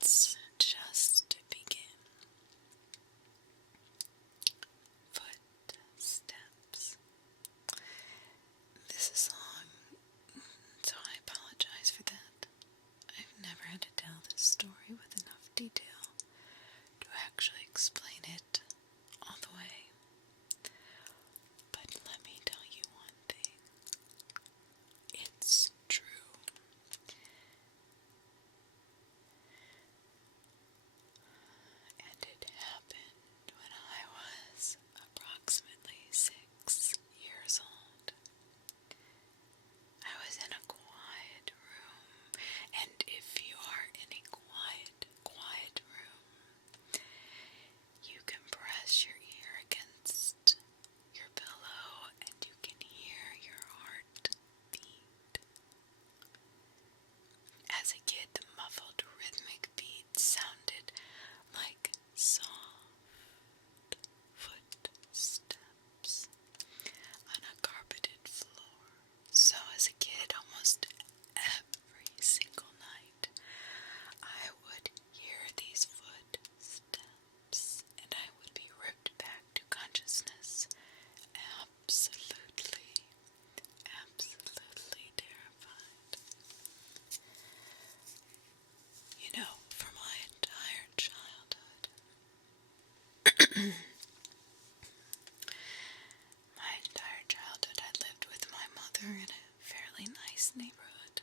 Let's just begin. Footsteps. This is long, so I apologize for that. I've never had to tell this story with enough detail to actually explain it all the way. But let me tell you one thing. It's true. And it happened when I was approximately 6 years old. I was in a quiet room, and if you are in a quiet room, you can press your ear against your pillow and you can hear your heart beat. As a kid, the muffled rhythmic beat sounded like soft footsteps on a carpeted floor. So as a kid, almost every single night, I would hear these footsteps and I would be ripped back to consciousness, absolutely terrified. You know, for my entire childhood, I lived with my mother in a fairly nice neighborhood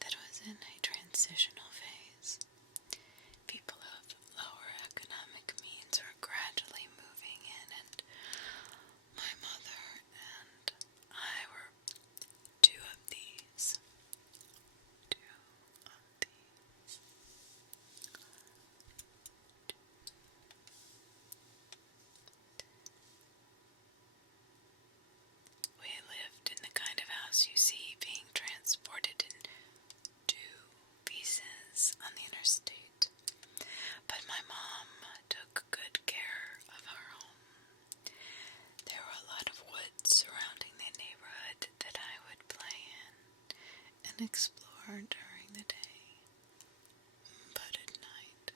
that was in a transitional phase. People of lower economic means were gradually moving in, and my mother and I were two of these. We lived in the kind of house you see being transported in 2 pieces on the interstate. But my mom took good care of our home. There were a lot of woods surrounding the neighborhood that I would play in and explore during the day. But at night,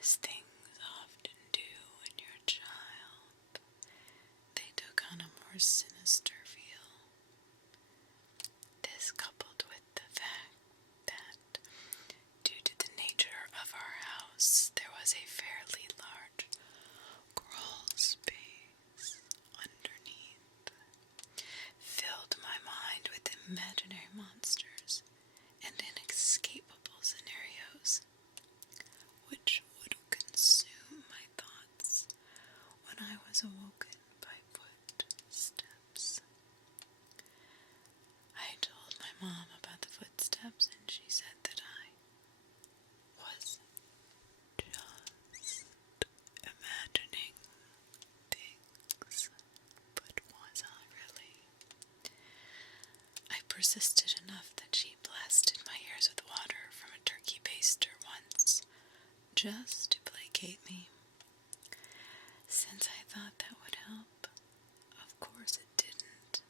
as things often do when you're a child, they took on a more sinister feel. This coupled with the fact that, due to the nature of our house, there was a fairly large crawl space underneath, filled my mind with imaginary monsters and inescapable scenarios, which would consume my thoughts when I was awoken by footsteps. I told my mom about the footsteps, and she said that I was just imagining things, but was I really? I persisted enough that she blasted my ears with water from a turkey baster once, just to placate me. Since I thought that would help, of course it didn't.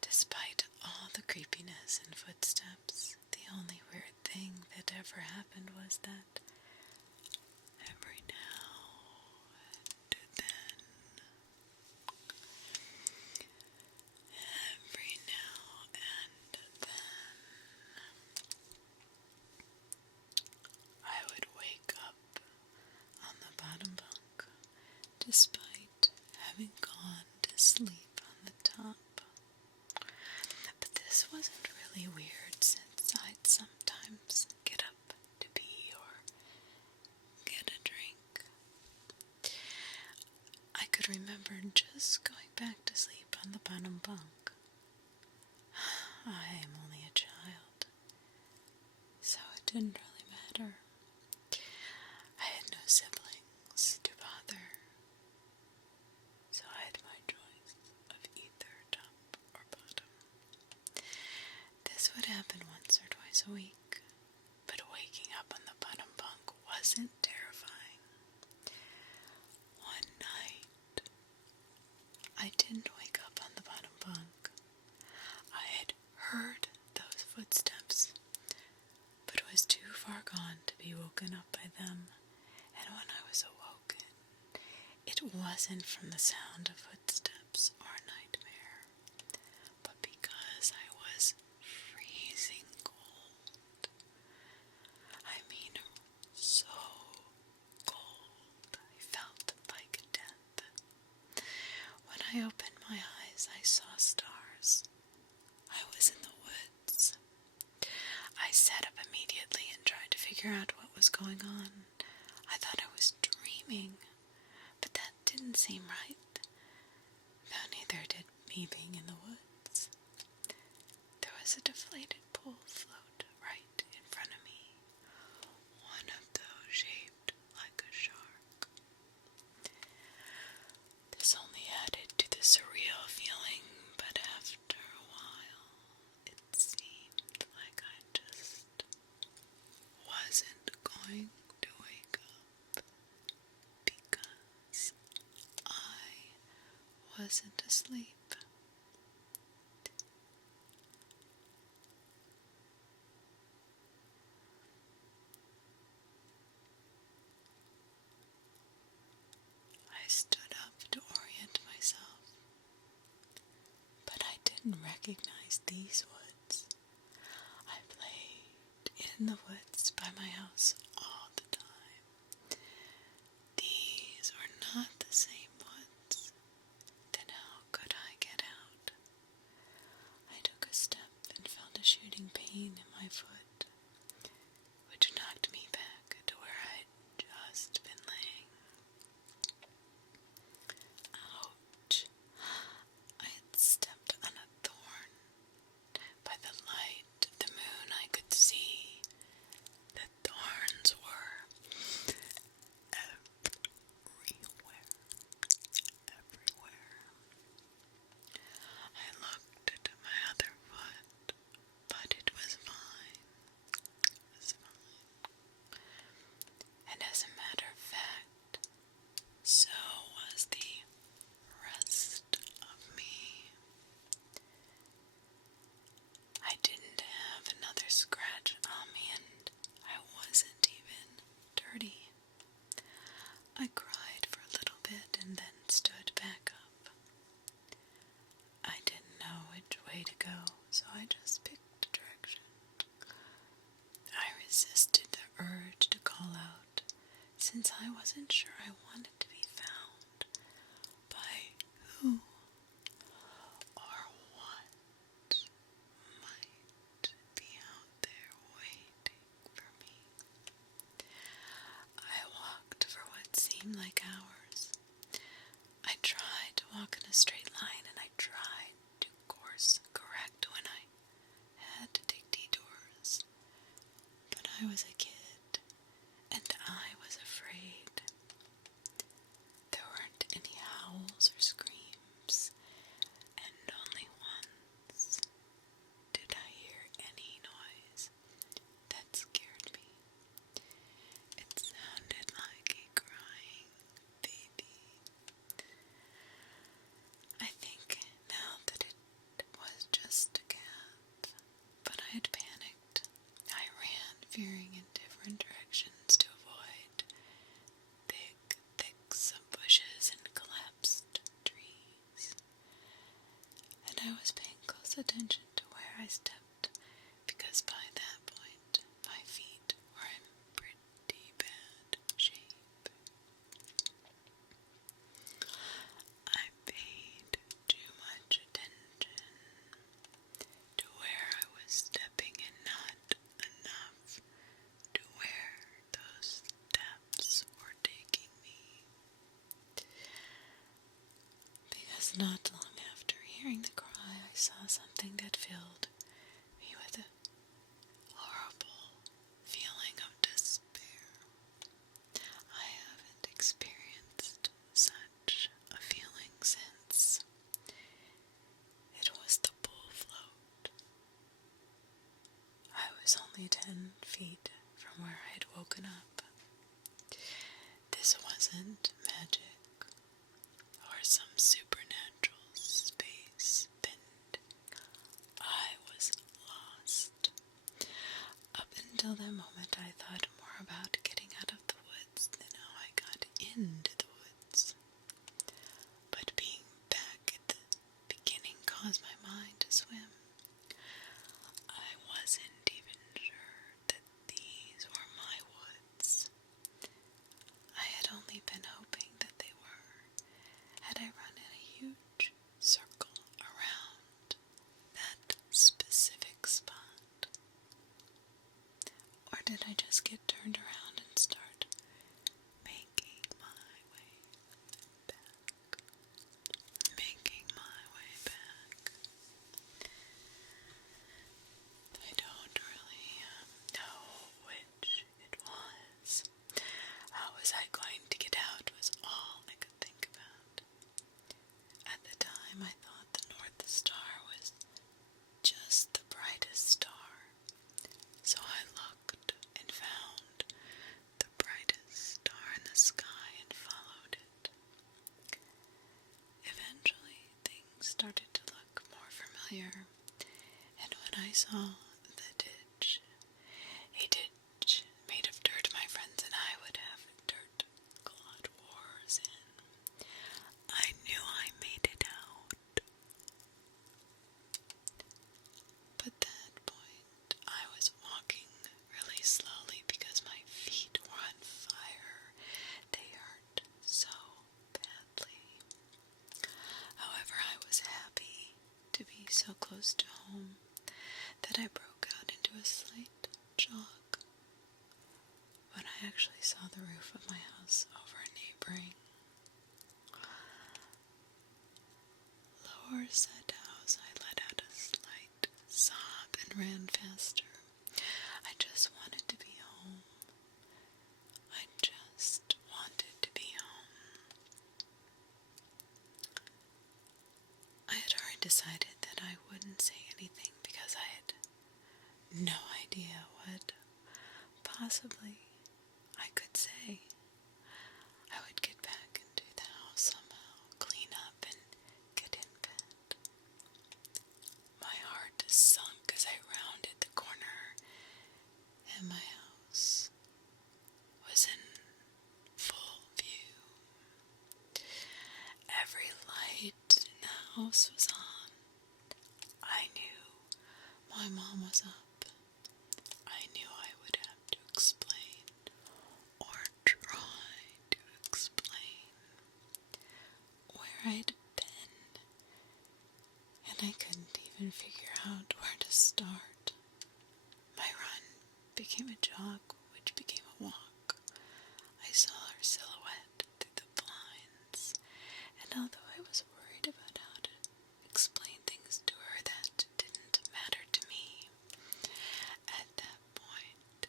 Despite all the creepiness and footsteps, the only weird thing that ever happened was that every now and then, I would wake up on the bottom bunk, despite having gone to sleep on the top. But this wasn't really weird, since I'd sometimes get up to pee or get a drink. I could remember just going back to sleep on the bottom bunk. I am only a child, so it didn't really matter. I had no siblings to bother, so I had my choice of either top or bottom. This would happen once or twice a week, but waking up on the bottom bunk wasn't terrifying. One night, I didn't wake up on the bottom bunk. I had heard those footsteps wasn't from the sound of footsteps or nightmare, but because I was freezing cold. I mean, so cold. I felt like death. When I opened my eyes, I saw stars. I was in the woods. I sat up immediately and tried to figure out what was going on. I thought I was dreaming, but that didn't seem right. Though neither did me being in the woods. There was a deflated pool float right in front of me. One of those shaped like a shark. This only added to the surreal feeling, but after a while, it seemed like I just wasn't going to wake up because I wasn't asleep. I stood up to orient myself, but I didn't recognize these woods. I played in the woods by my house all the time. These were not the same woods. Then how could I get out? I took a step and felt a shooting pain in my foot, which knocked me back to where I'd just been laying. Ouch! I had stepped on a thorn. By the light of the moon I could see the thorns were everywhere. I looked at my other foot, but it was fine. And as a matter of fact, so was the rest of me. I didn't have another scratch on me, and I wasn't even dirty. I cried for a little bit and then stood back up. I didn't know which way to go, so I just picked a direction. I resisted the urge to call out, since I wasn't sure I wanted to be found by who or what might be out there waiting for me. I walked for what seemed like hours. I tried to walk in a straight line, and I tried to course correct when I had to take detours. But I was a kid, and I was afraid. There weren't any howls or screams, and only once did I hear any noise that scared me. It sounded like a crying baby. I think now that it was just a cat, but I had panicked. I ran, veering in different directions to avoid big thicks of bushes and collapsed trees. And I was paying close attention to where I stepped, because by that point, my feet were in pretty bad shape. I paid too much attention to where I was stepping and not enough to where those steps were taking me. Because not long after hearing the cry, I saw something that filled me with a horrible feeling of despair. I haven't experienced such a feeling since. It was the pool float. I was only 10 feet from where I had woken up. This wasn't magic or some supernatural space bend. I was lost. Up until that moment, I thought more about getting out of the woods than how I got into the woods. started to look more familiar, and when I saw the ditch, a ditch made of dirt my friends and I would have dirt clod wars in, I knew I made it out. But at that point, I was walking really slowly because my feet were on fire. They hurt so badly. However, I was happy to be so close to home that I broke out into a slight jog when I actually saw the roof of my house over a neighboring lower set house. I let out a slight sob and ran faster. I just wanted to be home. I just wanted to be home. I had already decided that I wouldn't say anything because I had no idea what possibly I could say. I would get back into the house somehow, clean up, and get in bed. My heart sunk as I rounded the corner, and my house was in full view. Every light in the house was on. I knew my mom was up. I knew I would have to explain, or try to explain, where I'd been, and I couldn't even figure out where to start. My run became a jog, which became a walk. I saw her silhouette through the blinds, and although I was worried about how to explain things to her that didn't matter to me, at that point,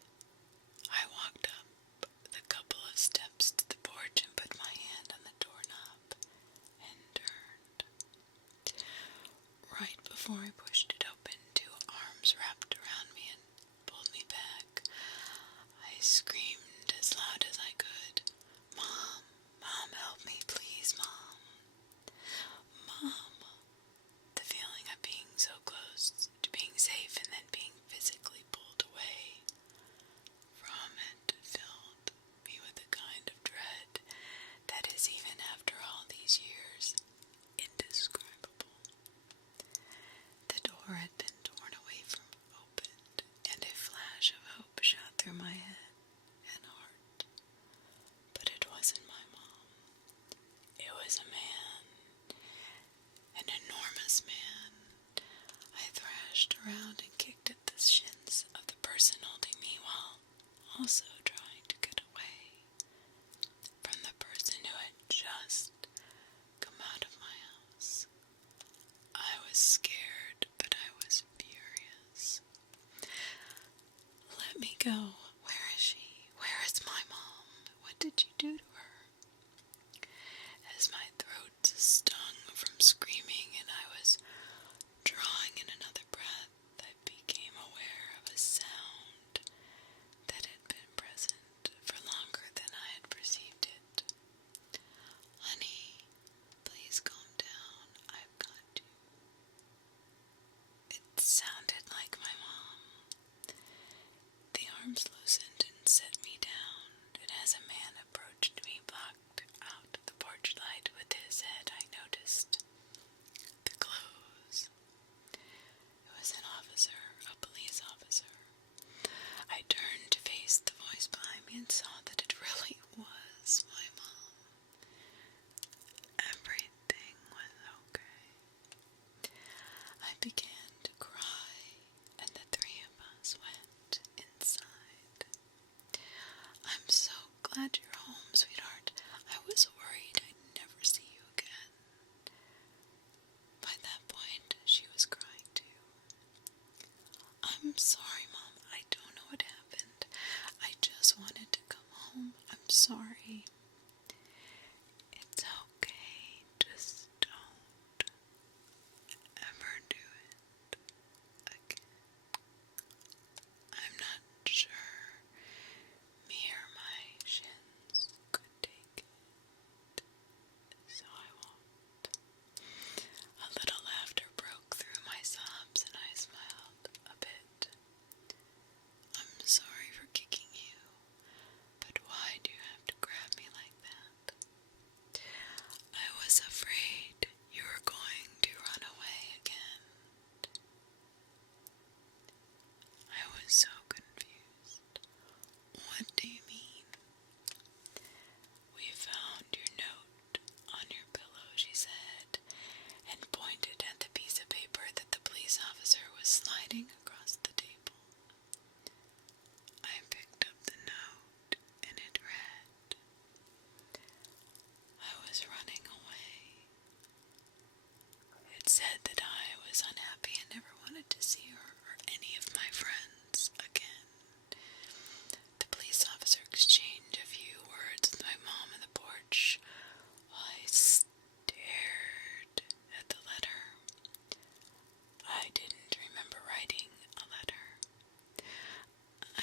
I walked up the couple of steps to the porch and put my hand on the doorknob and turned. Right before I pushed it open, two arms wrapped around me and pulled me back. I screamed as loud as I could, "Mom! Mom, help me, please, Mom! Mom!" The feeling of being so close to being safe and then being physically pulled away from it filled me with a kind of dread that is, even after all these years, indescribable. The door had been torn away from opened, and a flash of hope shot through my head and heart. But it wasn't my mom. It was a man. An enormous man. I thrashed around and kicked at the shins of the person holding me while also trying to get away from the person who had just come out of my house. I was scared, but I was furious. Let me go. Where is she? Where is my mom? What did you do to her? As my throat stung from screaming and I was drawing in another breath, I became aware of a sound that had been present for longer than I had perceived it. "Honey, please calm down. I've got you." It sounded like my mom. The arm slowed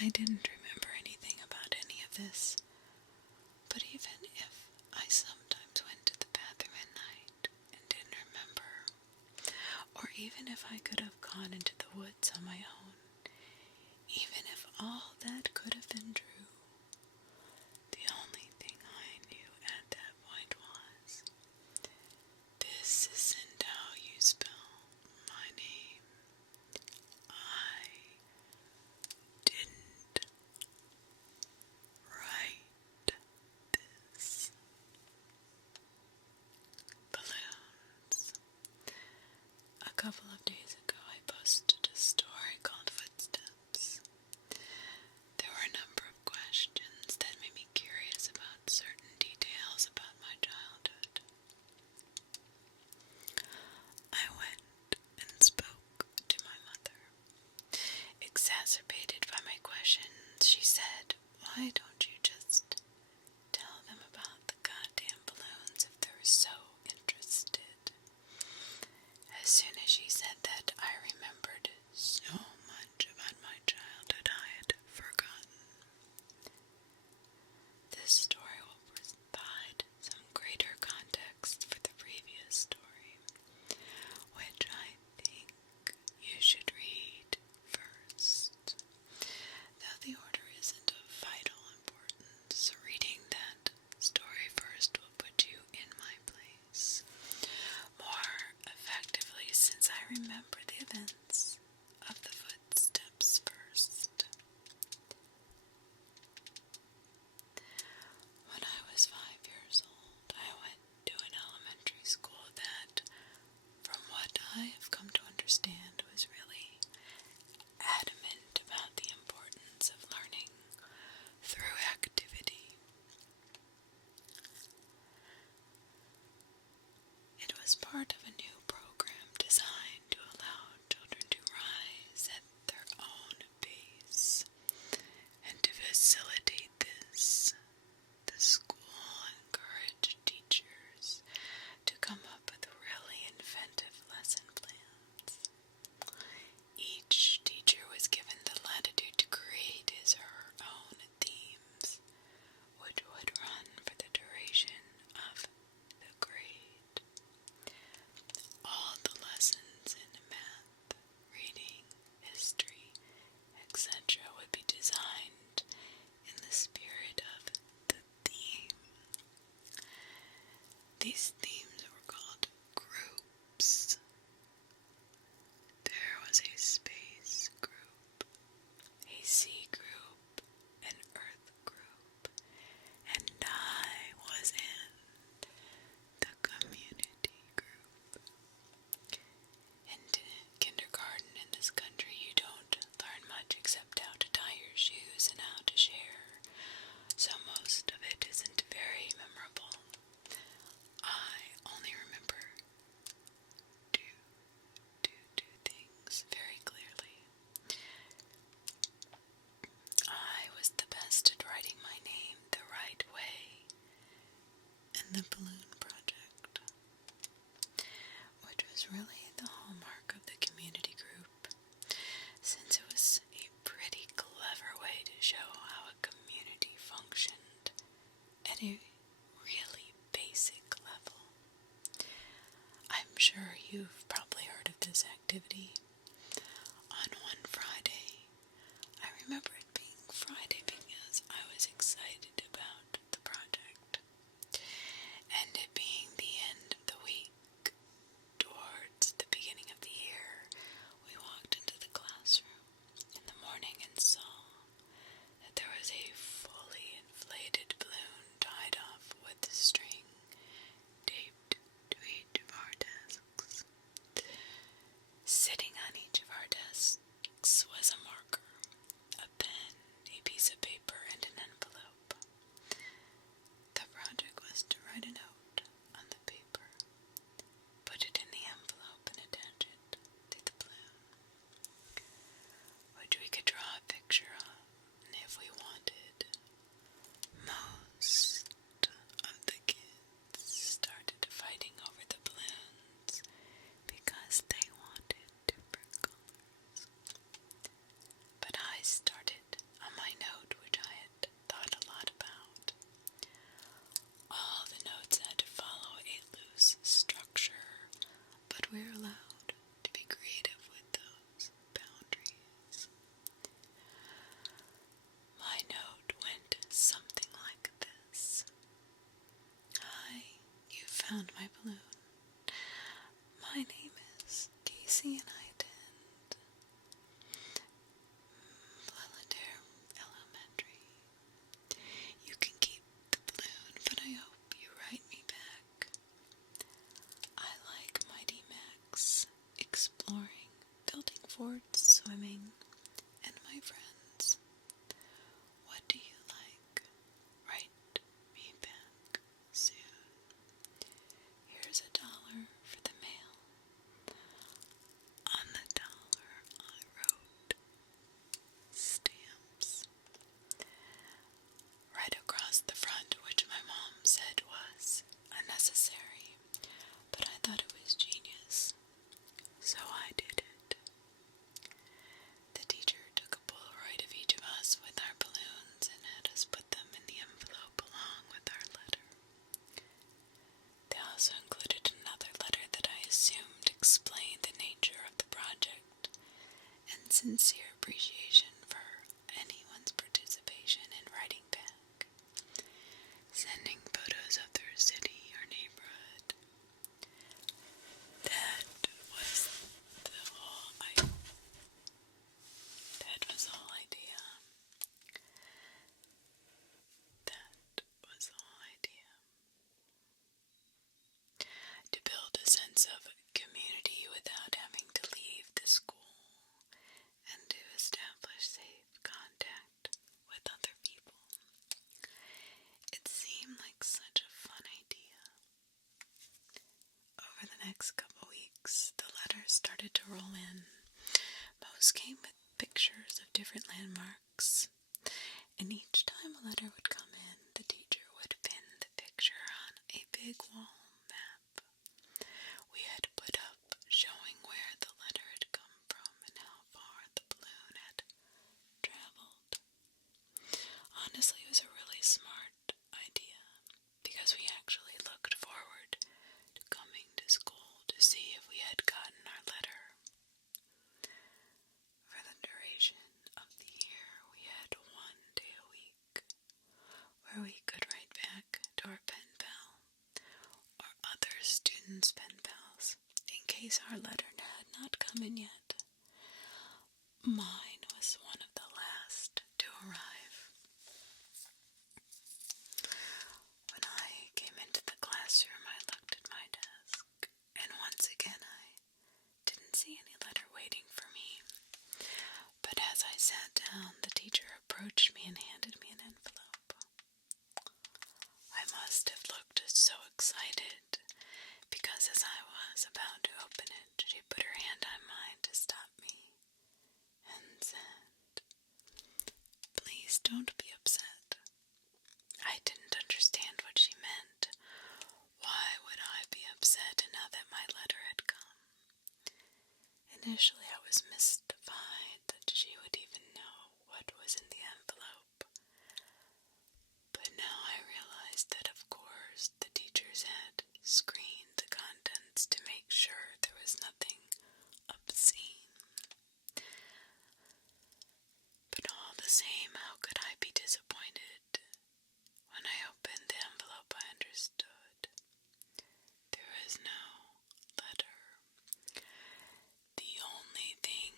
I didn't remember anything about any of this, but even if I sometimes went to the bathroom at night and didn't remember, or even if I could have gone into the woods on my own, even if all that could have been true, the only thing I knew at that point was, this isn't how you spell my name. I didn't write this. Balloons. A couple of days ago, I posted a story called Footsteps. There were a number of questions that made me curious about certain details about my childhood. I went and spoke to my mother. Exacerbated by my questions, she said, "Why don't you just tell them about the goddamn balloons if they're so interested?" As soon as she said that, I remembered so much about my childhood I had forgotten. This story will provide some greater context for the previous story, which I think you should read first. Though the order isn't of vital importance, reading that story first will put you in my place more effectively, since I remember the events of the Footsteps first. When I was 5 years old, I went to an elementary school that, from what I have come to understand, was really adamant about the importance of learning through activity. It was part of a new program designed to allow children to rise at their own pace, and to facilitate this, the school encouraged teachers to come up with really inventive lesson plans. Each teacher was given the latitude to create his or her own themes, which would run for the duration of the grade. All the lessons in math, reading, history, etc. would be designed in the spirit of the theme. These themes were called groups. There was a space group, a sea group, an earth group, and I was in the community group. In kindergarten in this country, you don't learn much except how to tie your shoes and how to share, so most of it isn't very memorable. I only remember two things very clearly. I was the best at writing my name the right way in the balloon project, which was really the hallmark of the community group, since it was a pretty clever way to show how a community functioned at a really basic level. I'm sure you've probably heard of this activity. On one Friday, I remember it being Friday because I was excited about the project, and it being the end of the week, towards the beginning of the year, we walked into the classroom in the morning and saw that there was a fully inflated balloon tied off with string taped to each of our desks. Sitting on each of our desks was a marker, a pen, forward to swimming, and my friends, what do you like? Write me back soon. Here's $1 for the mail. On the dollar I wrote stamps right across the front, which my mom said was unnecessary, but I thought it was genius, so I did it. The teacher took a Polaroid of each of us with our balloons and had us put them in the envelope along with our letter. They also included another letter that I assumed explained the nature of the project and sincere appreciation for anyone's participation in writing back, sending photos of their city or neighborhood. That was the whole idea. That was the whole idea. To build a sense of community without having to leave the school, and to establish safe contact with other people. It seemed like such a fun idea. Over the next couple weeks, the letters started to roll in. Most came with pictures of different landmarks, and each time a letter would come in, the teacher would pin the picture on a big wall map we had put up, showing where the letter had come from and how far the balloon had traveled. Honestly, it was a really smart idea, because we actually looked forward to coming to school to see if we had gotten our letter. For the duration of the year, we had 1 day a week where we could write back to our PenPal or other students' PenPals in case our letter had not come in yet. Mine was one of the last to arrive. When I came into the classroom, I looked at my desk, and once again I didn't see any letter waiting for me. But as I sat down, the teacher approached me and handed me an envelope. I must have looked so excited, because as I was about to open it, she put her hand on mine to stop me and said, "Please don't be upset." I didn't understand what she meant. Why would I be upset now that my letter had come? Initially, I was mystified that she would even know what was in the envelope. But now I realized that, of course, the teachers had screened the contents to make sure there was nothing obscene. But all the same, how could I be disappointed? When I opened the envelope, I understood. There was no letter. The only thing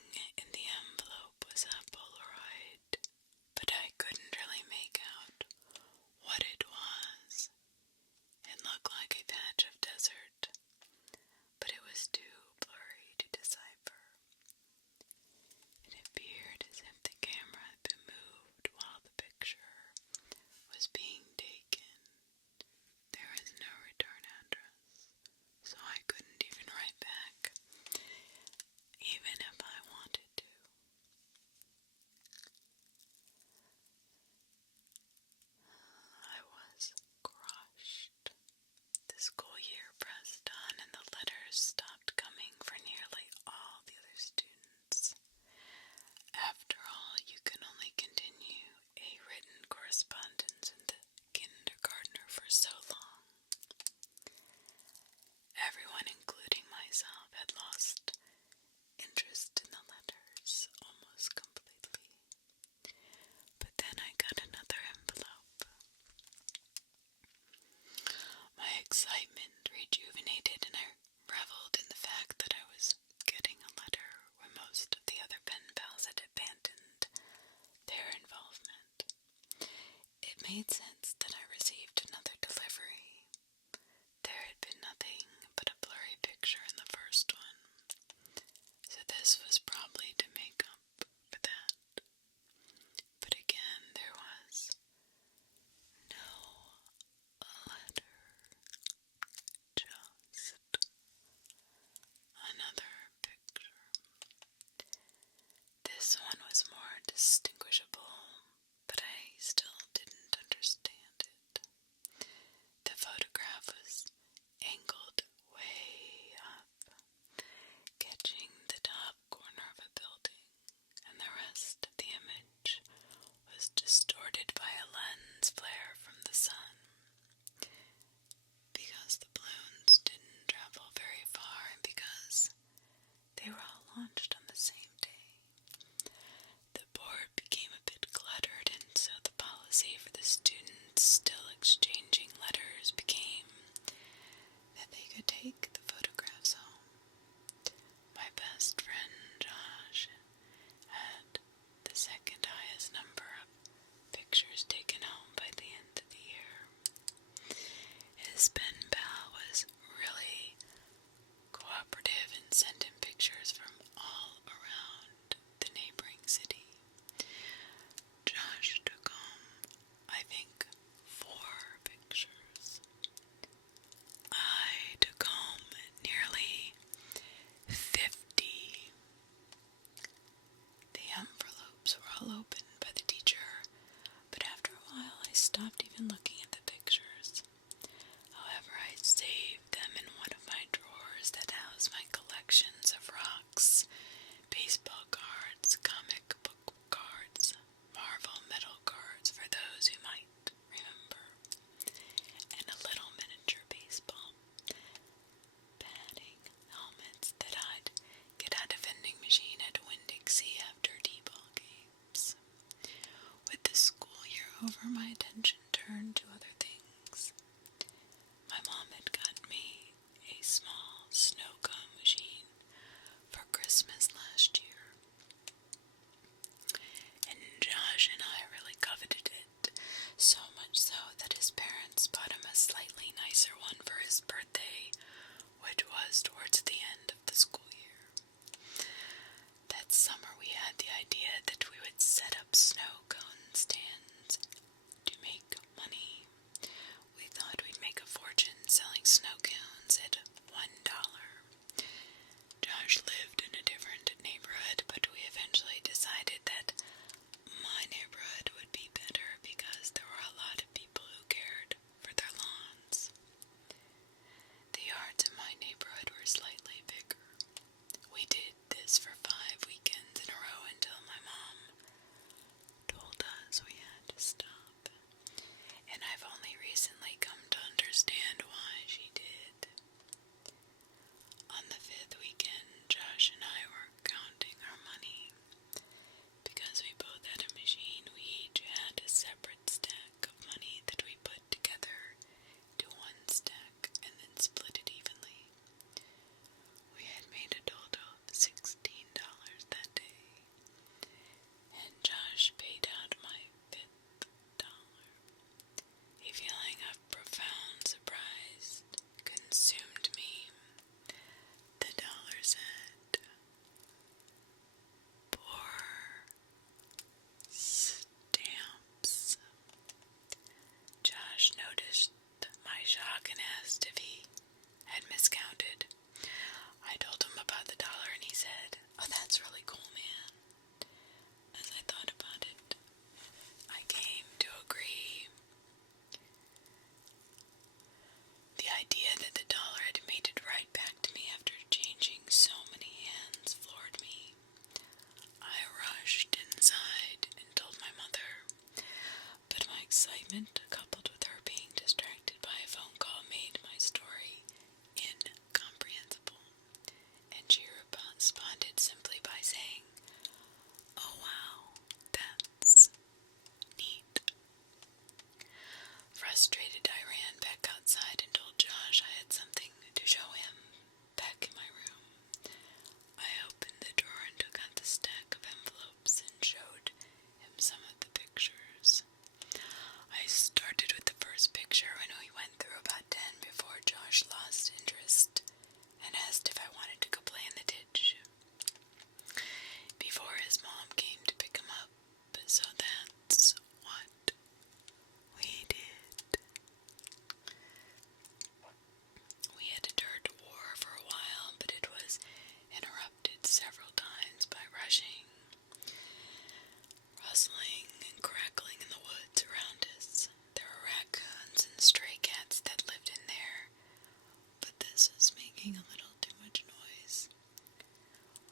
making a little too much noise.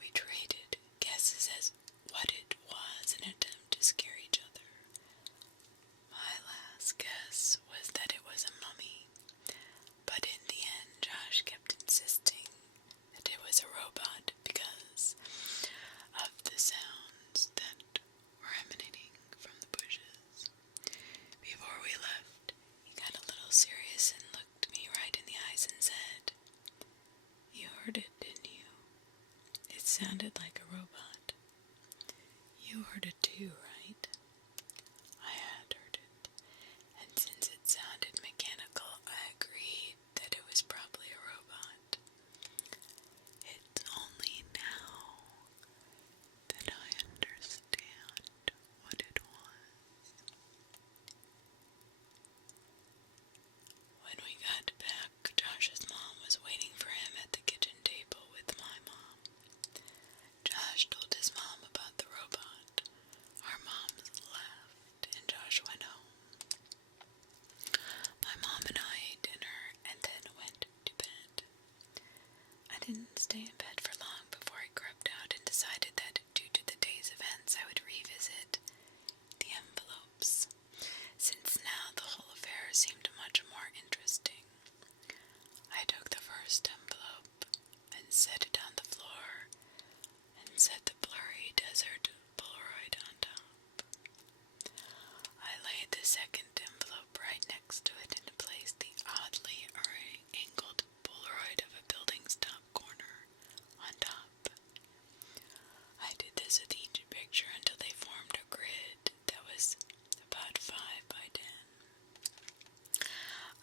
We traded guesses as what it was in an attempt to scare each other. My last guess was that it was a mummy, but in the end Josh kept insisting that it was a robot because of the sounds that were emanating from the bushes. Before we left, he got a little serious and looked me right in the eyes and said, "You heard it, didn't you? It sounded like a robot. You heard it too, right?" I had heard it, and since it sounded mechanical, I agreed that it was probably a robot. It's only now that I understand what it was. When we got back, Josh's mom was waiting for him at the kitchen table with my mom. Josh told his mom about the robot. Our moms laughed, and Josh went home. My mom and I ate dinner and then went to bed. I didn't stay in bed for long before I crept out and decided that due to the day's events I would revisit the envelopes, since now the whole affair seemed much more interesting. I took the first envelope and set it on the floor and set the blurry desert Polaroid on top. I laid the second envelope right next to it and placed the oddly angled Polaroid of a building's top corner on top. I did this with each picture until they formed a grid that was about 5 by 10.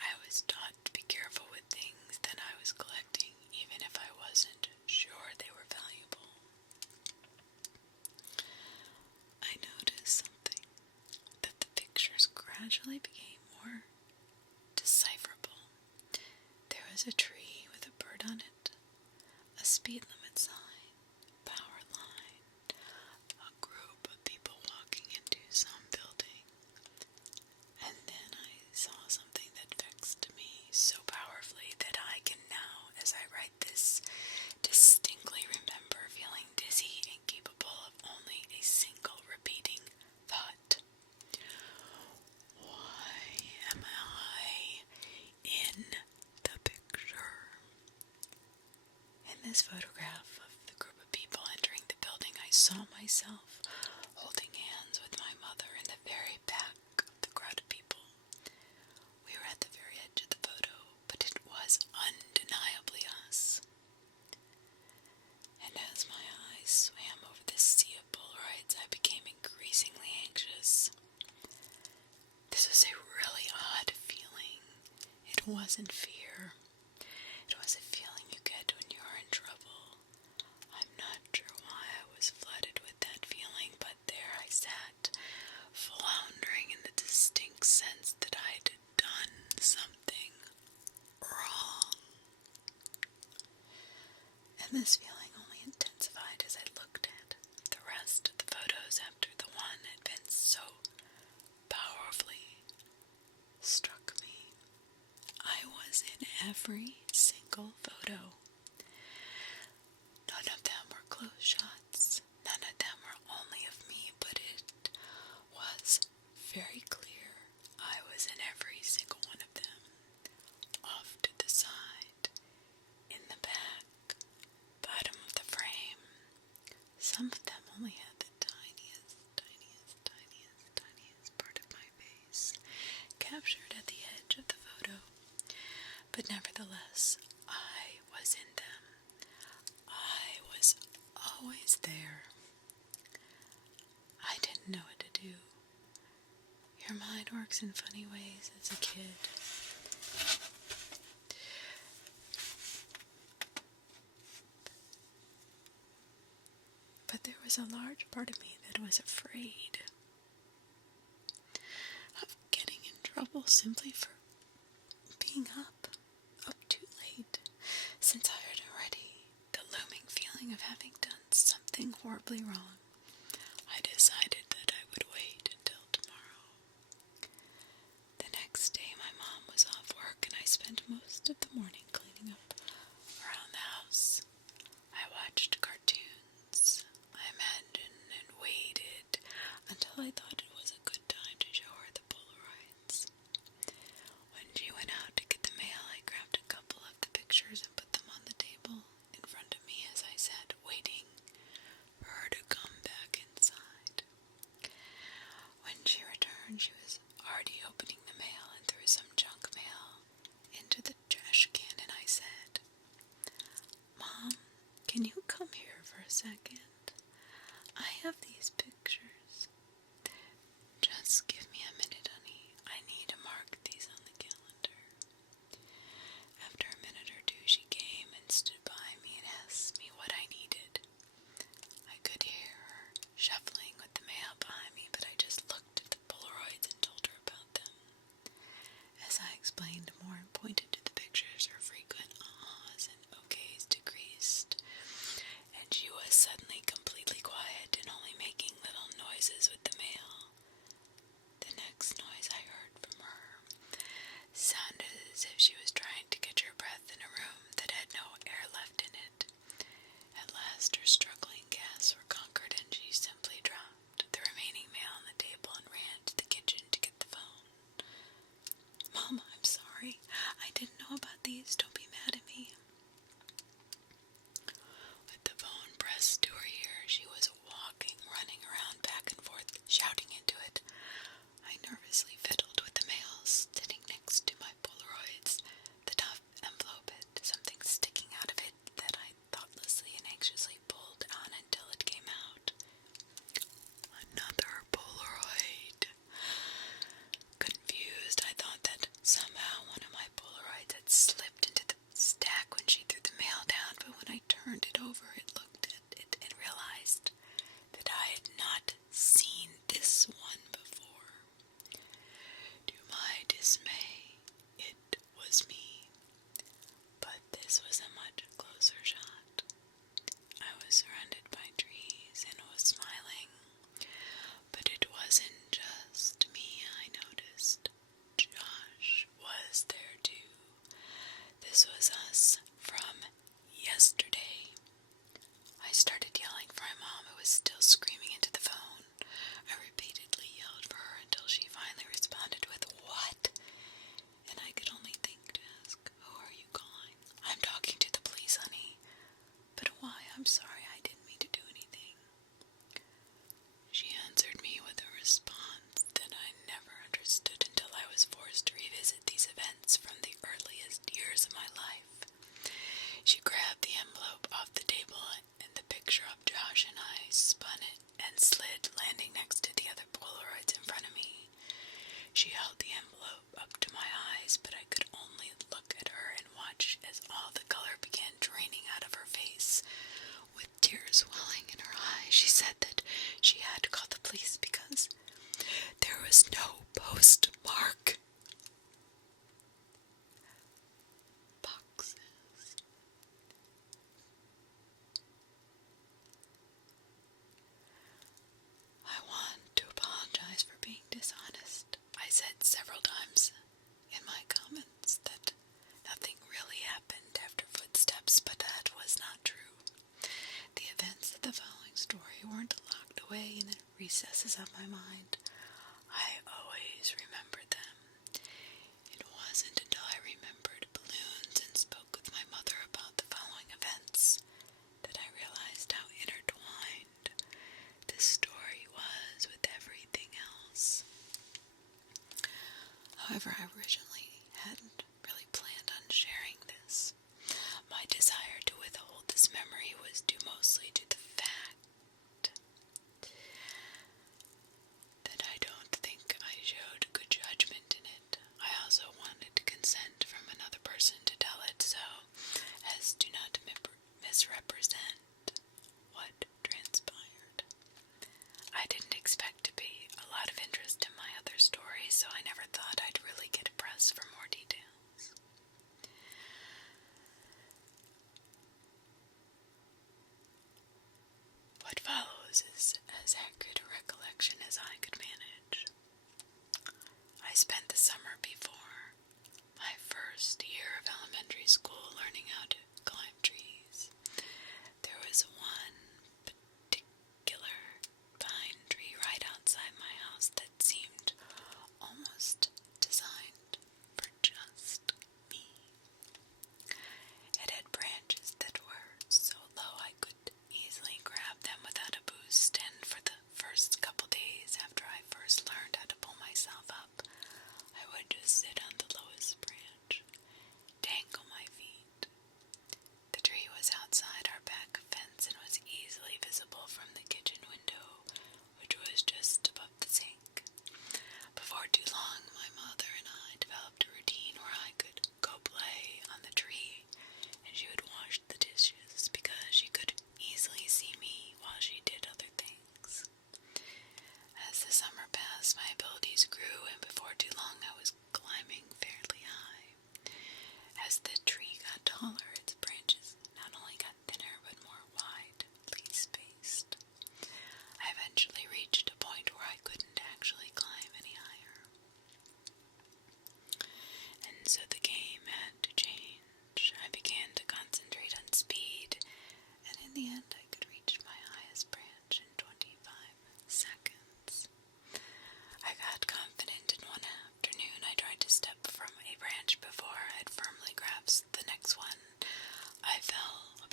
I was taught to be careful with things that I was collecting, even if I wasn't sure they were valuable. I noticed something, that the pictures gradually became more decipherable. There was a tree with a bird on it, a speed limit sign, power line, a group of people walking into some building, and then I saw something that vexed me so powerfully that I can now, as I write this, distinctly remember feeling dizzy and capable of only a single repeating thought. Why am I in the picture? In this photograph of the group of people entering the building, I saw myself holding hands with my mother in the very back of the crowd of people. We were at the very edge of the photo, but it was undeniably us. And as my eyes swam over the sea of Polaroids, I became increasingly anxious. This was a really odd feeling. It wasn't fear. It was a feeling you get when you're in trouble. I'm not sure why I was flooded with that feeling, but there I sat, floundering in the distinct sense that I'd done something wrong. And this feeling only intensified as I looked at the rest of the photos after the one had been so powerfully struck me. I was in every single photo. None of them were close shots. None of them were only of me, but it was very clear I was in every single one of them. Off to the side, in the back, bottom of the frame. Some of them only had the tiniest part of my face captured at the edge of the photo. But nevertheless, I was in them. I was always there. I didn't know what to do. Your mind works in funny ways as a kid. But there was a large part of me that was afraid of getting in trouble simply for being up too late, since I had already the looming feeling of having done something horribly wrong. I decided that I would wait until tomorrow. The next day my mom was off work and I spent most of the morning cleaning up around a second. I have these pictures. Just give me a minute, honey. I need to mark these on the calendar. After a minute or two, she came and stood by me and asked me what I needed. I could hear her shuffling with the mail behind me, but I just looked at the Polaroids and told her about them. As I explained more and pointed to the pictures, her frequent ahs and okays decreased, and she was suddenly completely quiet and only making little noises with the mail. The next noise I heard from her sounded as if she was trying to catch her breath in a room that had no air left in it. At last her struggling gasps were conquered, and she simply dropped the remaining mail on the table and ran to the kitchen to get the phone. Mom, I'm sorry. I didn't know about these. Don't be mad at me. With the phone pressed to her ear, she was running around back and forth, shouting into it. I nervously fiddled with the mail sitting next to my Polaroids. The top envelope had something sticking out of it that I thoughtlessly and anxiously pulled on until it came out. Another Polaroid. Confused, I thought that somehow one of my Polaroids had slipped into the stack when she threw the mail down, but when I turned it over, it looked at it and realized that I had not seen this one before. To my dismay, it was me, but this was a much closer shot. I was surrounded by trees and was smiling, but it wasn't just me, I noticed. Josh was there too. This was us from yesterday. I started yelling for my mom, who was still screaming into the phone. I repeatedly yelled for her until she finally responded with, "What?" And I could only think to ask, "Who are you calling?" "I'm talking to the police, honey." "But why? I'm sorry, I didn't mean to do anything." She answered me with a response that I never understood until I was forced to revisit these events from the earliest years of my life. She grabbed the envelope off the table, and the picture of Josh and I spun it and slid, landing next to the other Polaroids in front of me. She held the envelope up to my eyes, but I could only look at her and watch as all the color began draining out of her face. With tears welling in her eyes, she said that she had to call the police because there was no postmark. Boxes. I want to apologize for being dishonest. I said several times in my comments that nothing really happened after footsteps, but that was not true. The events of the following story weren't locked away in the recesses of my mind. I always remembered them. It wasn't until I remembered balloons and spoke with my mother about the following events that I realized how intertwined this story was with everything else. However, I originally hadn't really planned on sharing this. My desire to withhold this memory was due mostly to the fact that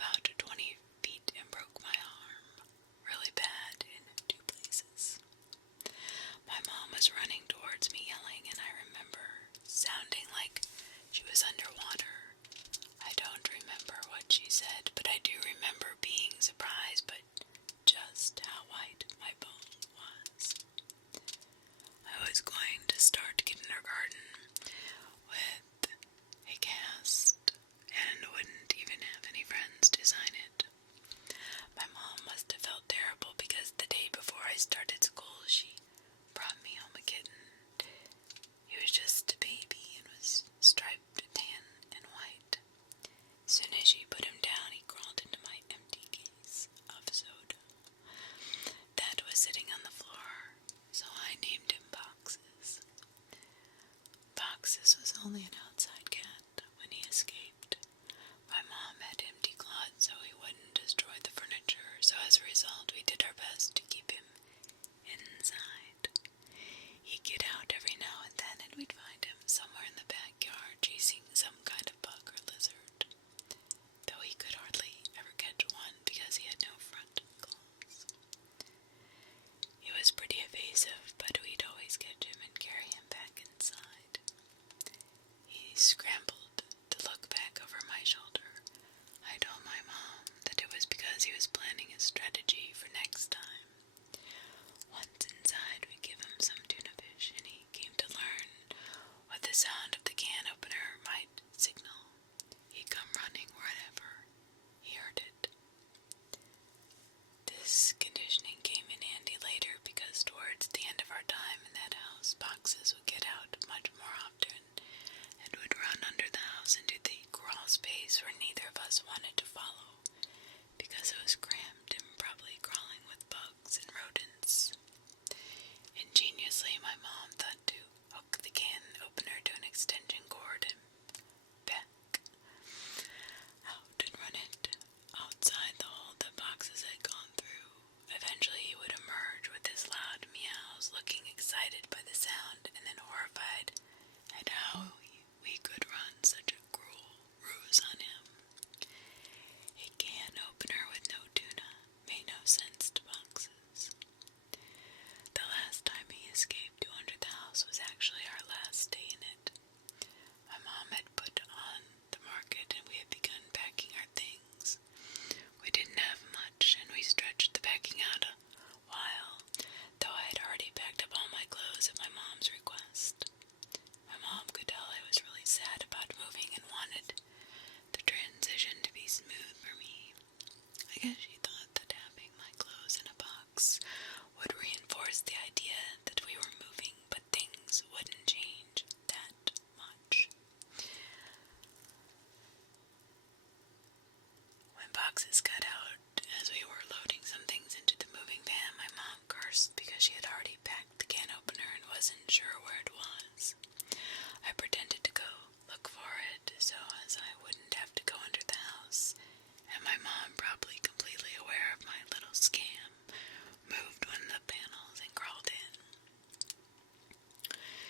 about 20 feet and broke my arm really bad in 2 places. My mom was running towards me yelling, and I remember sounding like she was underwater. I don't remember what she said, but I do remember being surprised by just how white my bone was. I was going to start kindergarten with a cast and wouldn't even have any friends to sign it. My mom must have felt terrible because the day before I started school, she brought me home a kitten. He was just a baby and was striped tan and white. As soon as she put him down, he crawled into my empty case of soda that was sitting on the floor, so I named him Boxes. Boxes was only an outside cat when he escaped. My mom had him declawed so he wouldn't destroy the furniture, so as a result we did our best to keep him inside. He'd get out every now and then, and we'd find him somewhere in the backyard chasing some kind of bug or lizard, though he could hardly ever catch one because he had no front claws. He was pretty evasive, but we'd always catch him and carry him back inside. He scrambled to look back over my shoulder. I told my mom that it was because he was planning a strategy for next time. Once inside, we give him some tuna fish, and he came to learn what the sound of the can opener might signal. He'd come running wherever he heard it. This conditioning came in handy later because towards the end of our time in that house, Boxes would get out much more often and would run under the house into the crawl space where neither of us wanted to follow because it was cramped and probably crawling with bugs and rodents. Ingeniously, my mom thought to hook the can opener to an extension cord and back out and run it outside the hole that Boxes had gone through. Eventually he would emerge with his loud meows, looking excited by the sound and then horrified at how we could run such a cruel ruse on him. A can opener with no tuna made no sense to Boxes. The last time he escaped to under the house was actually our last day in it. My mom had put on the market and we had begun packing our things. We didn't have much and we stretched the packing out a while, though I had already packed up all my clothes at my mom's request. My mom could tell I was really sad about moving and wanted the transition to be smooth for me. I guess she thought that having my clothes in a box would reinforce the idea that we were moving, but things wouldn't change that much. When Boxes got out, as we were loading some things into the moving van, my mom cursed because she had already packed the can opener and wasn't sure where it was. I pretended to go look for it so as I wouldn't have to go under the house, and my mom, probably completely aware of my little scam, moved one of the panels and crawled in.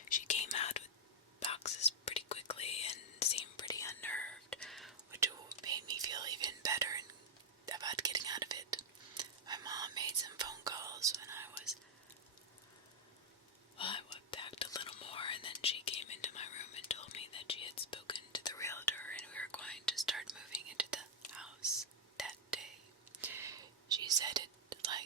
She came out with Boxes pretty quickly and seemed pretty unnerved, which made me feel even better about getting out of it. My mom made some phone calls when I packed a little more, and then she came into my room and told me that she had spoken to the realtor and we were going to start moving into the house that day. She said it like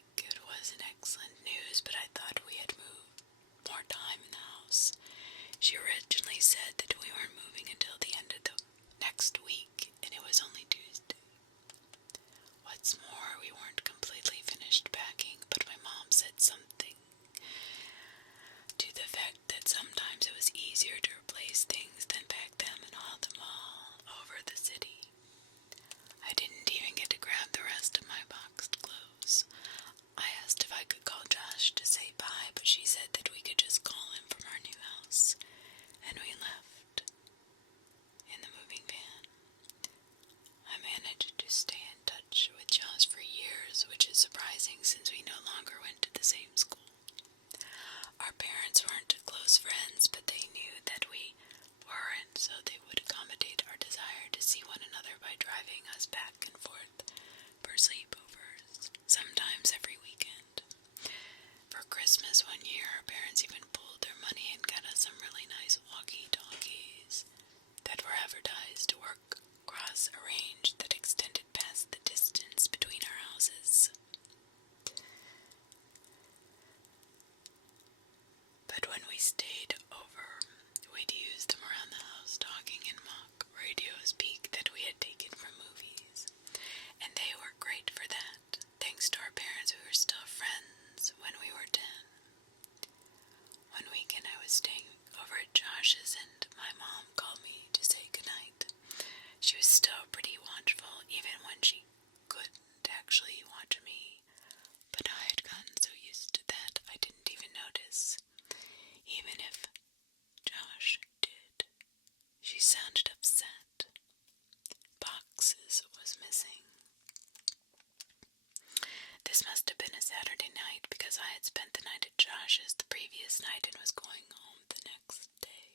This must have been a Saturday night because I had spent the night at Josh's the previous night and was going home the next day.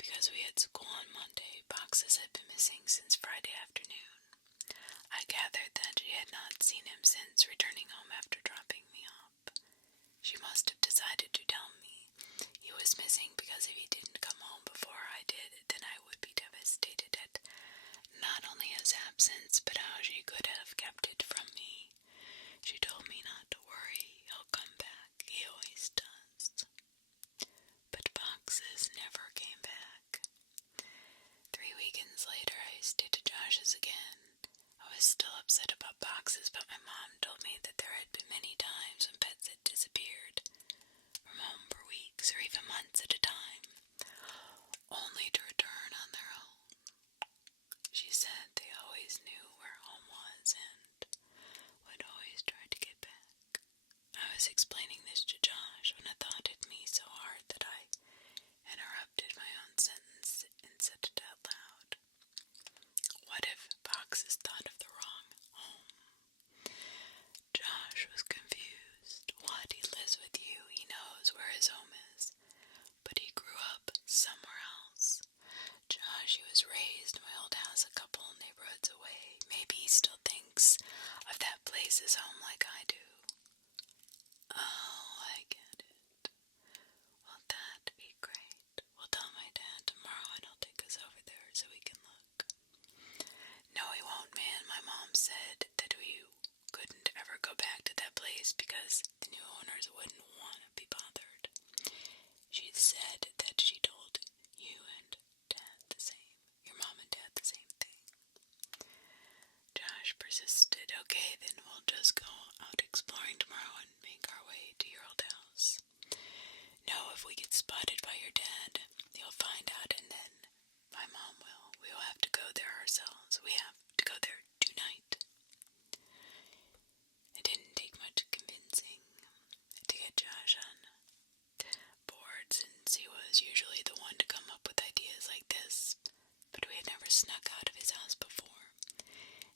Because we had school on Monday, boxes had been missing since Friday afternoon. I gathered that she had not seen him since returning home after dropping me off. She must have decided to tell me he was missing because if he didn't come home before I did, then I would be devastated at not only his absence, but how she could have kept it from me. She told me not to worry, he'll come back, he always does. But boxes never came back. 3 weekends later, I stayed at Josh's again. I was still upset about boxes, but my mom told me that there had been many times when pets had disappeared from home for weeks or even months at a time, only to return on their own. She said they always knew where home was and would always try to get back. I was explaining this to Josh when a thought hit me so hard that I interrupted my own sentence and said it out loud. What if boxes thought of the wrong home? Josh was confused. What? He lives with you. He knows where his home is. But he grew up somewhere else. Josh, he was raised in my old house a couple neighborhoods away. Maybe he still thinks of that place as home like I do. Oh, I get it. Well, that'd be great. We'll tell my dad tomorrow and he'll take us over there so we can look. No, he won't, man. My mom said that we couldn't ever go back to that place because the new owners wouldn't want to be bothered. She said that she told you and Dad the same. Your mom and Dad the same thing. Josh persisted. Okay, then we'll just go out exploring tomorrow and make our way to your old house. No, if we get spotted by your dad, he'll find out and then my mom will. We will have to go there ourselves. We have to go there tonight. It didn't take much convincing to get Josh on board since he was usually the one to come up with ideas like this, but we had never snuck out of his house before.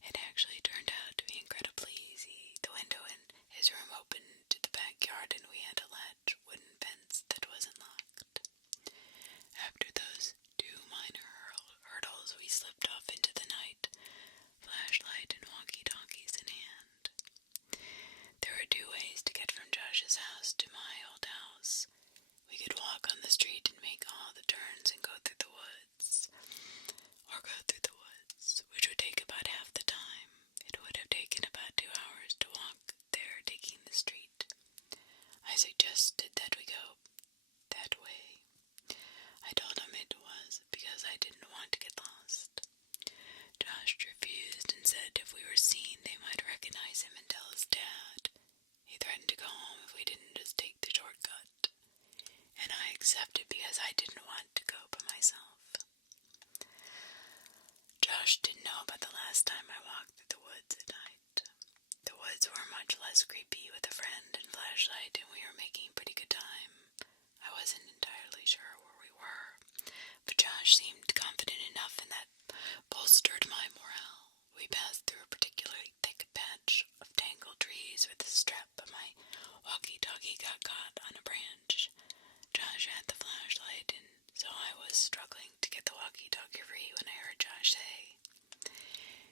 It actually turned out to be incredibly easy. The window in his room opened to the backyard and we had a latch wooden fence that wasn't locked. After those 2 minor hurdles, we slipped off into the night, flashlight and walkie-talkies in hand. There were 2 ways to get from Josh's house to my old house. We could walk on the street and make all the turns and go through the woods, or go through the woods, which would take about half the time. It would have taken about 2 hours to walk there, taking the street. I suggested that we go that way. I told him it was because I didn't want to get lost. Josh refused and said if we were seen, they might recognize him and tell his dad. He threatened to go home if we didn't just take the shortcut. And I accepted because I didn't want to go by myself. Josh didn't know about the last time I walked through the woods at night. The woods were much less creepy with a friend and flashlight, and we were making pretty good time. I wasn't entirely sure where we were, but Josh seemed confident enough, and that bolstered my morale. We passed through a particularly thick patch of tangled trees where the strap of my walkie-talkie got caught on a branch. Josh had the flashlight, and so I was struggling to get the walkie-talkie free when I heard Josh say,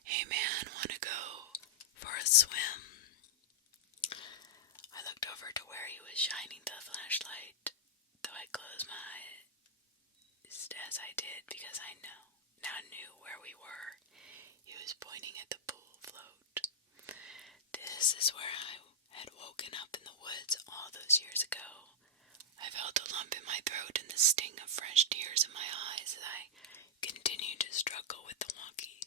"Hey man, wanna go for a swim?" I looked over to where he was shining the flashlight, though I closed my eyes as I did because I now knew where we were. He was pointing at the pool float. This is where I had woken up in the woods all those years ago. I felt a lump in my throat and the sting of fresh tears in my eyes as I continued to struggle with the walkie.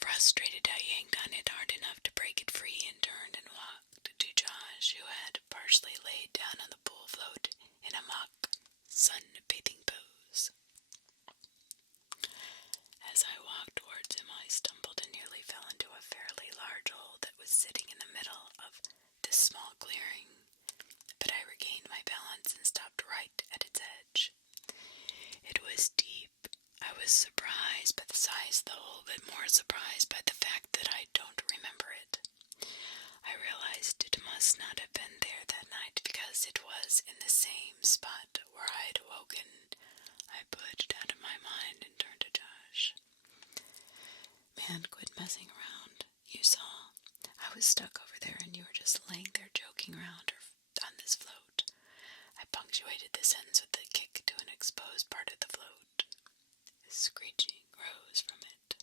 Frustrated, I yanked on it hard enough to break it free and turned and walked to Josh, who had partially laid down on the pool float in a mock sun-bathing pose. As I walked towards him, I stumbled and nearly fell into a fairly large hole that was sitting in the middle of this small clearing, but I regained my balance and stopped right at its edge. It was deep. I was surprised by the size of the hole, but more surprised by the fact messing around. You saw. I was stuck over there and you were just laying there joking around on this float. I punctuated the sentence with a kick to an exposed part of the float. A screeching rose from it.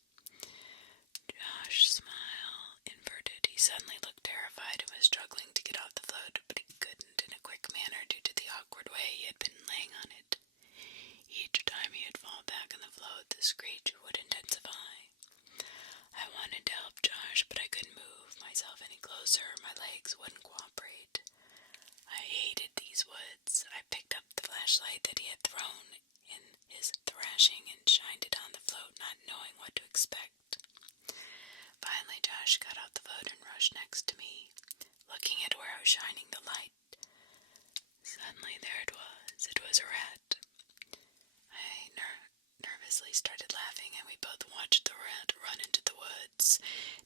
Josh's smile inverted. He suddenly looked terrified and was struggling to get off the float, but he couldn't in a quick manner due to the awkward way he had been laying on it. Each time he had fallen back on the float, the screech would intensify. I wanted to help Josh, but I couldn't move myself any closer. My legs wouldn't cooperate. I hated these woods. I picked up the flashlight that he had thrown in his thrashing and shined it on the float, not knowing what to expect. Finally, Josh got out the boat and rushed next to me, looking at where I was shining the light. Suddenly, there it was. It was a rat. I nervously started laughing, and we both watched the rat run into the woods,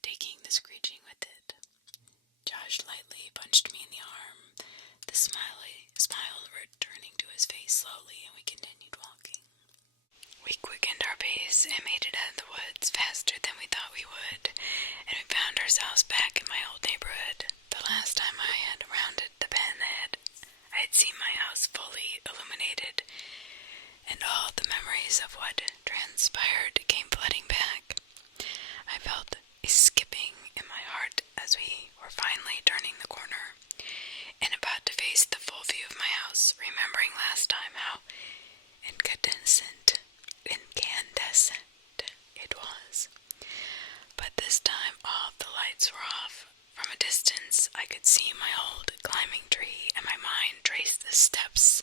taking the screeching with it. Josh lightly punched me in the arm, the smile returning to his face slowly, and we continued walking. We quickened our pace and made it out of the woods faster than we thought we would, and we found ourselves back in my old neighborhood. The last time I had rounded the bend, I had seen my house fully illuminated, and all the memories of what transpired came flooding back. I felt a skipping in my heart as we were finally turning the corner and about to face the full view of my house, remembering last time how incandescent it was. But this time all the lights were off. From a distance I could see my old climbing tree, and my mind traced the steps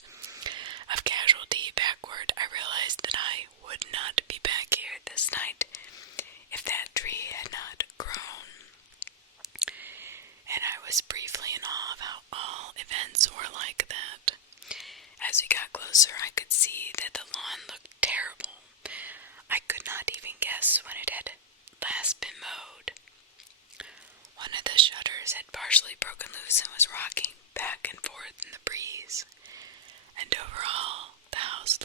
of casualty backward. I realized that I would not be back here this night if that tree had not grown. And I was briefly in awe of how all events were like that. As we got closer, I could see that the lawn looked terrible. I could not even guess when it had last been mowed. One of the shutters had partially broken loose and was rocking back and forth in the breeze. And overall, the house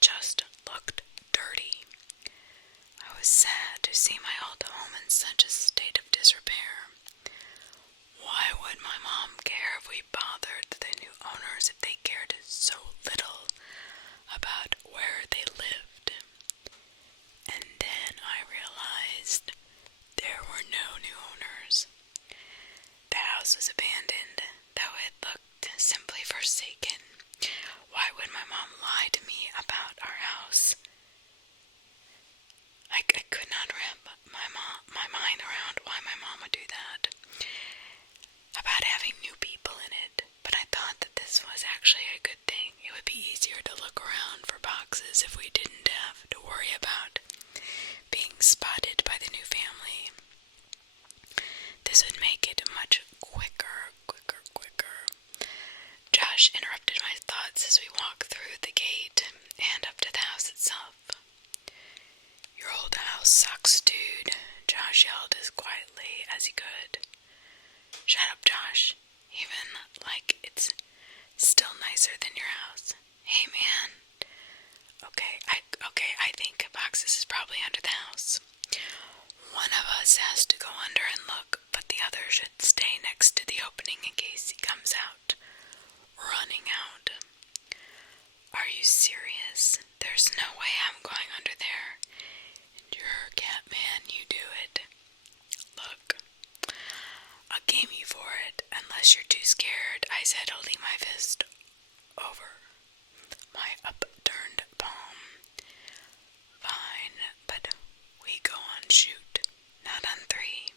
just looked dirty. I was sad to see my old home in such a state of disrepair. Why would my mom care if we bothered the new owners if they cared so little about where they lived? And then I realized there were no new owners. The house was abandoned, though it looked simply forsaken. Why would my mom lie to me about our house? I could not wrap my mind around why my mom would do that. About having new people in it, but I thought that this was actually a good thing. It would be easier to look around for boxes if we didn't have to worry about being spotted by the new family. This would make it much quicker. Josh interrupted my thoughts as we walked through the gate and up to the house itself. Your old house sucks, dude, Josh yelled as quietly as he could. Shut up, Josh. Even like it's still nicer than your house. Hey, man. Okay, I think boxes is probably under the house. One of us has to go under and look, but the other should stay next to the opening in case he comes out. Running out. Are you serious? There's no way I'm going under there. You're a cat man, you do it. Look, I'll game you for it, unless you're too scared, I said, holding my fist over my upturned palm. Fine, but we go on shoot, not on 3.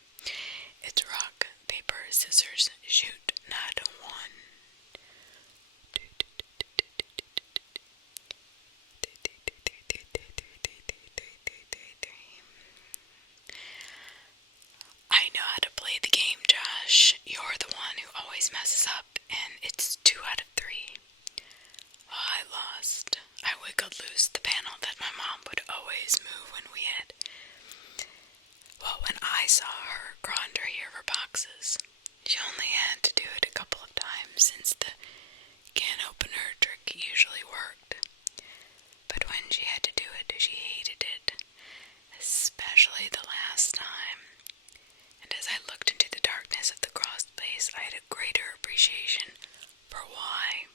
It's rock, paper, scissors, shoot, not 1. I know how to play the game, Josh. You're the one who always messes up, and it's 2 out of 3. Oh, I lost. I wiggled loose the panel that my mom would always move when when I saw her crawl under here for boxes. She only had to do it a couple of times since the can opener trick usually worked. But when she had to do it, she hated it, especially the last time. And as I looked into the darkness of the crawl space, I had a greater appreciation for why.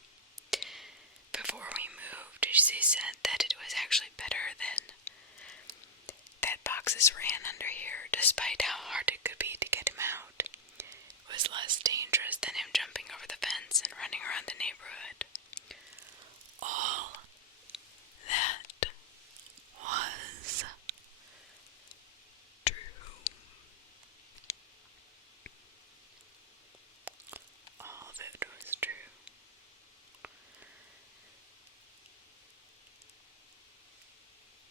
Before we moved, she said that it was actually better than that boxes ran under here, despite how hard it could be to get him out. It was less dangerous than him jumping over the fence and running around the neighborhood. All that was true. All that was true.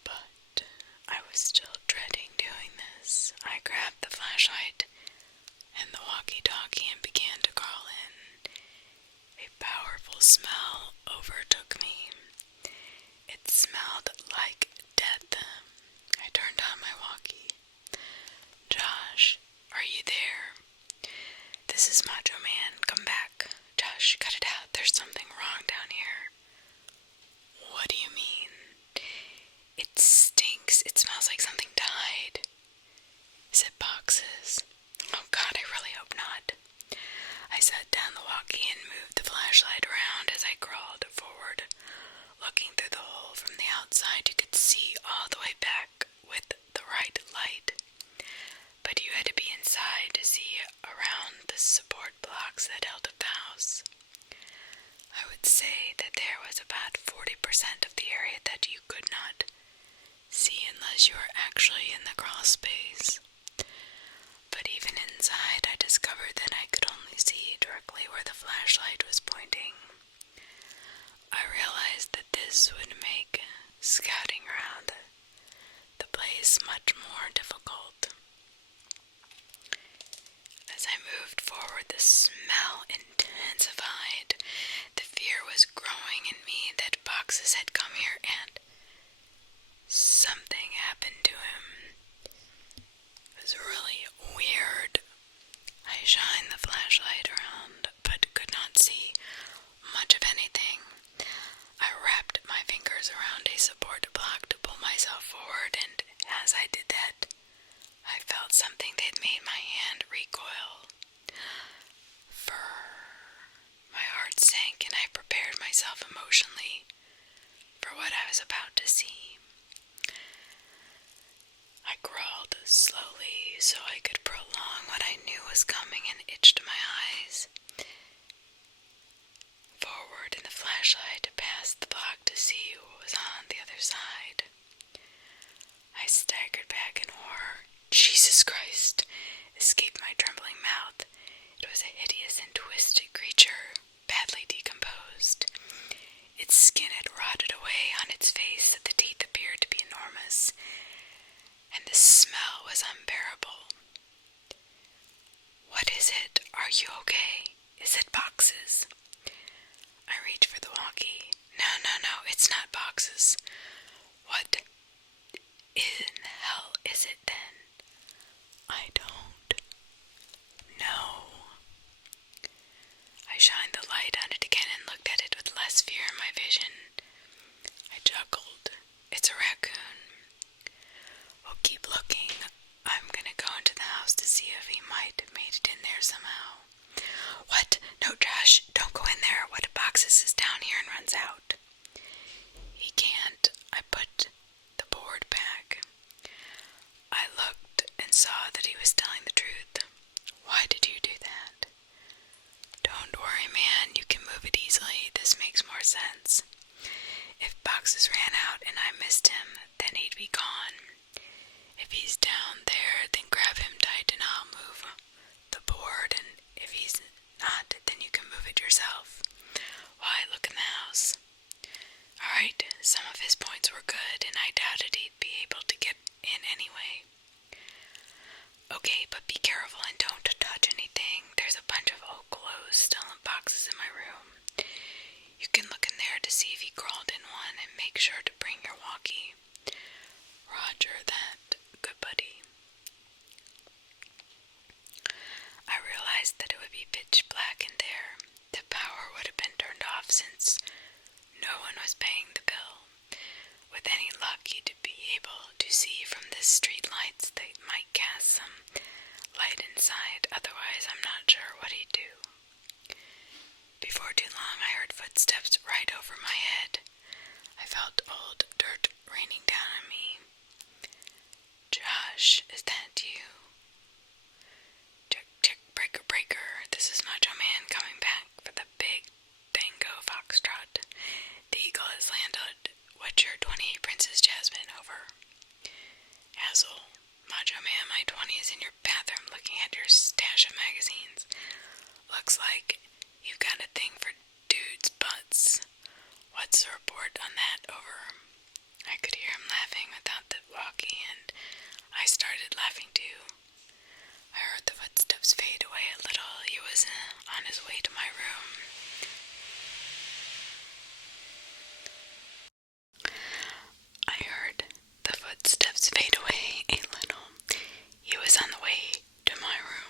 But I was still dreading doing this. I grabbed the flashlight and the walkie-talkie and began to crawl in. A powerful smell overtook me. It smelled like death. I turned on my walkie. Josh, are you there? This is Macho Man. Come back. Josh, cut it out. There's something wrong down here. What do you mean? It stinks. It smells like something died. Is it boxes? Oh God, I really hope not. I set down the walkie and moved the flashlight around as I crawled forward. Looking through the hole from the outside, you could see all the way back with the right light. But you had to be inside to see around the support blocks that held up the house. I would say that there was about 40% of the area that you could not see unless you were actually in the crawl space. But even inside, I discovered that I could only see directly where the flashlight was pointing. I realized that this would make scouting around the place much more difficult. As I moved forward, the smell intensified. The fear was growing in me that boxes had come here and something happened to him. It was really weird. I shined the flashlight around, but could not see much of anything. I wrapped my fingers around a support block to pull myself forward, and as I did that, I felt something that made my hand recoil. My heart sank, and I prepared myself emotionally for what I was about to see. I crawled slowly so I could prolong what I knew was coming and itched my eyes. Forward in the flashlight, past the block to see what was on the other side. I staggered back in horror. Jesus Christ! Escaped my trembling mouth. It was a hideous and twisted creature, badly decomposed. Its skin had rotted away on its face, the teeth appeared to be enormous, and the smell was unbearable. What is it? Are you okay? Is it boxes? I reached for the walkie. No, it's not boxes. What in hell is it then? I don't know. I shined the light on it again and looked at it with less fear in my vision. I chuckled. It's a raccoon. Well, keep looking. I'm gonna go into the house to see if he might have made it in there somehow. What? No, Josh, don't go in there. What boxes is down here and runs out? He can't. I put the board back. I looked and saw that he was telling the truth. Why did you do that? Don't worry, man. You can move it easily. This makes more sense. If boxes ran out and I missed him, then he'd be gone. If he's down there, then grab him tight and I'll move the board, and if he's not, then you can move it yourself. Why, look in the house. Alright, some of his points were good, and I doubted he'd be able to get in anyway. Okay, but be careful night, otherwise I'm not sure what he'd do. Before too long, I heard footsteps right over my head. I felt old dirt raining down on me. Josh, is that you? Check, check, breaker, breaker. This is Macho Man coming back for the big tango foxtrot. The eagle has landed. What's your 28 Princess Jasmine over? Asshole. Macho Man, my 20 is in your bathroom looking at your stash of magazines. Looks like you've got a thing for dudes' butts. What's the report on that over? I could hear him laughing without the walkie, and I started laughing too. I heard the footsteps fade away a little. He was on his way to my room. I heard the footsteps fade away a little. He was on the way to my room.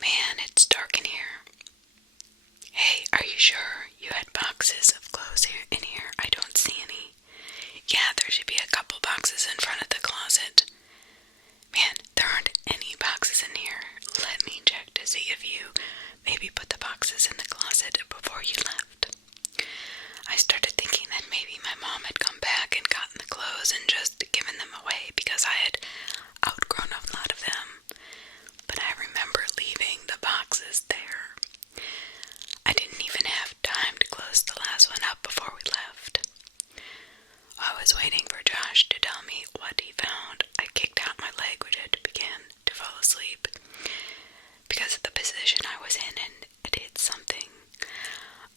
Man, it's dark in here. Hey, are you sure you had boxes of clothes here in here? I don't see any. Yeah, there should be a couple boxes in front of the closet. Man, there aren't any boxes in here. Let me check to see if you maybe put the boxes in the closet before you left. I started thinking that maybe my mom had come back and gotten the clothes and just given them away because I had outgrown a lot of them. But I remember leaving the boxes there. I didn't even have time to close the last one up before we left. I was waiting for Josh to tell me what he found. I kicked out my leg, which had began to fall asleep because of the position I was in, and it hit something.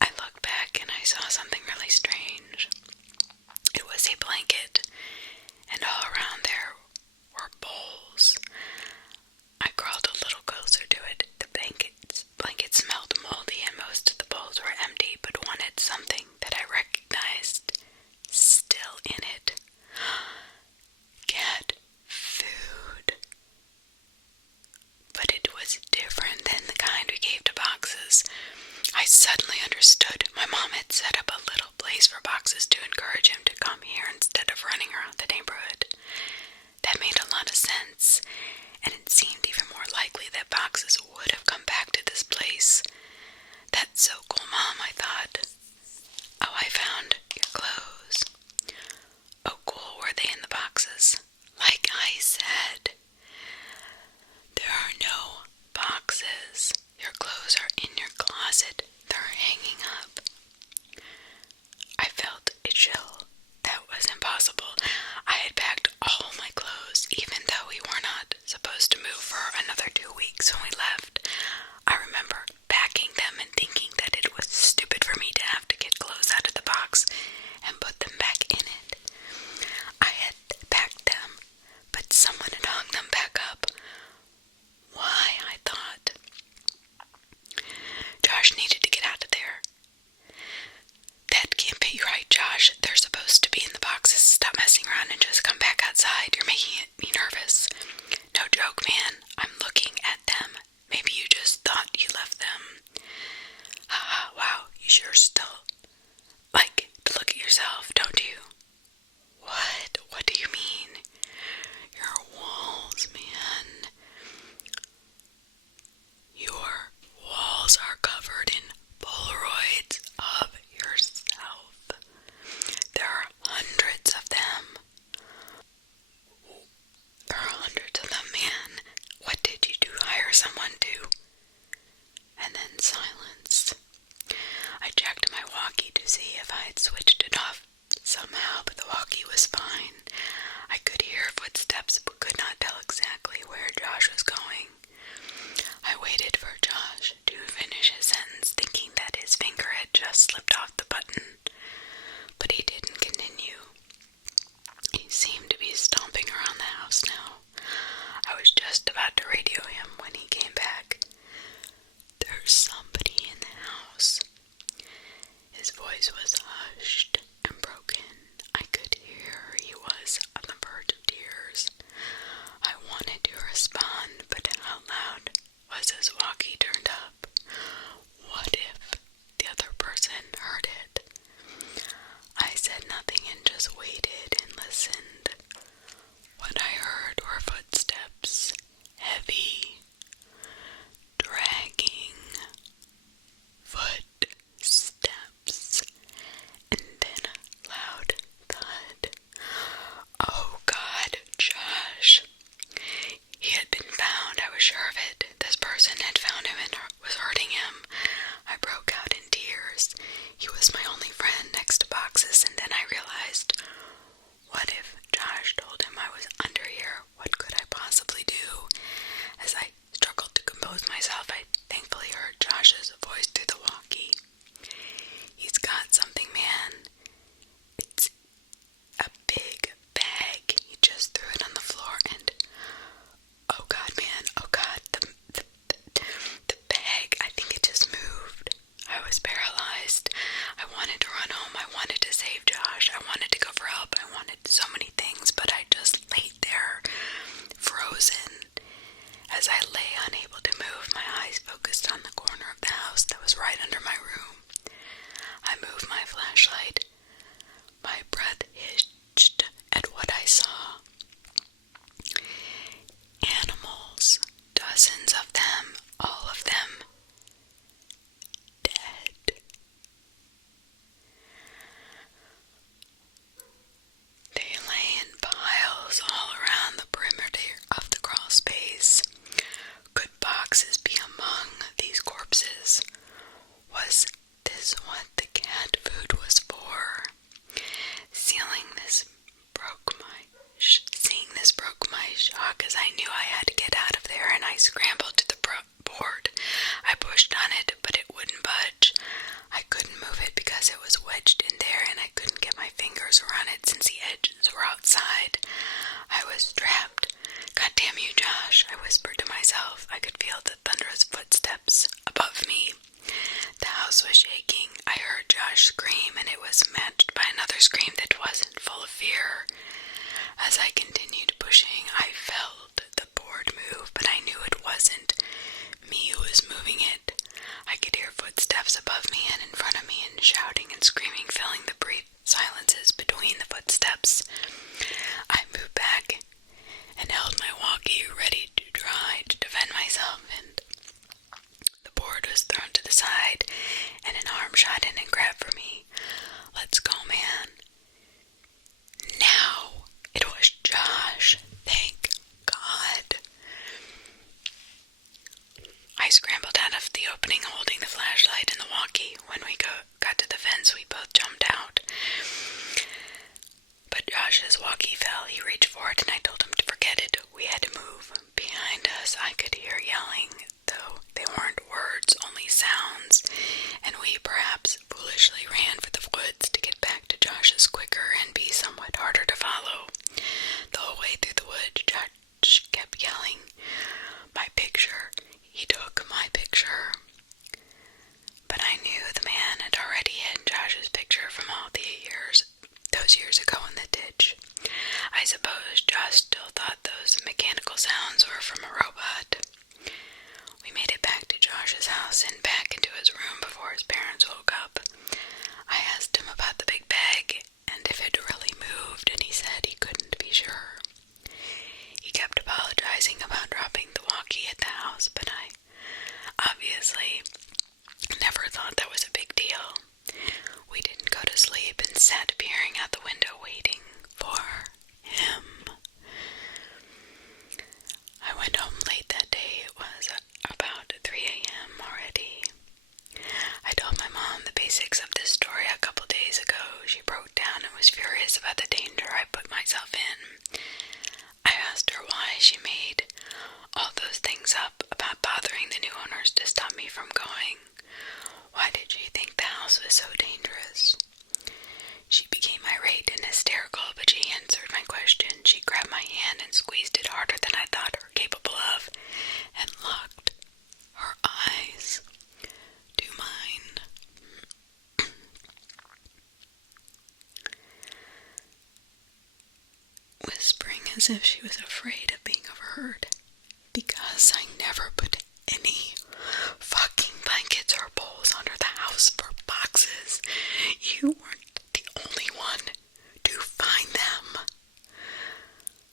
I looked back and I saw something really strange. It was a blanket, because I knew I had to get out of there, and I scrambled to the board. I pushed on it, but it wouldn't budge. I couldn't move it because it was wedged in there, and I couldn't get my fingers around it since the edges were outside. I was trapped. God damn you, Josh, I whispered to myself. I could feel the thunderous footsteps above me. The house was shaking. I heard Josh scream, and it was matched by another scream that wasn't full of fear. As I continued pushing, I felt the board move, but I knew it wasn't me who was moving it. I could hear footsteps above me and in front of me, and shouting and screaming, filling the brief silences between the footsteps. I moved back and held my walkie, ready to try to defend myself, and the board was thrown to the side, and an arm shot in and grabbed for me. "Let's go, man." Now it was Josh. Thank God. I scrambled out of the opening holding the flashlight and the walkie. When we got to the fence, we both jumped out. But Josh's walkie fell. He reached for it, and I told him to forget it. We had to move. Behind us, I could hear yelling, though they weren't words, only sounds, and we perhaps foolishly ran for the woods to get back to Josh's quicker and be somewhat harder to follow. The whole way through the woods, Josh kept yelling, "My picture. He took my picture." But I knew the man had already hid Josh's picture from all those years ago in the ditch. I suppose Josh still thought those mechanical sounds were from a robot. We made it back to Josh's house and back into his room before his parents woke up. I asked him about the big bag and if it really moved, and he said he couldn't be sure. He kept apologizing about dropping the walkie at the house, but I obviously never thought that was a big deal. We didn't go to sleep and sat peering out the window waiting for him. I went home late that day. It was about 3 a.m. already. I told my mom the basics of this story a couple days ago. She broke down and was furious about the danger I put myself in. I asked her why she made all those things up about bothering the new owners to stop me from going. Why did she think the house was so dangerous? She became irate and hysterical, but she answered my question. She grabbed my hand and squeezed it harder than I thought her capable of, and locked her eyes to mine. Whispering as if she was afraid of being overheard. Because I never put any fucking blankets or poles under the house for boxes. You weren't the only one to find them.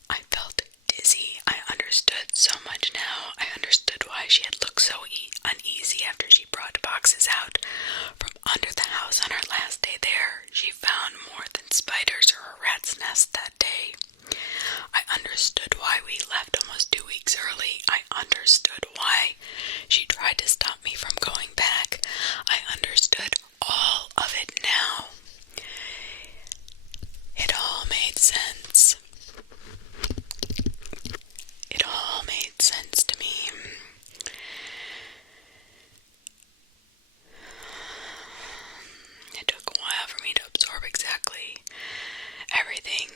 I felt dizzy. I understood so much now. I understood why she had looked so uneasy after she brought boxes out from under the house on her last day there. She found more than spiders or a rat's nest that day. I understood why we left almost 2 weeks early. I understood why she tried to stop me from going back. I understood all of it now. It all made sense. It all made sense to me. It took a while for me to absorb exactly everything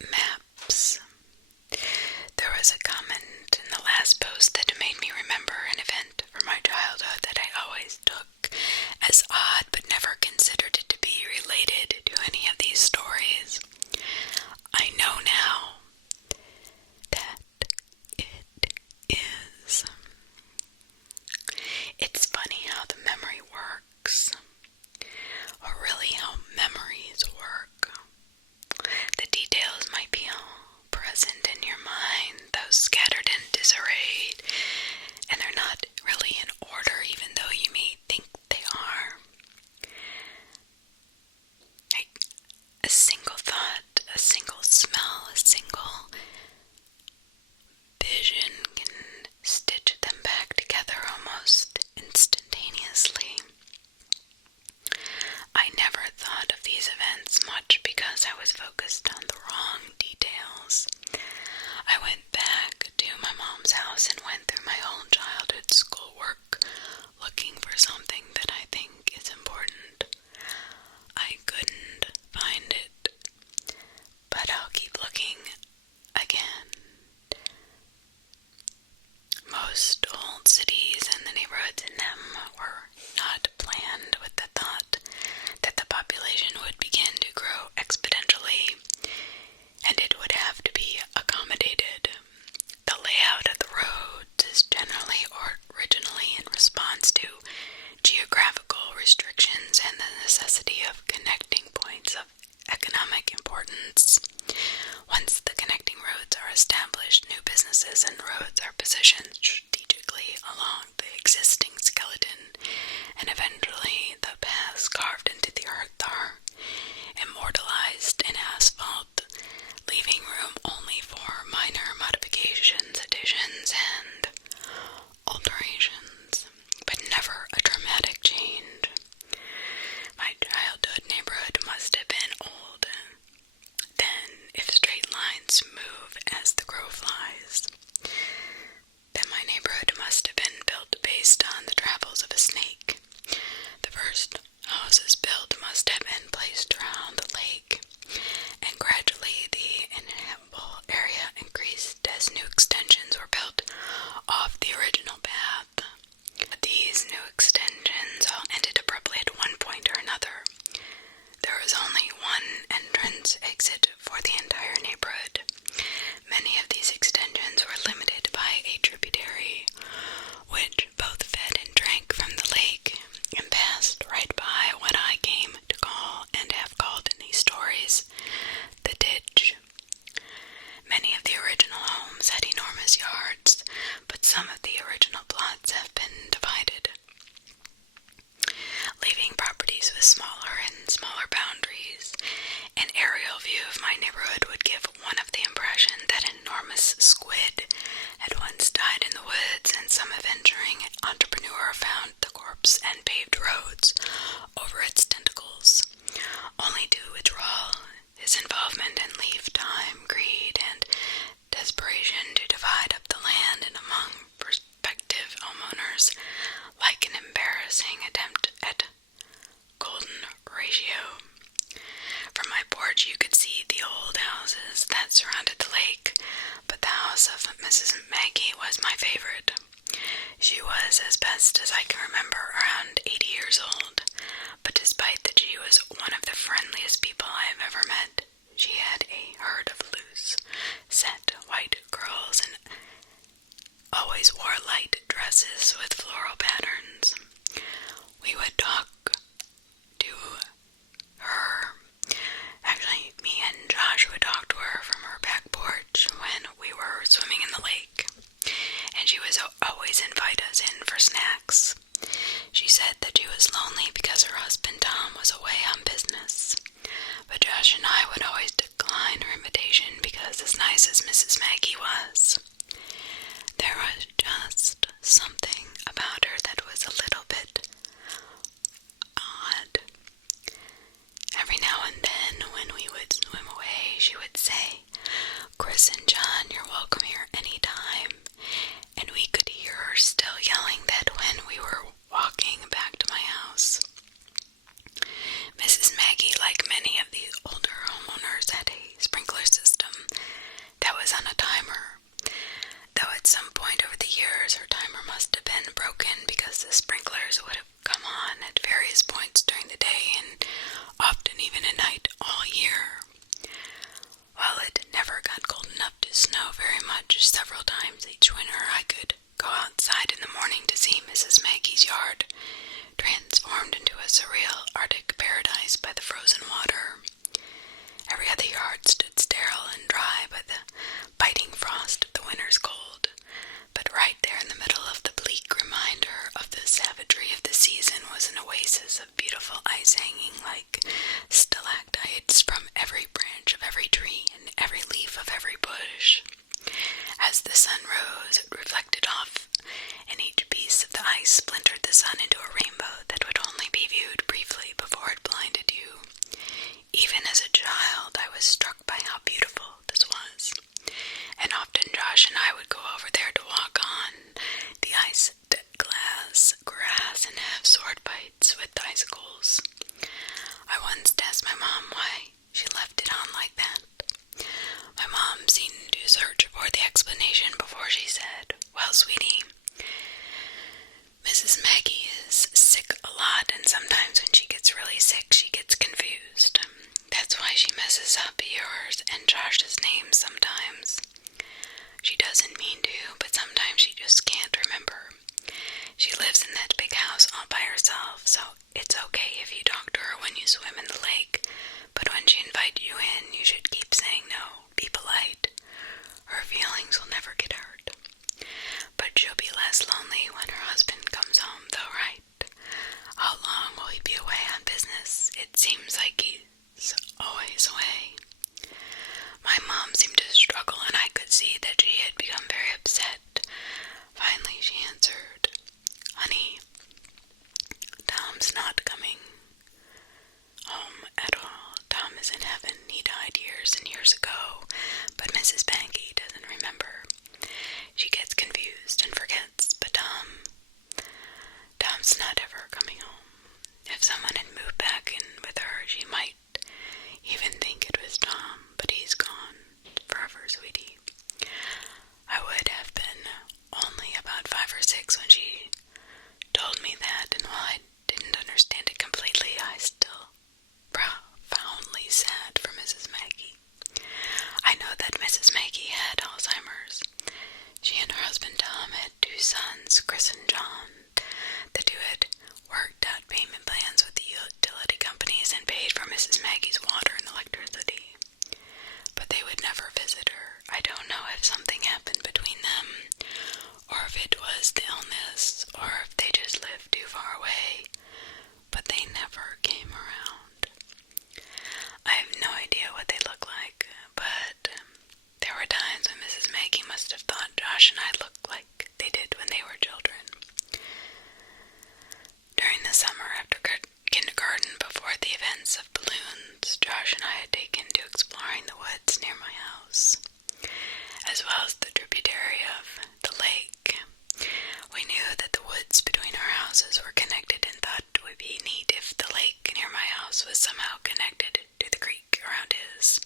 Maps. There was a comment in the last post that made me remember an event from my childhood that I always took as odd but never considered it to be related to any of these stories. I know now that it is. It's funny how the memory works, or really how memories work. The details might be all present in your mind, though scattered and disarrayed, and they're not really in order even though you may think they are. Like a single thought, a single smell, a single vision can stitch them back together almost instantaneously. I never thought of these events much because I was focused on the wrong details. I went back to my mom's house and went through my whole childhood schoolwork looking for something that I think is important. I couldn't find it, but I'll keep looking again. Most old cities and the neighborhoods in them were not planned with the thought that the population would begin to grow exponentially, and it would have to be accommodated. The layout of the roads is generally or originally in response to geographical restrictions and the necessity of connecting points of economic importance. Once the connecting roads are established, new businesses and roads are positioned strategically along the existing skeleton, and eventually the paths carved into the earth are immortalized in asphalt, leaving room only for minor modifications, additions, and alterations, but never a dramatic change. My childhood neighborhood must have been old, then, if straight lines move as the crow flies, then my neighborhood must have been built based on the travels of a snake. The first houses built must have been placed around the lake, and gradually the inhabitable area increased as new extensions were built off the original path. But these new extensions all ended abruptly at one point or another. There was only one entrance-exit for the entire neighborhood. Many of these extensions were limited by a tributary, which both fed and drank from the lake, and passed right by what I came to call, and have called in these stories, the ditch. Many of the original homes had enormous yards, but some of the original plots have been divided, leaving properties with smaller and smaller boundaries. An aerial view of my neighborhood would give one of the impression that an enormous squid had once died in the woods, and some adventuring entrepreneur found the corpse and paved roads over its tentacles, only to withdraw his involvement and leave time, greed, and desperation to divide up the land and among prospective homeowners like an embarrassing attempt at golden ratio. From my porch you could see the old houses that surrounded the lake, but the house of Mrs. Maggie was my favorite. She was, as best as I can remember, around 80 years old, but despite that she was one of the friendliest people I have ever met, she had a herd of loose, set white curls and always wore light dresses with floral patterns. We would talk to her. Actually, me and Josh would talk to her from her back porch when we were swimming in the lake, and she would always invite us in for snacks. She said that she was lonely because her husband Tom was away on business, but Josh and I would always decline her invitation because, as nice as Mrs. Maggie was, there was just something about her that was a little bit odd. Every now and then, when we would swim away, she would say, "Chris and John, you're welcome here any time," and we could hear her still yelling that when we were walking back to my house. Mrs. Maggie, like many of the older homeowners, had a sprinkler system very much. Several times each winter I could go outside in the morning to see Mrs. Maggie's yard, transformed into a surreal Arctic paradise by the frozen water. Every other yard stood sterile and dry by the biting frost of the winter's cold, but right there in the middle of the bleak reminder of the savagery of the season was an oasis of beautiful ice hanging like stalactites from every branch of every tree and every leaf of every bush. As the sun rose, it reflected off, and each piece of the ice splintered the sun into a rainbow that would only be viewed briefly before it blinded you. Even as a child, I was struck by how beautiful this was, and often Josh and I would go over there to walk on the iced glass grass and have sword fights with icicles. I once asked my mom why she left it on like that. My mom seemed to search for the explanation before she said, "Well, sweetie, Mrs. Maggie is sick a lot, and sometimes when she gets really sick, she gets confused. That's why she messes up yours and Josh's names sometimes. She doesn't mean to, but sometimes she just can't remember. She lives in that big house all by herself, so it's okay if you talk to her when you swim in the lake, but when she invites you in, you should keep saying no. Be polite. Her feelings will never get hurt. But she'll be less lonely when her husband comes home, though, right? How long will he be away on business? It seems like he's always away." My mom seemed to struggle, and I could see that she had become very upset. Finally, she answered, "Honey, Tom's not coming home at all. Tom is in heaven. He died years and years ago, but Mrs. Maggie doesn't remember. She gets confused and forgets, but Tom's not ever coming home. If someone had moved back in with her, she might even think it was Tom, but he's gone forever, sweetie." I would have been only about 5 or 6 when she told me that, and while I didn't understand it completely, I still profoundly sad for Mrs. Maggie. I know that Mrs. Maggie had Alzheimer's. She and her husband Tom had 2 sons, Chris and John. The 2 had worked out payment plans with the utility companies and paid for Mrs. Maggie's water and electricity. But they would never visit her. I don't know if something happened between them, or if it was the illness, or if they just lived too far away, but they never came around. I have no idea what they look like, but there were times when Mrs. Maggie must have thought Josh and I looked like they did when they were children. During the summer after kindergarten, before the events of balloons, Josh and I had taken to exploring the woods near my house, as well as the tributary of the lake. We knew that the woods between our houses were connected and thought it would be neat if the lake near my house was somehow connected to the creek around his.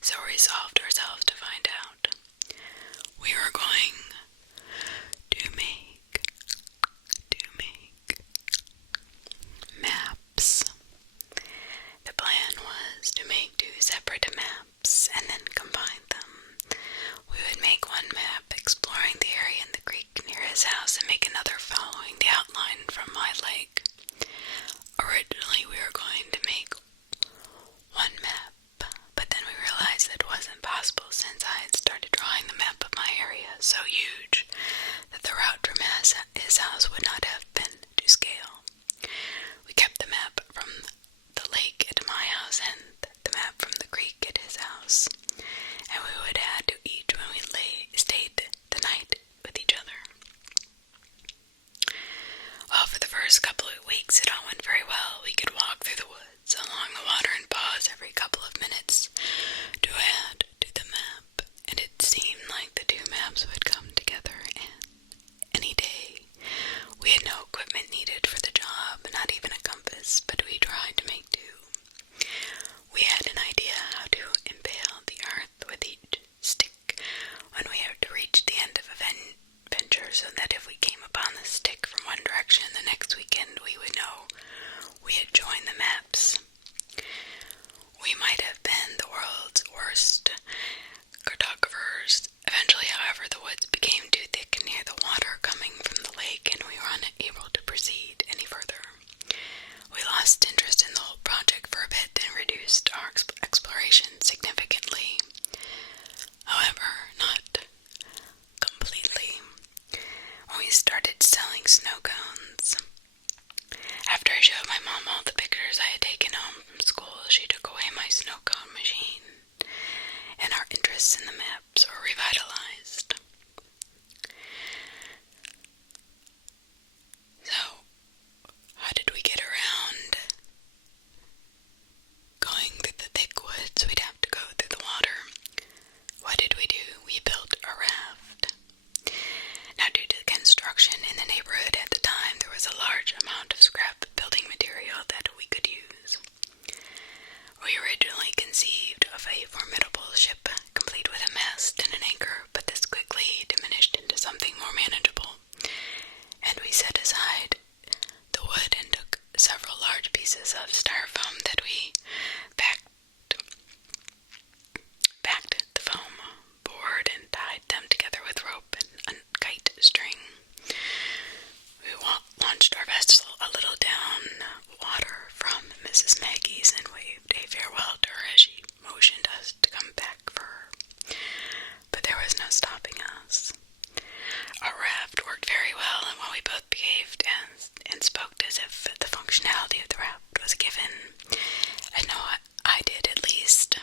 So we resolved ourselves to find out. We were going to make maps. The plan was to make 2 separate maps and then combine them. We would make groups were revitalized. So, how did we get around going through the thick woods? We'd have to go through the water. What did we do? We built a raft. Now, due to the construction in the neighborhood at the time, there was a large amount of scrap building material that we could use. We originally conceived of a formidable ship, complete with a mast and an anchor, but this quickly diminished into something more manageable, and we set aside the wood and took several large pieces of styrofoam that we backed the foam board and tied them together with rope and kite string. We launched our vessel a little down water from Mrs. Maggie's and waved a farewell to her as she motioned us to come back for her. But there was no stopping us. Our raft worked very well, and while we both behaved and spoke as if the functionality of the raft was a given, I know I did at least,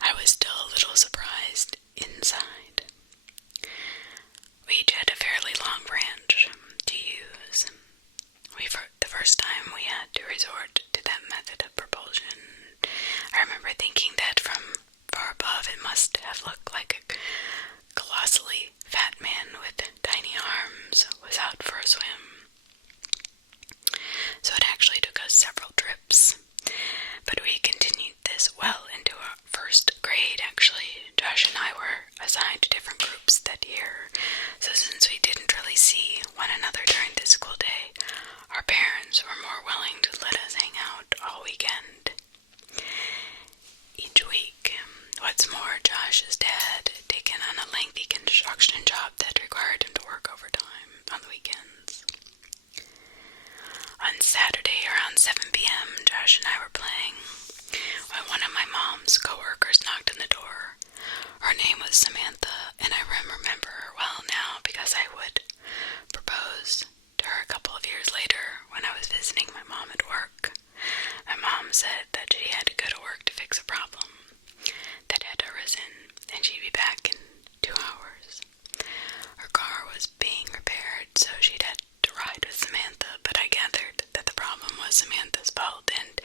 I was still a little surprised inside. We each had a fairly long branch to use. The first time we had to resort to that method of propulsion, I remember thinking that from far above it must have looked like a colossally fat man with tiny arms was out for a swim. So it actually took us several trips, but we continued this well into our first grade. Actually, Josh and I were assigned to different groups that year, so since we didn't really see one another during the school day, our parents were more willing to let us hang out all weekend. Each week, what's more, Josh's dad had taken on a lengthy construction job that required him to work overtime on the weekends. On Saturday around 7 p.m., Josh and I were playing when one of my mom's co-workers knocked on the door. Her name was Samantha, and I remember her well now because I would propose to her a couple of years later when I was visiting my mom at work. My mom said that she had to go to work to fix a problem that had arisen, and she'd be back in 2 hours. Her car was being repaired, so she'd had to ride with Samantha, but I gathered that the problem was Samantha's fault, and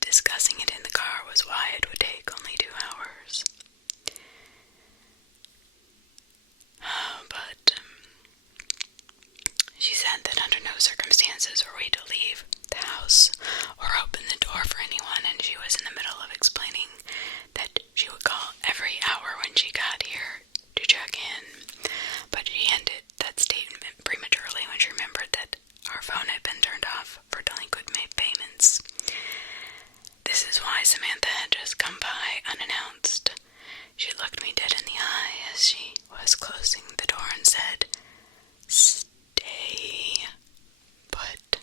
discussing it in the car was why it would take only 2 hours. But she said that under no circumstances were we to leave the house or open the door for anyone, and she was in the middle of explaining that she would call every hour when she got here to check in, but she ended that statement prematurely when she remembered that our phone had been turned off for delinquent payments. This is why Samantha had just come by unannounced. She looked me dead in the eye as she was closing the door and said, "Stay put.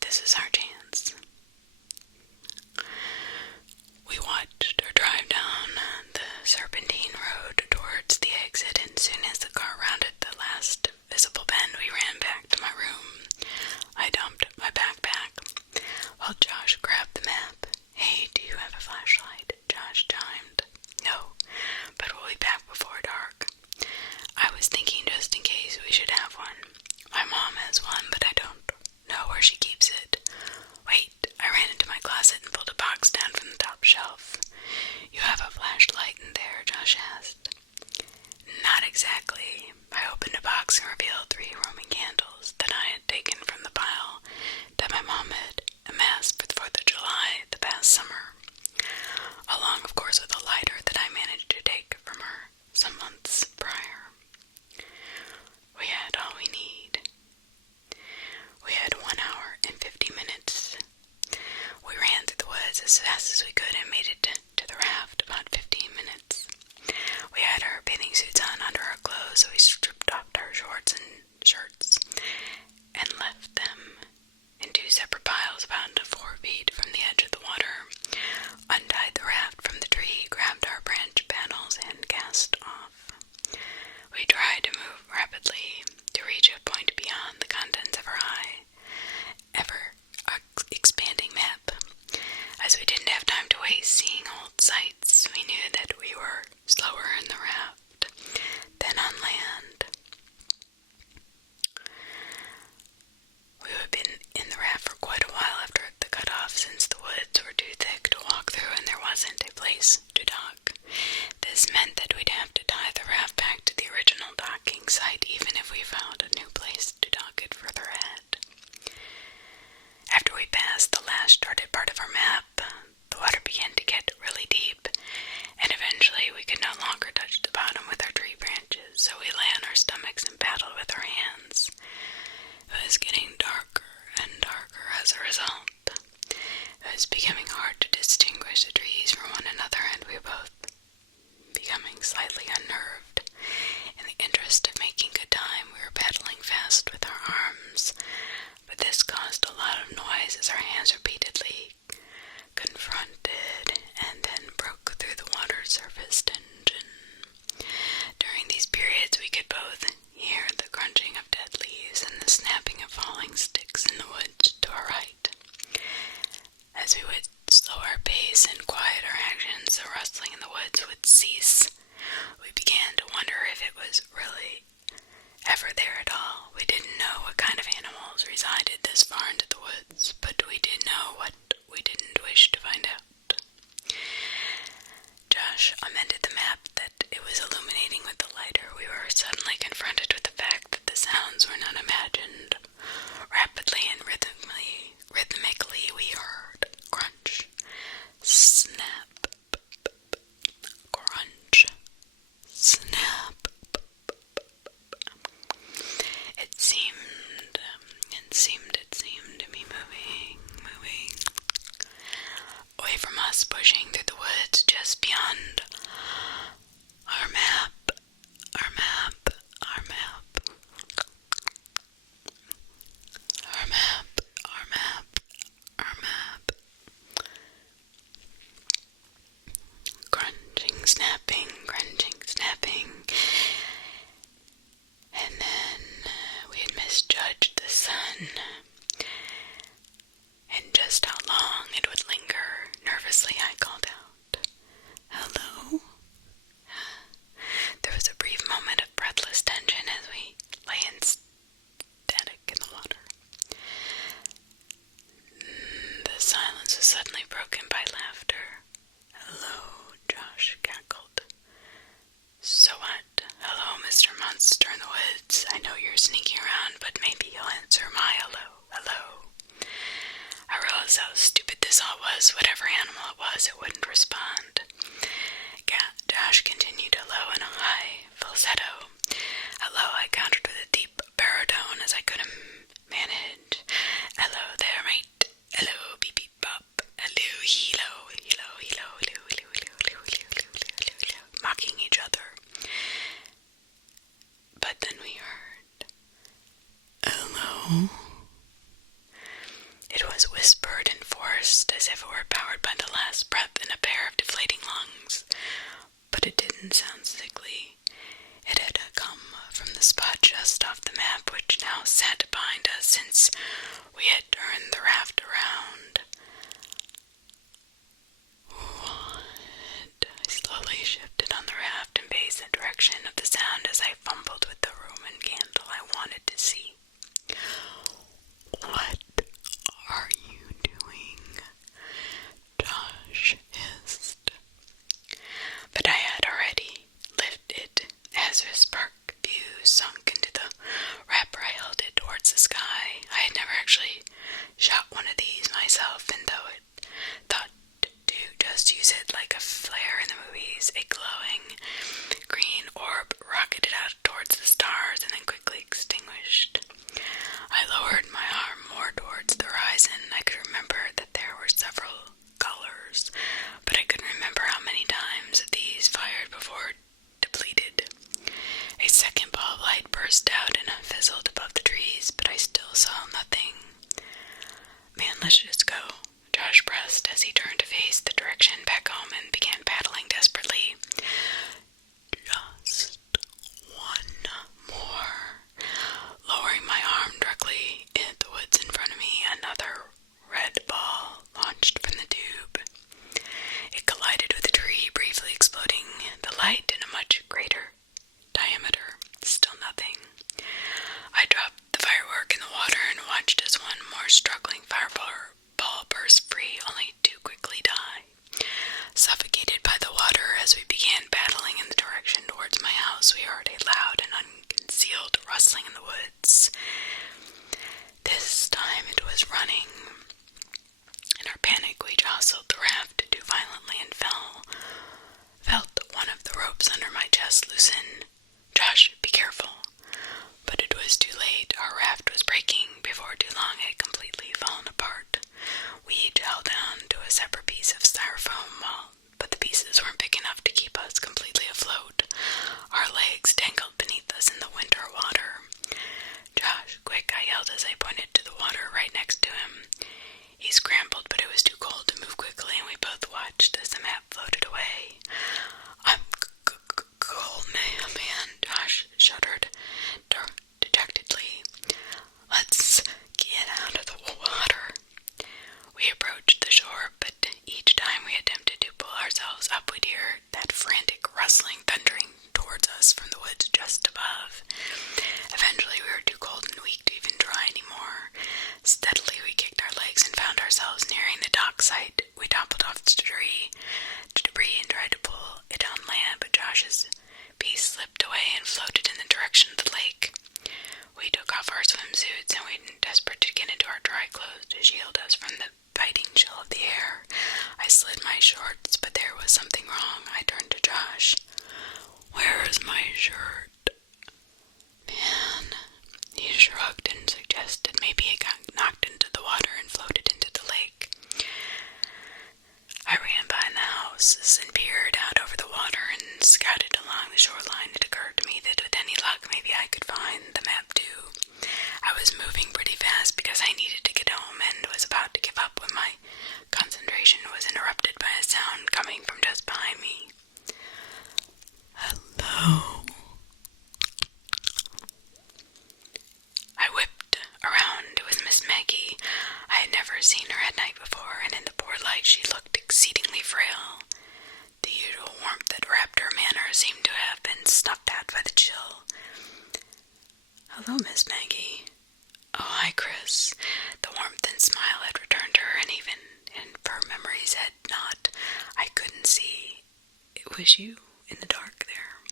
This is our chance." We watched her drive down the serpentine road towards the exit, and soon as the car rounded the last visible bend, we ran back to my room. I dumped my backpack while Josh grabbed the map. "Hey, do you have a flashlight?" Josh chimed. "No, but we'll be back before dark." I was thinking just in case we should have one. My mom has one, but I don't know where she keeps it. Wait, I ran into my closet and pulled a box down from the top shelf. "You have a flashlight in there?" Josh asked. "Not exactly." I opened a box and revealed 3 Roman candles that I had taken from the pile that my mom had amassed for the 4th of July the past summer, along, of course, with a lighter that I managed to take from her some months prior. We had all we need. We had 1 hour and 50 minutes. We ran through the woods as fast as we could and made it to the raft about 15 minutes. We had our bathing suits on under our clothes, so we stripped off our shorts and shirts and left them in 2 separate piles about 4 feet from the edge of the water, untied the raft from the tree, grabbed woods would cease. We began to wonder if it was really ever there at all. We didn't know what kind of animals resided this far into the woods, but we did know what we didn't wish to find out. Josh amended the map that it was illuminating with the lighter. We were suddenly confronted with the fact that the sounds were not imagined. Rapidly and rhythmically we heard crunch, snap, crunch, snap. It seemed to be moving away from us, pushing through the woods just beyond our map. Crunching, snapping. And then we had misjudged the sun and just how long it would linger. Nervously, I called out, "Hello?" There was a brief moment of breathless tension as we lay in static in the water. The silence was suddenly broken by laughter. "Hello," Josh cackled. "So what? Hello, Mr. Monster in the Woods. I know you're sneaking around, but maybe you'll answer my hello." I realized how stupid this all was. Whatever animal it was, it wouldn't respond. Josh continued hello in a high falsetto. Hello, I countered with a deep baritone as I couldn't manage. "Hello there, mate. Hello, beep beep bop. Hello, hello, hello, hello, hello, hello, hello, hello, hello, mocking each other. But then we heard, "Hello." It was whispered and forced, as if it were powered by the last breath in a pair of deflating lungs. But it didn't sound sickly. It had come from the spot just off the map, which now sat behind us since we had turned the raft around. What? I slowly shifted on the raft and faced the direction of the sound as I fumbled with the Roman candle I wanted to see. "What are you doing?" Josh hissed. But I had already lifted as his spark fuse sunk into the wrapper. I held it towards the sky. I had never actually shot one of these myself, and though it thought to just use it like a flare in the movies, a glowing green orb rocketed out towards the stars and then quickly extinguished. I lowered my arm more towards the horizon. I could remember that there were several colors, but I couldn't remember how many times these fired before depleted. A second ball of light burst out and fizzled above the trees, but I still saw nothing. "Man, let's just go," Josh pressed as he turned to face the direction back home and began paddling desperately. "Just one more." Lowering my arm directly in the woods in front of me, another red ball launched from the tube. It collided with a tree, briefly exploding the light in a much greater diameter. Still nothing. I dropped the firework in the water and watched as one more struggling fireball burst free, only to quickly die. Suffocated by the water as we began paddling in the direction towards my house, we heard a loud and unconcealed rustling in the woods. This time it was running. In our panic, we jostled the raft too violently and felt one of the ropes under my chest loosen. "Josh, be careful." But it was too late. Our raft was breaking. Before too long, it had completely fallen apart. We each held down to a separate piece of styrofoam, but the pieces weren't big enough to keep us completely afloat. Our legs dangled beneath us in the winter water. "Josh, quick," I yelled as I pointed to the water right next to him. He scrambled, but it was too cold to move quickly, and we both watched as the map floated away. "I'm cold, man," Josh's piece slipped away and floated in the direction of the lake. We took off our swimsuits and we were desperate to get into our dry clothes to shield us from the biting chill of the air. I slid my shorts, but there was something wrong. I turned to Josh. "Where is my shirt?" "Man," he shrugged and suggested maybe it got knocked into the water and floated into the lake. I ran behind the houses and peered out over the water and scouted along the shoreline. It occurred to me that with any luck, maybe I could find the map too. I was moving pretty fast because I needed to get home and was about to give up when my concentration was interrupted by a sound coming from just behind me. "Hello." I whipped around. It was Miss Maggie. I had never seen her at night before, and in the poor light she looked exceedingly frail. The usual warmth that wrapped her manner seemed to have been snuffed out by the chill. "Hello, Miss Maggie." "Oh, hi, Chris." The warmth and smile had returned to her, and even if her memories had not, I couldn't see. It was you in the dark there.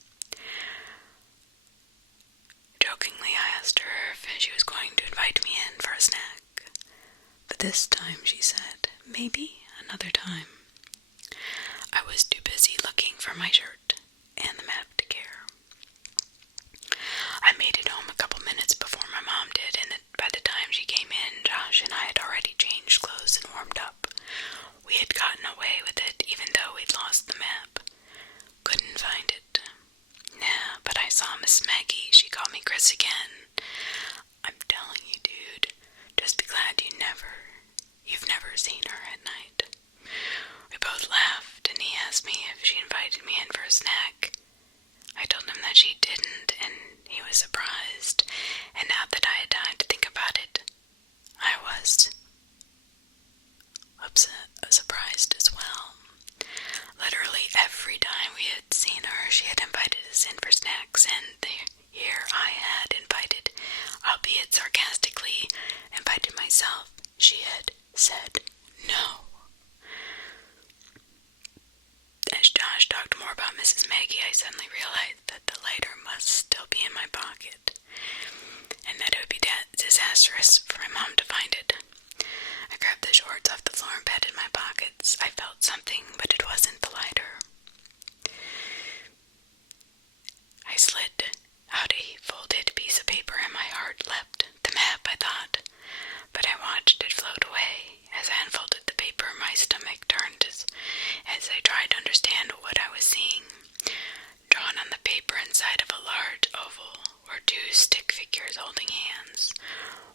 Jokingly, I asked her if she was going to invite me in for a snack. "But this time," she said, "maybe another time." I was too busy looking for my shirt and the map to care. I made it home a couple minutes before my mom did, and by the time she came in, Josh and I had already changed clothes and warmed up. We had gotten away with it, even though we'd lost the map. Couldn't find it. Nah, but I saw Miss Maggie. She called me Chris again. "I'm telling you, dude, just be glad you've never seen her at night." We both laughed, and he asked me if she invited me in for a snack. I told him that she didn't, and he was surprised, and now that I had time to think about it, I was surprised as well. Literally every time we had seen her, she had invited us in for snacks, and here I had invited, albeit sarcastically, invited myself. She had said no. As Josh talked more about Mrs. Maggie, I suddenly realized that the lighter must still be in my pocket, and that it would be disastrous for my mom to find it. I grabbed the shorts off the floor and patted my pockets. I felt something, but it wasn't the lighter. I slid out a folded piece of paper and my heart leapt. The map, I thought, but I watched it float away. As I unfolded the paper, my stomach turned as I tried to understand what I was seeing. Drawn on the paper inside of a large oval were two stick figures holding hands.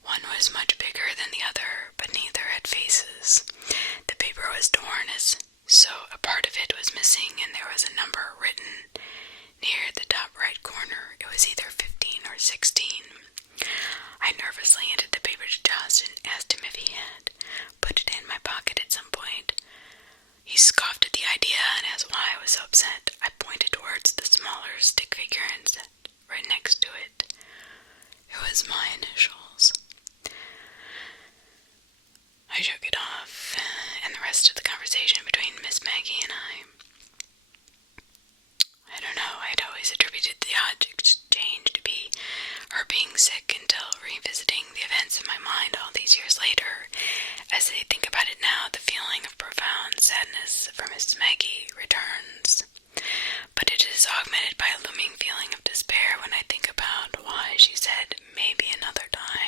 One was much bigger than the other, but neither had faces. The paper was torn, so a part of it was missing, and there was a number written near the top right corner. It was either 15 or 16. I nervously handed the paper to Josh and asked him if he had put it in my pocket at some point. He scoffed at the idea and asked why I was so upset. I pointed towards the smaller stick figure and said right next to it, "It was my initials." I shook it off, and the rest of the conversation between Miss Maggie and I don't know, I'd always attributed the odd exchange to be her being sick until revisiting the events in my mind all these years later. As I think about it now, the feeling of profound sadness for Miss Maggie returns, but it is augmented by a looming feeling of despair when I think about why she said maybe another time.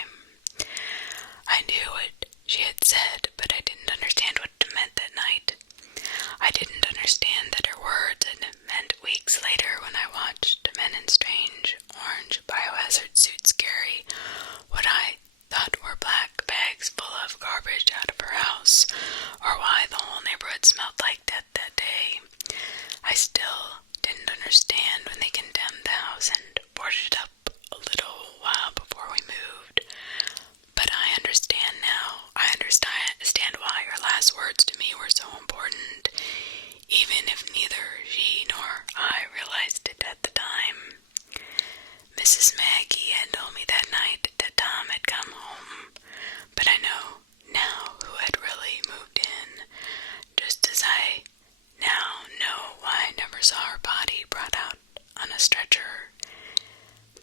stretcher.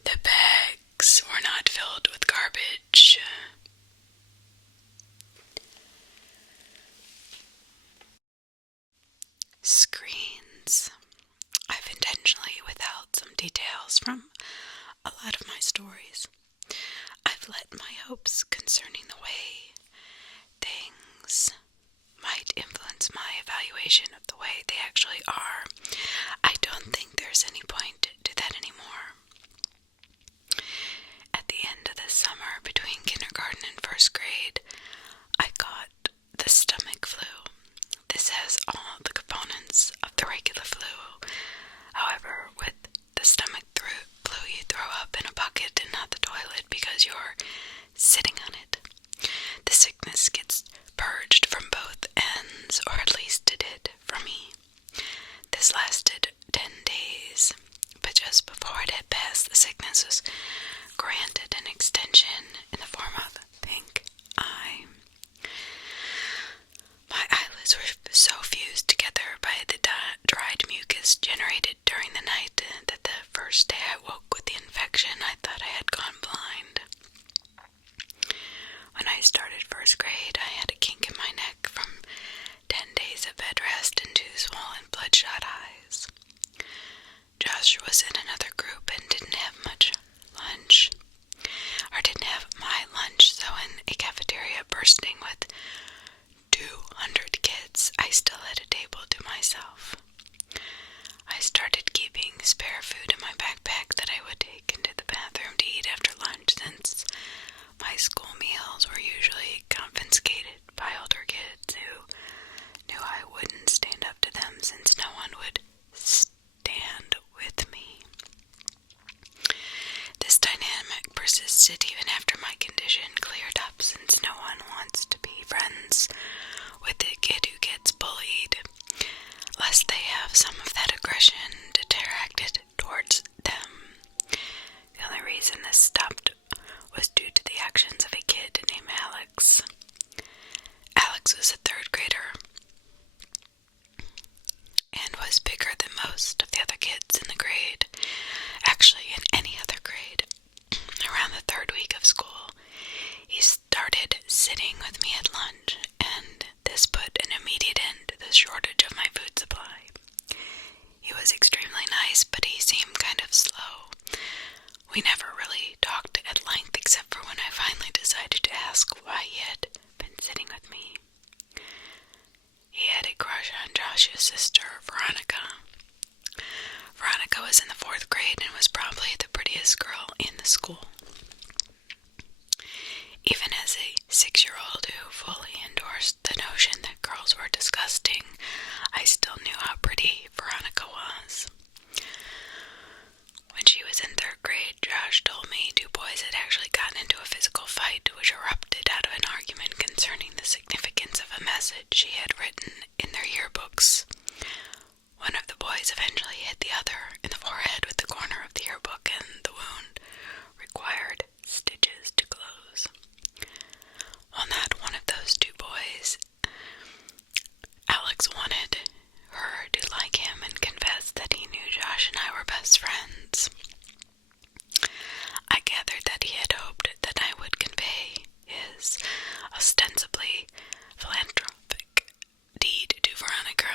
The bags were not filled with garbage. Screens. I've intentionally withheld some details from a lot of my stories. I've let my hopes concerning the way things might influence my evaluation of the way they actually are. I don't think there's any point to that anymore. At the end of the summer, between kindergarten and first grade, I got the stomach flu. This has all the components of the regular flu. However, with the stomach flu, you throw up in a bucket and not the toilet because you're sitting on it. The sickness gets purged from both ends, or at least it did for me. This lasted 10 days, but just before it had passed, the sickness was granted an extension in the form of pink eye. My eyelids were so fused together by the dried mucus generated during the night that the first day I woke with the infection, I thought I had gone blind. When I started first grade, I had a kink in my neck from 10 days of bed rest and 2 swollen bloodshot eyes. Josh was in another group and didn't have much lunch, or didn't have my lunch, so in a cafeteria bursting with 200 kids, I still had a table to myself. I started keeping spare food in my backpack that I would take into the bathroom to eat after lunch, since my school meals were usually confiscated by older kids who knew I wouldn't stand up to them since no one would stand with me. This dynamic persisted even after my condition cleared up, since no one wants to be friends with the kid who gets bullied, lest they have some of that aggression directed towards them. The only reason this stopped was due to the actions of a kid named Alex. Alex was a 3rd grader and was bigger than most of the other kids in the grade. Actually, in any other grade. Around the 3rd week of school, he started sitting with me at lunch, and this put an immediate end to the shortage of my food supply. He was extremely nice, but he seemed kind of slow. We never really talked at length except for when I finally decided to ask why he had been sitting with me. He had a crush on Josh's sister, Veronica. Veronica was in the 4th grade and was probably the prettiest girl in the school. Even as a 6-year-old who fully endorsed the notion that girls were disgusting, I still knew how pretty Veronica was. When she was in 3rd grade, Josh told me 2 boys had actually gotten into a physical fight, which erupted out of an argument concerning the significance of a message she had written in their yearbooks. One of the boys eventually hit the other in the forehead with the corner of the yearbook, and the wound required stitches to close. Well, not one of those 2 boys. Alex wanted her to like him and confessed that he knew Josh and I were best friends. I gathered that he had hoped that I would convey his ostensibly philanthropic deed to Veronica,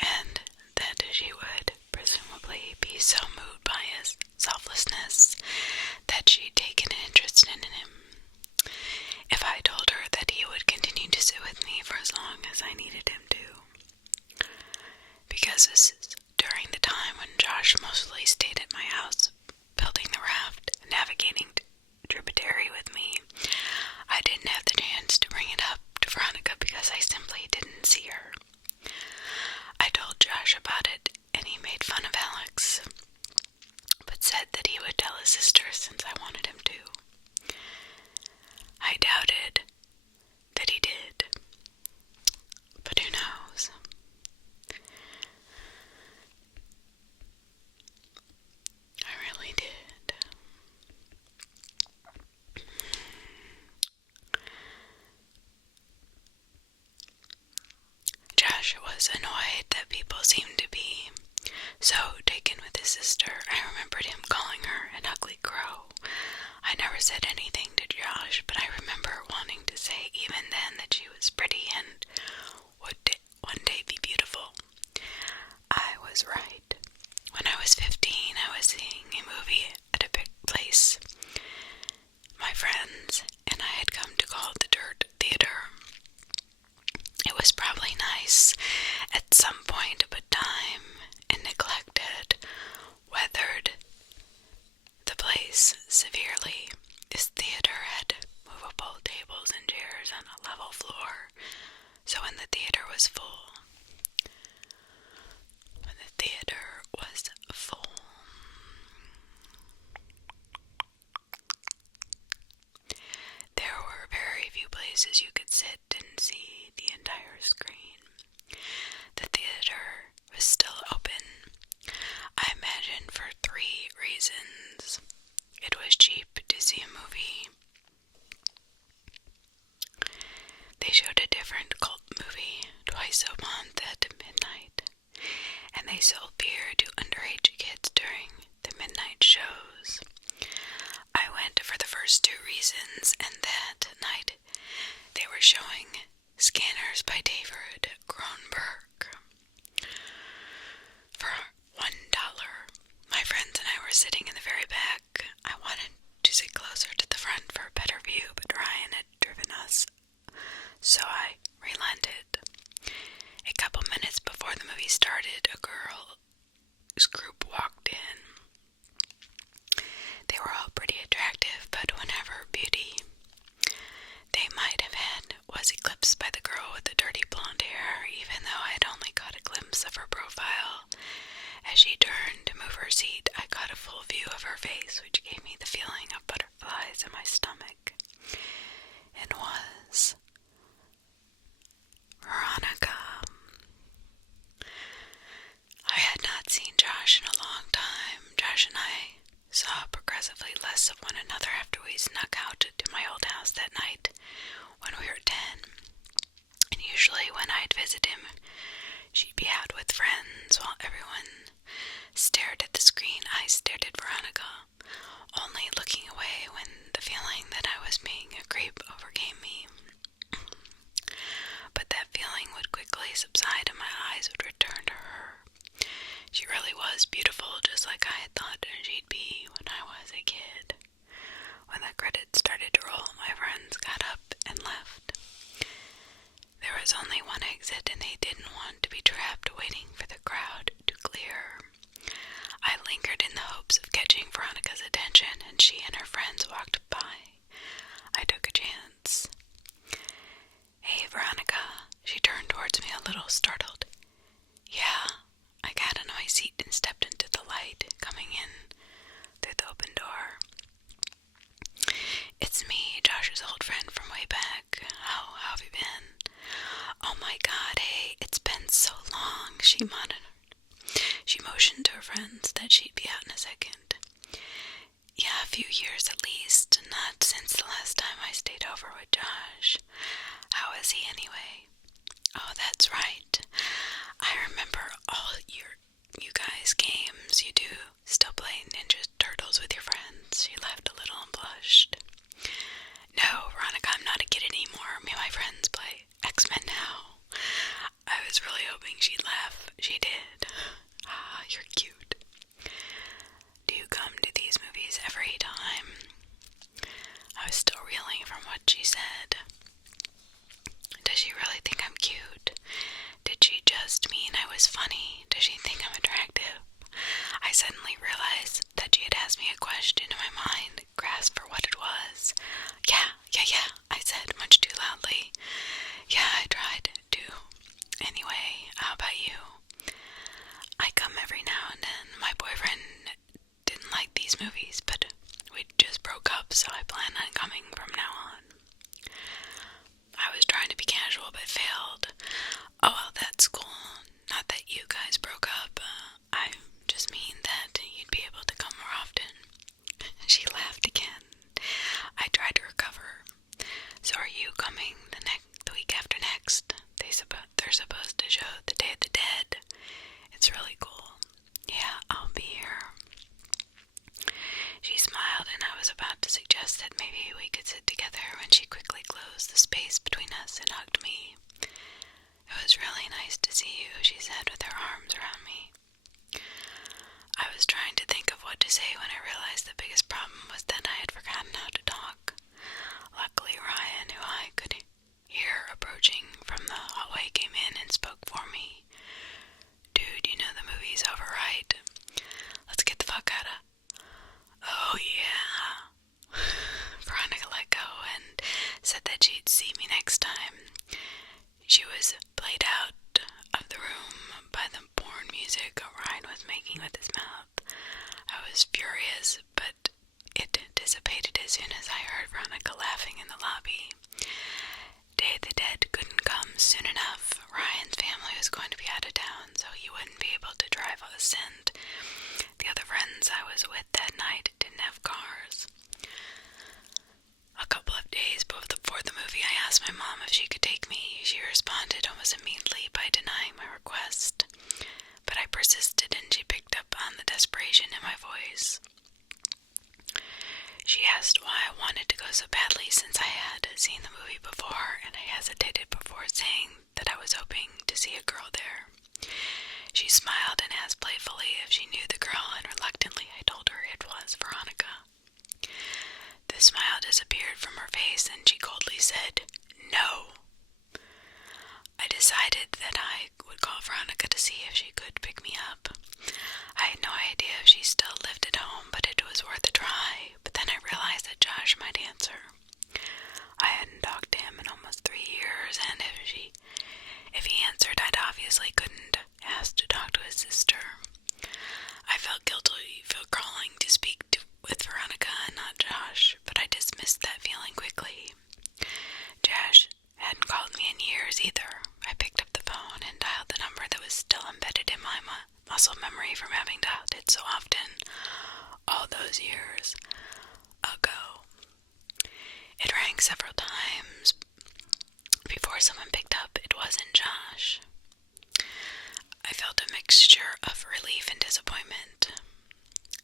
and that she would presumably be so moved by his selflessness that she'd taken an interest in him. If I told her that he would continue to sit with me for as long as I needed him to. Because this is during the time when Josh mostly stayed at my house, building the raft, navigating tributary with me, I didn't have the chance to bring it up to Veronica because I simply didn't see her. I told Josh about it, and he made fun of Alex, but said that he would tell his sister since I wanted him to. I doubted that he did, but who knows? I really did. Josh was annoyed that people seemed to be So, taken with his sister, I remembered him calling her an ugly crow. I never said anything to Josh, but I remember wanting to say even then that she was pretty and would one day be beautiful. I was right. When I was 15, I was seeing a movie at a big place. My friends and I had come to call it the Dirt Theater. It was probably nice at some point, but time and neglect had weathered the place severely. This theater had movable tables and chairs on a level floor, so when the theater was full, there were very few places you could sit and see the entire screen. The theater was still open, I imagine for 3 reasons. It was cheap to see a movie. They showed a different cult movie twice a month at midnight, and they sold beer to underage kids during the midnight shows. I went for the first 2 reasons, and that night they were showing Scanners by David Cronenberg for $1. My friends and I were sitting in the very back. I wanted to sit closer to the front for a better view, but Ryan had driven us, so I relented. A couple minutes before the movie started, a girl's group walked in. They were all pretty attractive, but whenever beauty they might have had was eclipsed by the girl with the dirty blonde hair, even though I had only caught a glimpse of her profile. As she turned to move her seat, I got a full view of her face, which gave me the feeling of butterflies in my stomach. It was Veronica. I had not seen Josh in a long time. Josh and I saw progressively less of one another after we snuck out to my old house that night when we were 10. And usually when I'd visit him, she'd be out with friends while everyone stared at the screen. I stared at Veronica, only looking away when the feeling that I was being a creep overcame me. But that feeling would quickly subside and my eyes would return to her. She really was beautiful, just like I had thought she'd be when I was a kid. When the credits started to roll, my friends got up and left. There was only one exit, and they didn't want to be trapped waiting for the crowd to clear. I lingered in the hopes of catching Veronica's attention, and she and her friends walked by. I took a chance. "Hey, Veronica." She turned towards me a little startled. "Yeah." I got on my seat and stepped into the light coming in through the open door. "It's me, Josh's old friend from way back. How have you been?" "Oh my God, hey, it's been so long," she monitored. She motioned to her friends that she'd be out in a second. "Yeah, a few years at least, not since the last time I stayed over with Josh. How is he anyway?" "Oh, that's right. I remember all you guys' games. You do still play Ninja Turtles with your friends?" She laughed a little and blushed. "No, Veronica, I'm not a kid anymore. Me and my friends play X-Men now." I was really hoping she'd laugh. She did. "Ah, you're cute." "Do you come to these movies every time?" I was still reeling from what she said. Does she really think I'm cute? Did she just mean I was funny? Does she think I'm attractive? to say when I realized the biggest problem was that I had forgotten how to talk. Luckily, Ryan, who I could hear approaching from the hallway, came in and spoke for me. "Dude, you know the movie's over, right? Let's get the fuck out of..." "Oh, yeah." Veronica let go and said that she'd see me next time. She was played out of the room by the porn music Ryan was making with his mouth. I was furious, but it dissipated as soon as I heard Veronica laughing in the lobby. Day of the Dead couldn't come soon enough. Ryan's family was going to be out of town, so he wouldn't be able to drive us, and the other friends I was with that night didn't have cars. A couple of days before the movie, I asked my mom if she could take me. She responded almost immediately by denying my request, but I persisted and she picked up on the desperation in my voice. She asked why I wanted to go so badly since I had seen the movie before, and I hesitated before saying that I was hoping to see a girl there. She smiled and asked playfully if she knew the girl, and reluctantly I told her it was Veronica. The smile disappeared from her face and she coldly said, "No." I decided that I would call Veronica to see if she could pick me up. I had no idea if she still lived at home, but it was worth a try. But then I realized that Josh might answer. I hadn't talked to him in almost 3 years, and if he answered, I'd obviously couldn't ask to talk to his sister. I felt guilty for calling to speak with Veronica and not Josh, but I dismissed that feeling quickly. Josh hadn't called me in years either. I picked up the phone and dialed the number that was still embedded in my muscle memory from having dialed it so often all those years ago. It rang several times before someone picked up. It wasn't Josh. I felt a mixture of relief and disappointment.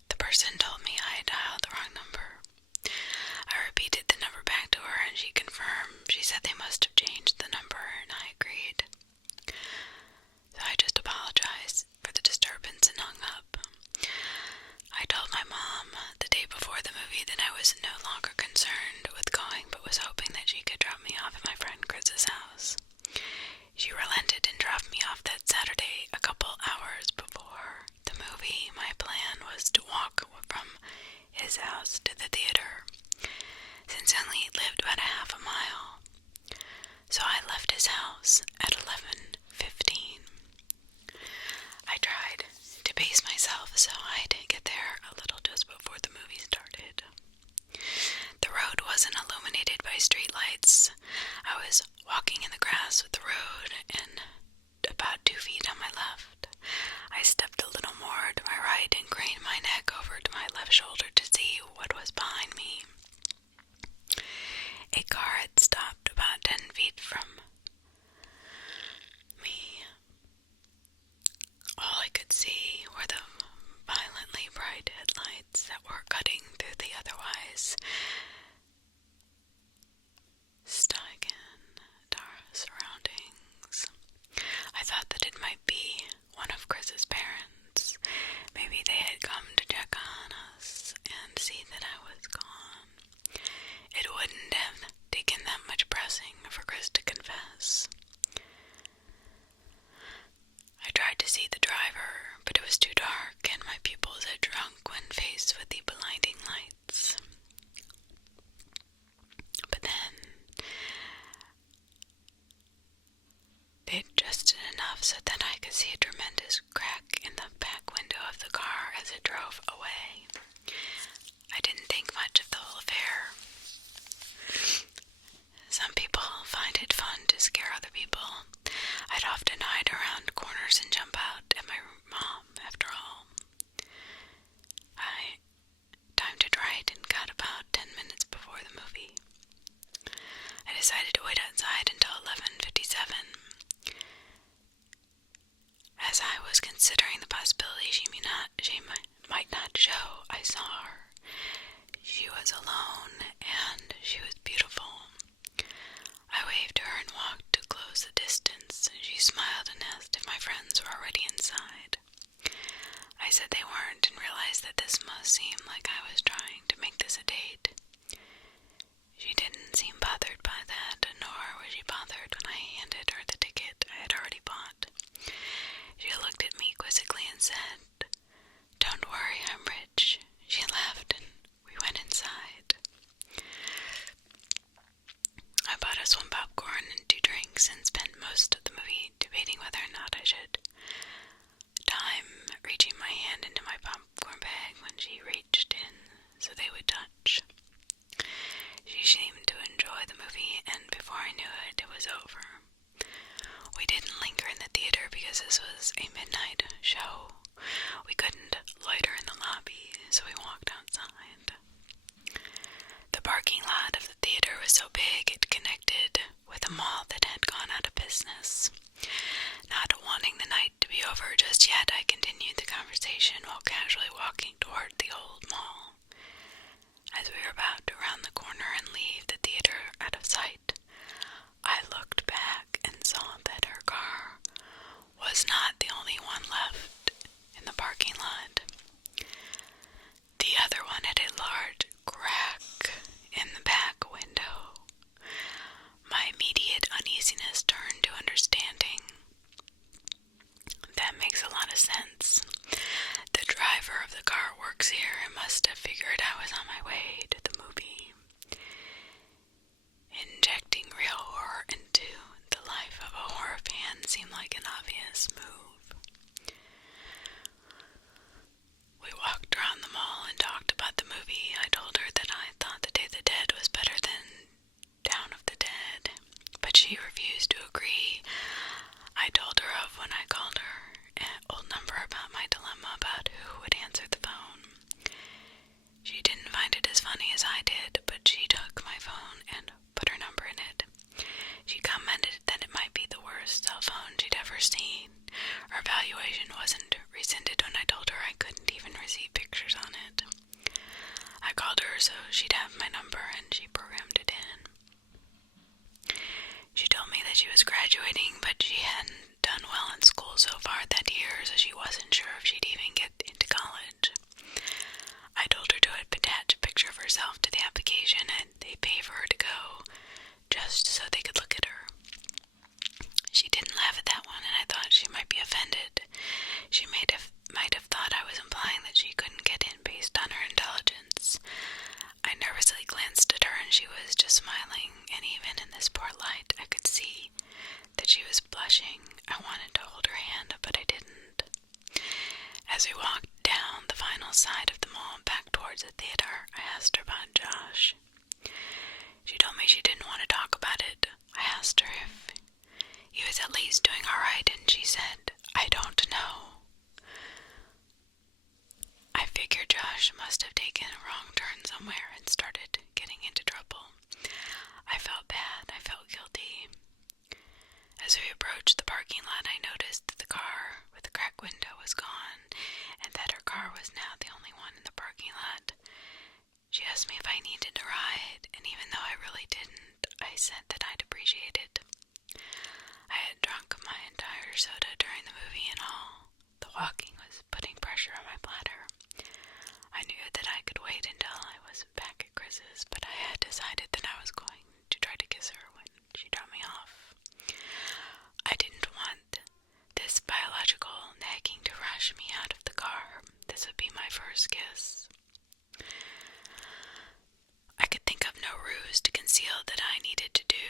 The person told me I had dialed the wrong number. I repeated the number back to her and she confirmed. She said they must have changed the number, and I agreed. So I just apologized for the disturbance and hung up. I told my mom the day before the movie that I was no longer concerned with going, but was hoping that she could drop me off at my friend Chris's house. She relented and dropped me off that Saturday, a couple hours before the movie. My plan was to walk from his house to the theater, since he only lived about a half a mile. So I left his house at 11:15. I tried to pace myself so I'd get there a little just before the movie started. The road wasn't illuminated by streetlights. I was walking in the grass with the road and about 2 feet on my left. I stepped a little more to my right and craned my neck over to my left shoulder to see what was behind me. A car had stopped about 10 feet from me. All I could see were the violently bright headlights that were cutting through the otherwise dark surroundings. I thought that it might be one of Chris's parents. Maybe they had come to check on us and see that I was gone. It wouldn't have taken that much pressing for Chris to confess. I tried to see the driver, but it was too dark and my pupils had shrunk when faced with the blinding lights. But then they adjusted enough so that I could see a tremendous crack in the back window of the car as it drove away. I didn't think much of the whole affair. Some people find it fun to scare other people. I'd often hide around corners and jump out at my mom, after all. I timed it right and got about 10 minutes before the movie. I decided to wait outside until 11:57. As I was considering the possibility she might not show, I saw her. She was alone, and she was beautiful. I waved to her and walked to close the distance. She smiled and asked if my friends were already inside. walking toward the old mall. As we were about to round the corner and leave the theater out of sight, I looked back and saw that her car was not the only one left in the parking lot. The other one had a large crack in the back window. My immediate uneasiness turned to understanding. That makes a lot of sense. The driver of the car works here and must have figured I was on my way to the movie. Injecting real horror into the life of a horror fan seemed like an obvious move. We walked around the mall and talked about the movie. I told her that I thought The Day of the Dead was better than Dawn of the Dead, but she refused to agree. I told her of when I called her an old number about my dilemma about who would answer the phone. She didn't find it as funny as I did, but she took my phone and put her number in it. She commented that it might be the worst cell phone she'd ever seen. Her evaluation wasn't rescinded when I told her I couldn't even receive pictures on it. I called her so she'd have my number, and she programmed it in. She told me that she was graduating, but she hadn't done well in school so far that year, so she wasn't sure if she'd even get into college. I told her to attach a picture of herself to the application, and they pay for her to go, just so they could look at her. She didn't laugh at that one, and I thought she might be offended. She might have thought I was implying that she couldn't get in based on her intelligence. I nervously glanced at her, and she was just smiling, and even in this poor light, I could see that she was blushing. I wanted to hold her hand, but I didn't. As we walked down the final side of the mall back towards the theater, I asked her about Josh. She told me she didn't want to talk about it. I asked her if he was at least doing all right, and she said, "I don't know." I figured Josh must have taken a wrong turn somewhere and started getting into trouble. I felt bad. I felt guilty. As we approached the parking lot, I noticed that the car with the cracked window was gone, and that her car was now the only one in the parking lot. She asked me if I needed a ride, and even though I really didn't, I said that I'd appreciate it. I had drunk my entire soda during the movie and all. The walking was putting pressure on my bladder. I knew that I could wait until I was back at Chris's, but I had decided that I was going to try to kiss her when she dropped me off. I didn't want this biological nagging to rush me out of the car. This would be my first kiss. I could think of no ruse to conceal that I needed to do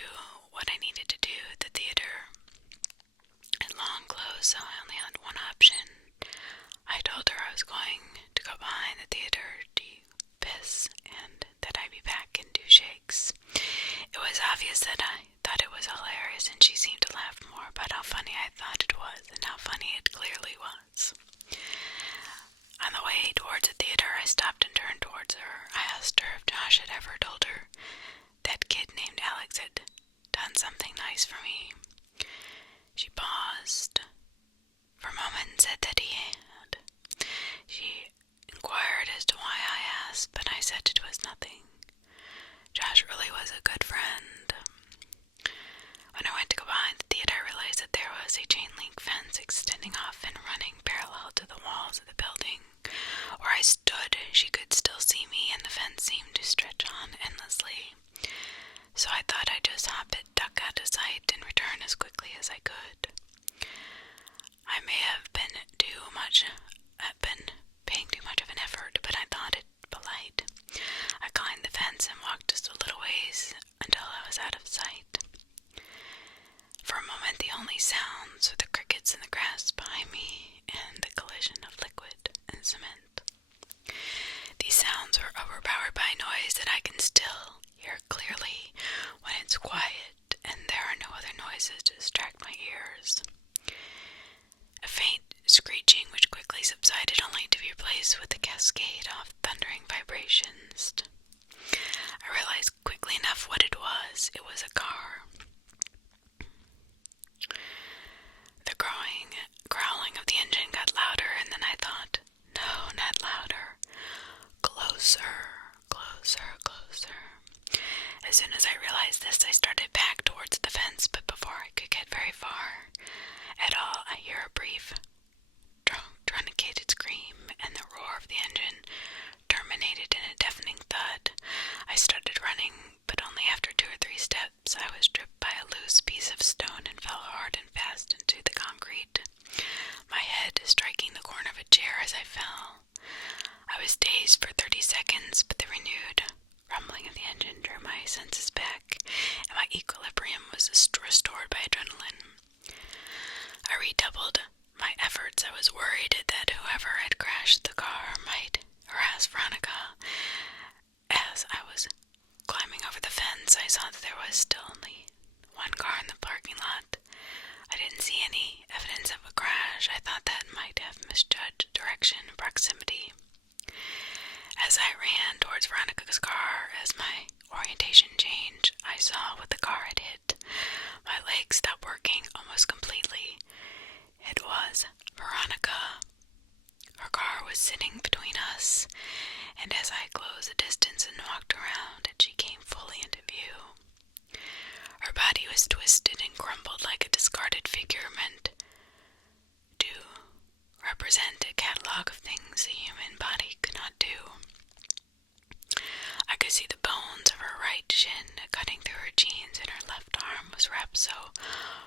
what I needed to do at the theater. It long closed, so I only had one option. I told her I was going to go behind the theater to piss, and that I'd be back in 2 shakes. It was obvious that I thought it was hilarious, and she seemed to laugh more about how funny I thought it was, and how funny it clearly was. On the way towards the theater, I stopped and turned towards her. I asked her if Josh had ever told her that kid named Alex had done something nice for me. She paused for a moment and said that he had. She inquired as to why I asked, but I said it was nothing. Josh really was a good friend. When I went to go behind the theater, I realized that there was a chain-link fence extending off and running parallel to the walls of the building. Where I stood, she could still see me, and the fence seemed to stretch on endlessly. So I thought I'd just hop it, duck out of sight, and return as quickly as I could. I may have been paying too much of an effort, but I thought it polite. I climbed the fence and walked just a little ways until I was out of sight. For a moment, the only sounds were the crickets in the grass behind me and the collision of liquid and cement. These sounds were overpowered by a noise that I can still hear clearly when it's quiet and there are no other noises to distract my ears. A faint screeching which quickly subsided only to be replaced with a cascade of thundering vibrations. I realized quickly enough what it was. It was a car. The growling of the engine got louder, and then I thought, No, not louder. Closer, closer, closer. As soon as I realized this, I started back towards the fence, but before I could get very far at all, I hear a brief, truncated scream, and the roar of the engine terminated in a deafening thud. I started running, but only after 2 or 3 steps, I was tripped by a loose piece of stone and fell hard and fast into the concrete, my head striking the corner of a chair as I fell. I was dazed for 30 seconds, but the renewed rumbling of the engine drew my senses back, and my equilibrium was restored by adrenaline. I redoubled my efforts. I was worried that whoever had crashed the car might harass Veronica. As I was climbing over the fence, I saw that there was still only one car in the parking lot. I didn't see any evidence of a crash. I thought that might have misjudged direction and proximity. As I ran towards Veronica's car, as my orientation changed, I saw what the car had hit. My legs stopped working almost completely. It was Veronica. Her car was sitting between us, and as I closed the distance and walked around it, she came fully into view. Her body was twisted and crumpled like a discarded figure meant to represent a catalog of things a human body could not do. I could see the bones of her right shin cutting through her jeans, and her left arm was wrapped so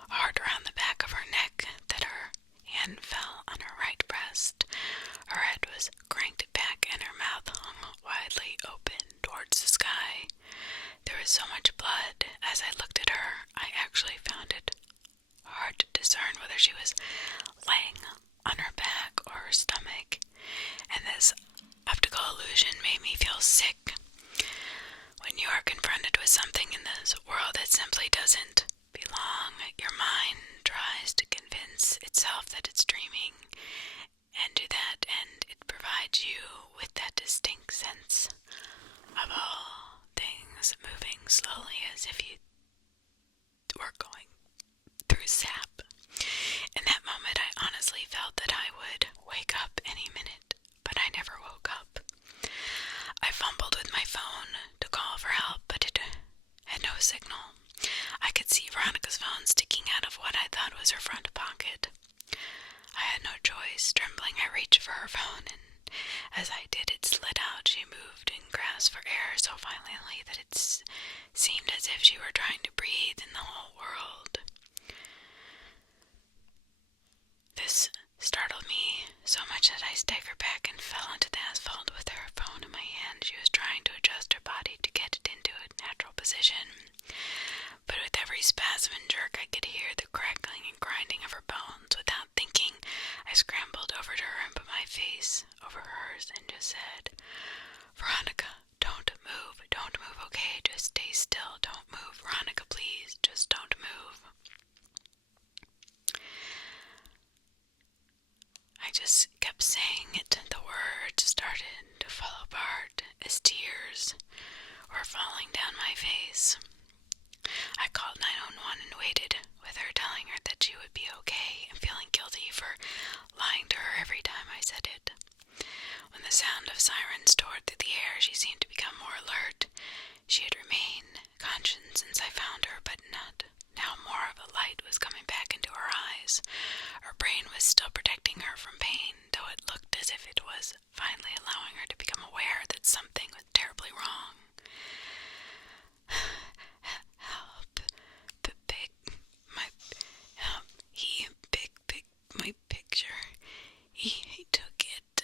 hard around the back of her neck that her hand fell on her right breast. Her head was cranked back, and her mouth hung widely open towards the sky. There was so much blood. As I looked at her, I actually found it hard to discern whether she was laying on her back or her stomach, and this optical illusion made me feel sick. When you are confronted with something in this world that simply doesn't belong, your mind tries to convince itself that it's dreaming, and to that end it provides you with that distinct sense of all things moving slowly as if you were going through sap. In that moment I honestly felt that I would wake up any minute, but I never woke up. I fumbled with my phone to call for help, but it had no signal. I could see Veronica's phone sticking out of what I thought was her front pocket. I had no choice. Trembling, I reached for her phone, and as I did, it slid out. She moved and grasped for air so violently that it seemed as if she were trying to breathe in the whole world. This startled me so much that I staggered back and fell onto the asphalt with her phone in my hand. She was trying to adjust her body to get it into a natural position, but with every spasm and jerk I could hear the crackling and grinding of her bones. Without thinking, I scrambled over to her and put my face over hers and just said, "Veronica, don't move, okay? Just stay still, don't move. Veronica, please, just don't move." I just kept saying it. The words started to fall apart as tears were falling down my face. I called 911 and waited with her, telling her that she would be okay and feeling guilty for lying to her every time I said it. When the sound of sirens tore through the air, she seemed to become more alert. She had remained conscious since I found her, but now more of a light was coming back into her eyes. Her brain was still protecting her from pain, though it looked as if it was finally allowing her to become aware that something was terribly wrong. Help, my picture. He took it.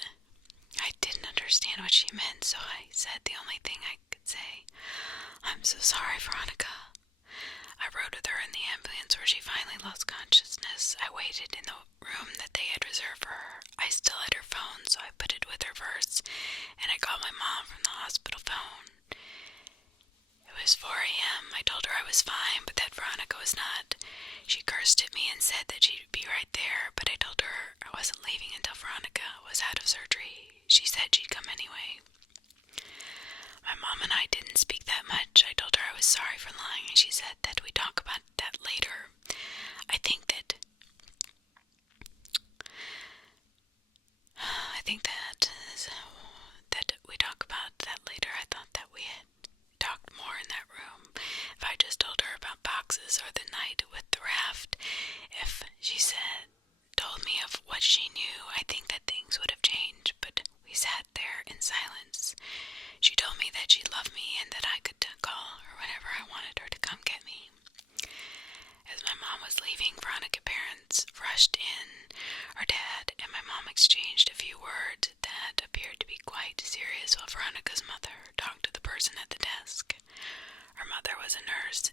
I didn't understand what she meant, so I said the only thing I could say. "I'm so sorry, Veronica." I rode with her in the ambulance where she finally lost consciousness. I waited in the room that they had reserved for her. I still had her phone, so I put it with her first, and I called my mom from the hospital phone. It was 4 a.m. I told her I was fine, but that Veronica was not. She cursed at me and said that she'd be right there, but I told her I wasn't leaving until Veronica was out of surgery. She said she'd come anyway. My mom and I didn't speak that much. I told her I was sorry for lying, and she said that we'd talk about that later. I think that I think that we talk about that later. I thought that we had talked more in that room. If I just told her about boxes or the night with the raft, if she told me of what she knew, I think that things would have changed, but we sat there in silence. She told me that she loved me and that I could call her whenever I wanted her to come get me. As my mom was leaving, Veronica's parents rushed in. Her dad and my mom exchanged a few words that appeared to be quite serious while Veronica's mother talked to the person at the desk. Her mother was a nurse,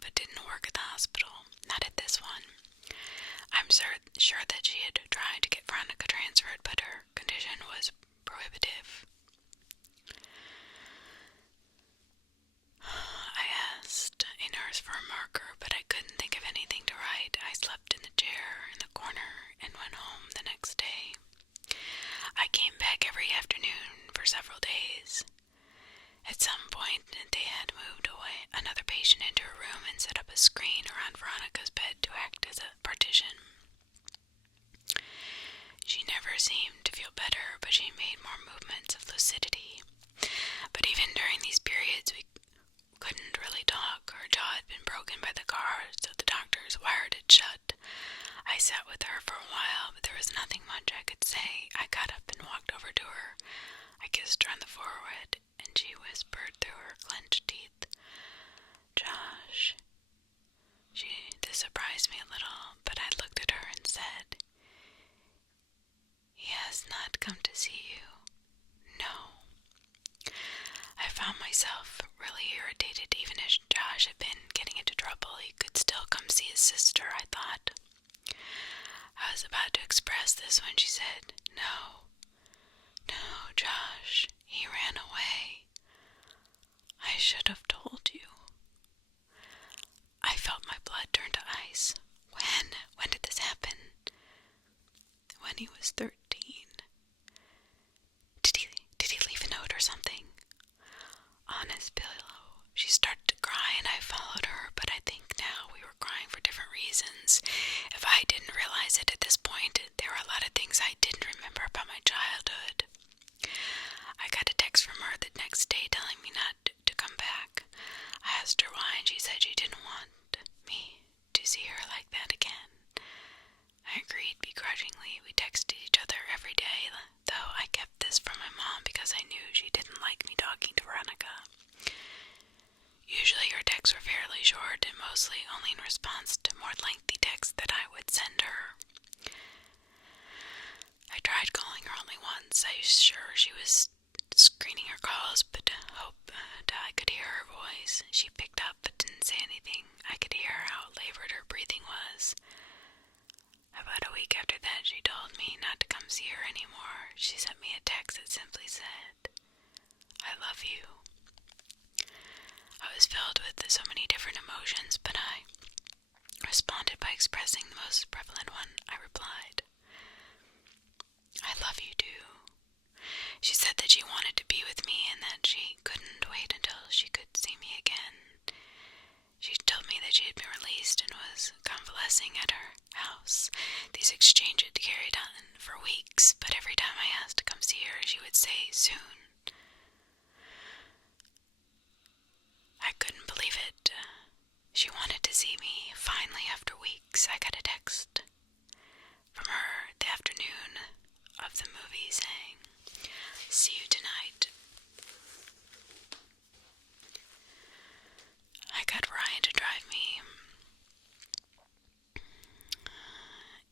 but didn't work at the hospital, not at this one. I'm sure that she had tried to get Veronica transferred, but her condition was prohibitive. I asked a nurse for a marker, but I couldn't think of anything to write. I slept in the chair in the corner and went home the next day. I came back every afternoon for several days. At some point, they had moved away another patient into her room and set up a screen around Veronica's bed to act as a partition. She never seemed to feel better, but she made more movements of lucidity. But even during these periods, we couldn't really talk. Her jaw had been broken by the car, so the doctors wired it shut. I sat with her for a while, but there was nothing much I could say. I got up and walked over to her. I kissed her on the forehead, and she whispered through her clenched teeth, "Josh." This surprised me a little, but I looked at her and said, "He has not come to see you." "No." I found myself really irritated. Even as Josh had been getting into trouble, he could still come see his sister, I thought. I was about to express this when she said, No, Josh, he ran away. I should have told you." I felt my blood turn to ice. When did this happen? When he was 13. Did he leave a note or something? On his pillow. She started to cry and I followed her, but I think now we were crying for different reasons. If I didn't realize it at this point, there were a lot of things I didn't remember about my childhood. I got a text from her the next day telling me not to come back. I asked her why and she said she didn't want me to see her like that again. I agreed begrudgingly. We texted each other every day, though I kept this from my mom because I knew she didn't like me talking to Veronica. Usually her texts were fairly short and mostly only in response to more lengthy texts that I would send her. I tried calling her only once. I was sure she was screening her calls, but hoped I could hear her voice. She picked up but didn't say anything. I could hear how labored her breathing was. About a week after that, she told me not to come see her anymore. She sent me a text that simply said, "I love you." I was filled with so many different emotions, but I responded by expressing the most prevalent one. I replied, "I love you too." She said that she wanted to be with me and that she couldn't wait until she could see me again. She told me that she had been released and was convalescing at her house. These exchanges had carried on for weeks, but every time I asked to come see her, she would say, "Soon." I couldn't believe it. She wanted to see me. Finally, after weeks, I got a text from her the afternoon of the movie saying, "See you tonight." I got Ryan to drive me,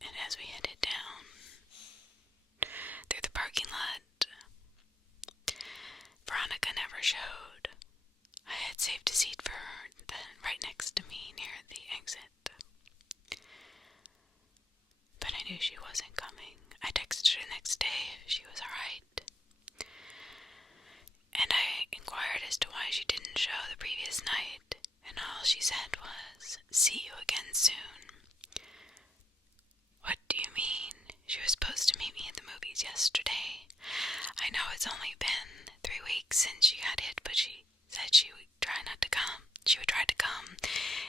and as we headed down through the parking lot, Veronica never showed. I had saved a seat for her right next to me near the exit, but I knew she wasn't coming. I texted her the next day if she was alright, and I inquired as to why she didn't show the previous night, and all she said was, "See you again soon." "What do you mean? She was supposed to meet me at the movies yesterday. I know it's only been 3 weeks since she got hit, but she said she would try not to come. She would try to come,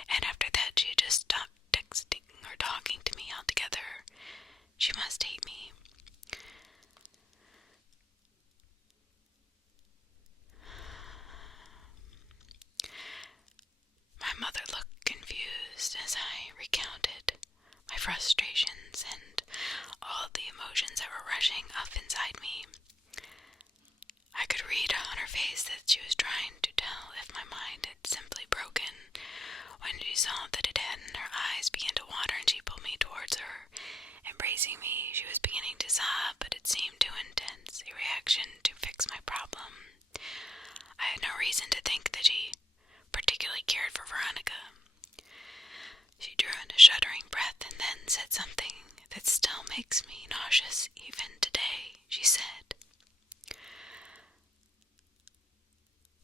and after that she had just stopped texting or talking to me altogether. She must hate me." guessed she was trying to tell if my mind had simply broken. When she saw that it hadn't, her eyes began to water and she pulled me towards her. Embracing me, she was beginning to sob, but it seemed too intense a reaction to fix my problem. I had no reason to think that she particularly cared for Veronica. She drew in a shuddering breath and then said something that still makes me nauseous even today. She said,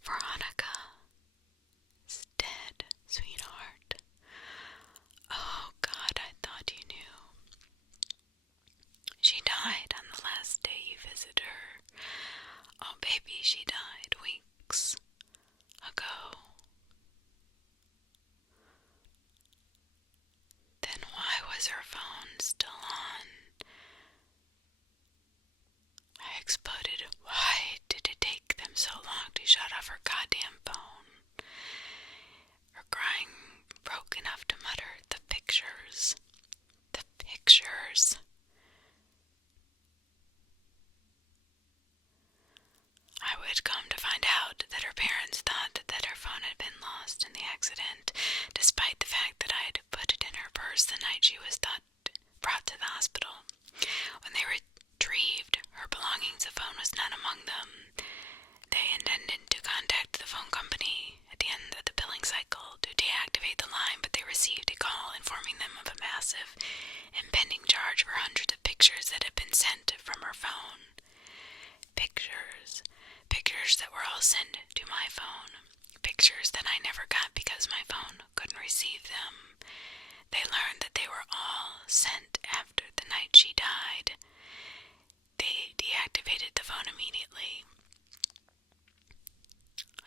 "Veronica is dead, sweetheart. Oh, God, I thought you knew. She died on the last day you visited her. Oh, baby, she died weeks ago." Then why was her phone still on? I exploded. Why did it take them so long to shut off her goddamn phone? Her crying broke enough to mutter, "The pictures. The pictures." I would come to find out that her parents thought that her phone had been lost in the accident, despite the fact that I had put it in her purse the night she was brought to the hospital. When they retrieved her belongings, the phone was not among them. They intended to contact the phone company at the end of the billing cycle to deactivate the line, but they received a call informing them of a massive impending charge for hundreds of pictures that had been sent from her phone. Pictures that were all sent to my phone. Pictures that I never got because my phone couldn't receive them. They learned that they were all sent after the night she died. They deactivated the phone immediately.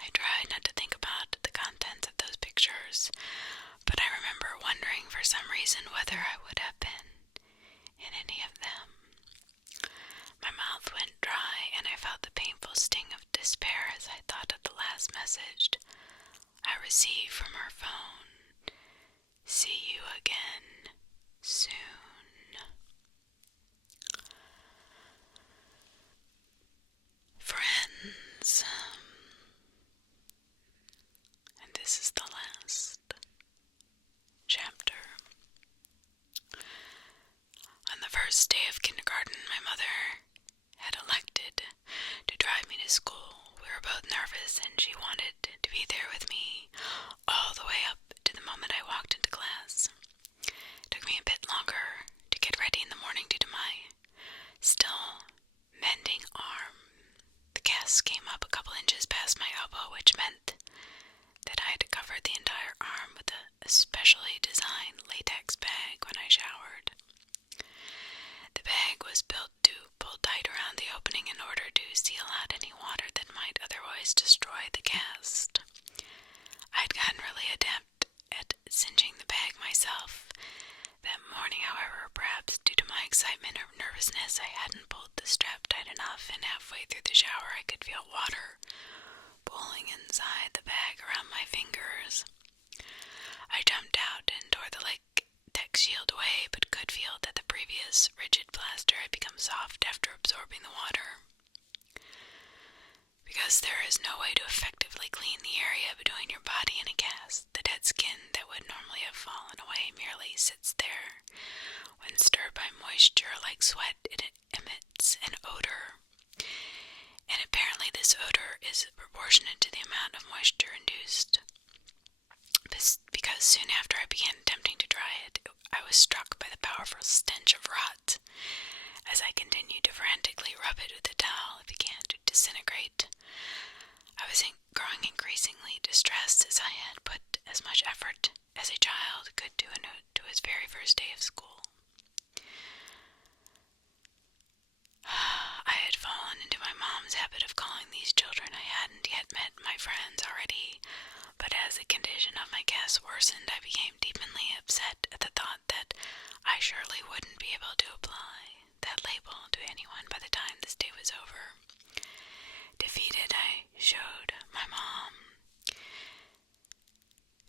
I tried not to think about the contents of those pictures, but I remember wondering for some reason whether I would have been in any of them. My mouth went dry, and I felt the painful sting of despair as I thought of the last message I received from her phone. "See you again soon." Friends, and this is the last chapter. On the first day of kindergarten, my mother had elected to drive me to school. We were both nervous, and she wanted to be there with me all the way up to the moment I walked into class. It took me a bit longer to get ready in the morning due to my still mending arm. The cast came up a couple inches past my elbow, which meant that I had to cover the entire arm with a specially designed latex bag when I showered. The bag was built to pull tight around the opening in order to seal out any water that might otherwise destroy the cast. I'd gotten really adept at cinching the bag myself. That morning, however, perhaps due to my excitement or nervousness, I hadn't pulled the strap tight enough, and halfway through the shower I could feel water pooling inside the bag around my fingers. I jumped out and tore the latex shield away, but could feel that the previous rigid plaster had become soft after absorbing the water. Because there is no way to effectively clean the area between your body and a cast, the dead skin that would normally have fallen away merely sits there. When stirred by moisture like sweat, it emits an odor. And apparently this odor is proportionate to the amount of moisture induced. Because soon after I began attempting to dry it, I was struck by the powerful stench of rot. As I continued to frantically rub it with the towel, it began to disintegrate. I was growing increasingly distressed, as I had put as much effort as a child could do into his very first day of school. I had fallen into my mom's habit of calling these children I hadn't yet met my friends already, but as the condition of my cast worsened, I became deeply upset at the thought that I surely wouldn't be able to apply that label to anyone by the time this day was over. Defeated, I showed my mom.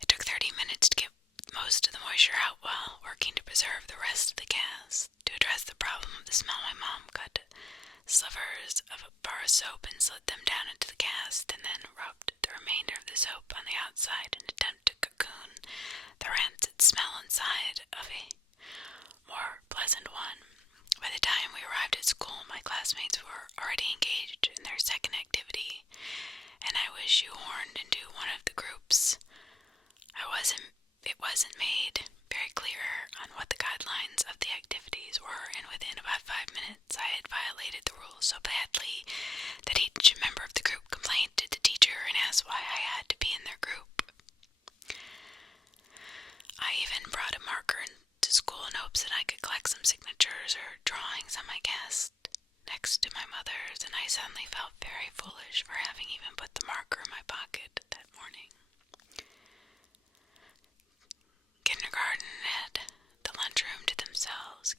It took 30 minutes to get most of the moisture out while working to preserve the rest of the cast. To address the problem of the smell, my mom cut slivers of bar soap and slid them fast and then rubbed the remainder of the soap on the outside in an attempt to cocoon the rancid smell inside of a more pleasant one. By the time we arrived at school, my classmates were already engaged in their second activity, and I was shoehorned into one of the groups. It wasn't made very clear on what the guidelines of the activities were, and within about 5 minutes I had violated the rules so badly that each member of the group complained to the teacher and asked why I had to be in their group. I even brought a marker to school in hopes that I could collect some signatures or drawings on my desk next to my mother's, and I suddenly felt very foolish for having even put the marker in my pocket that morning. Kindergartners had the lunchroom to themselves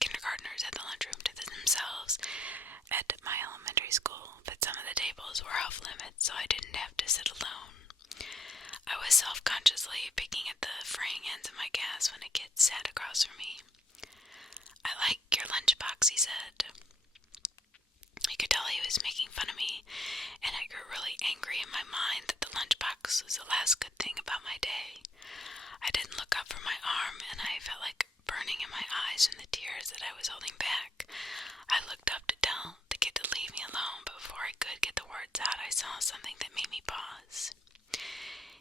at my elementary school, but some of the tables were off limits, so I didn't have to sit alone. I was self-consciously picking at the fraying ends of my gas when a kid sat across from me. "I like your lunchbox," he said. I could tell he was making fun of me, and I grew really angry in my mind that the lunchbox was the last good thing about my day. I didn't look up from my arm, and I felt like burning in my eyes from the tears that I was holding back. I looked up to tell the kid to leave me alone, but before I could get the words out, I saw something that made me pause.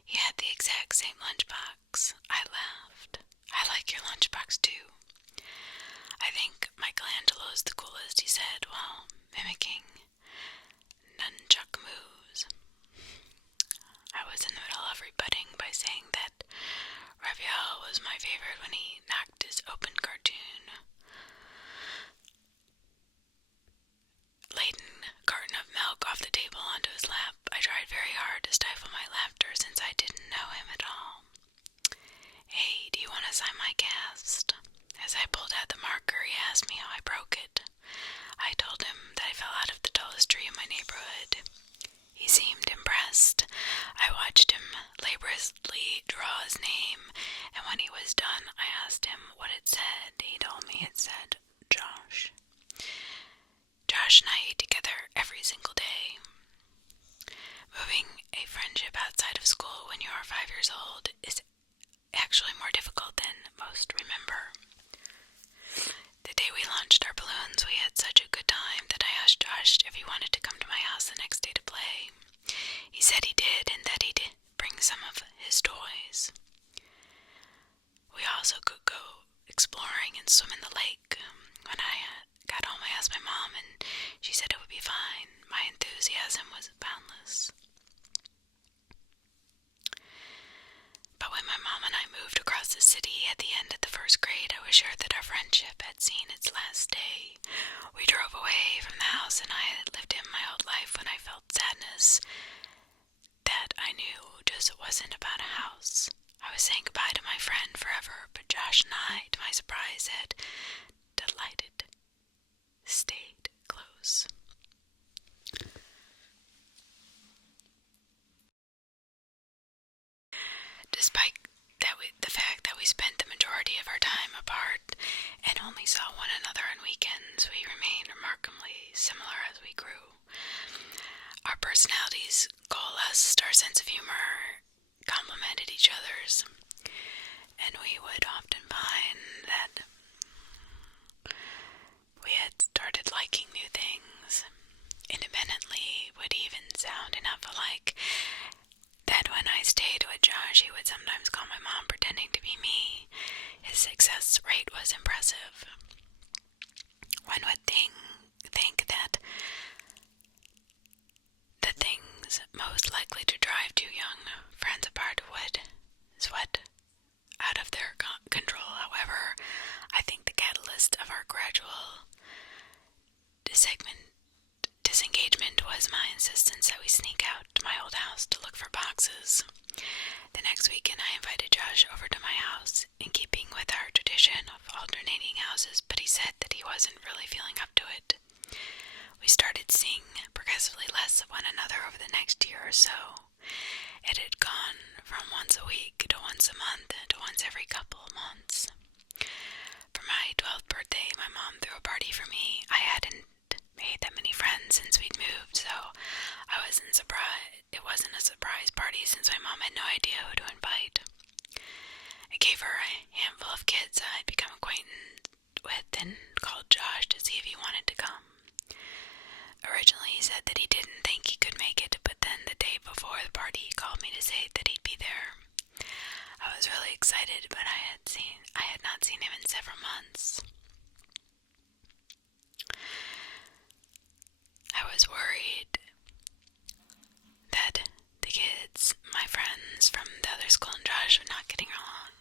He had the exact same lunchbox. I laughed. "I like your lunchbox too." "I think Michelangelo's the coolest," he said, while mimicking nunchuck moves. I was in the middle of rebutting by saying that Raphael was my favorite when he knocked his open cartoon-laden carton of milk off the table onto his lap. I tried very hard to stifle my laughter since I didn't know him at all. "Hey, do you want to sign my cast?" As I pulled out the marker, he asked me how I broke it. I told him that I fell out of the tallest tree in my neighborhood. He seemed impressed. I watched him laboriously draw his name, and when he was done, I asked him what it said. He told me it said Josh. Josh and I ate together every single day. Moving a friendship outside of school when you are 5 years old is actually more difficult than most remember. The day we launched our balloons, we had such a good time that I asked Josh if he wanted to come to my house the next day to play. He said he did, and that he did bring some of his toys. We also could go exploring and swim in the lake. When I got home, I asked my mom, and she said it would be fine. My enthusiasm was boundless. But when my mom and I moved across the city at the end of the first grade, I was sure that our friendship had seen its last day. We drove away from the house, and I had lived in my old life when I felt sadness that I knew just wasn't about a house. I was saying goodbye to my friend forever, but Josh and I, to my surprise, had delighted, stayed close. Despite the fact that we spent the majority of our time apart and only saw one another on weekends, we remained remarkably similar as we grew. Our personalities coalesced, our sense of humor complemented each other's, and we would often find that we had started liking new things. Independently would even sound enough alike that when I stayed with Josh, he would sometimes call my mom pretending to be me. His success rate was impressive. One would think that the things most likely to drive two young friends apart would sweat out of their control. However, I think the catalyst of our gradual disengagement was my insistence that we sneak out to my old house to look for boxes. The next weekend, I invited Josh over to my house, in keeping with our tradition of alternating houses, but he said that he wasn't really feeling up to it. We started seeing progressively less of one another over the next year or so. It had gone from once a week to once a month to once every couple of months. For my 12th birthday, my mom threw a party for me. I hadn't made that many friends since we'd moved, so I wasn't surprised. It wasn't a surprise party since my mom had no idea who to invite. I gave her a handful of kids I'd become acquainted with and called Josh to see if he wanted to come. Originally, he said that he didn't think he could make it, but then the day before the party, he called me to say that he'd be there. I was really excited, but I had not seen him in several months. I was worried that the kids, my friends from the other school, and Josh were not getting along.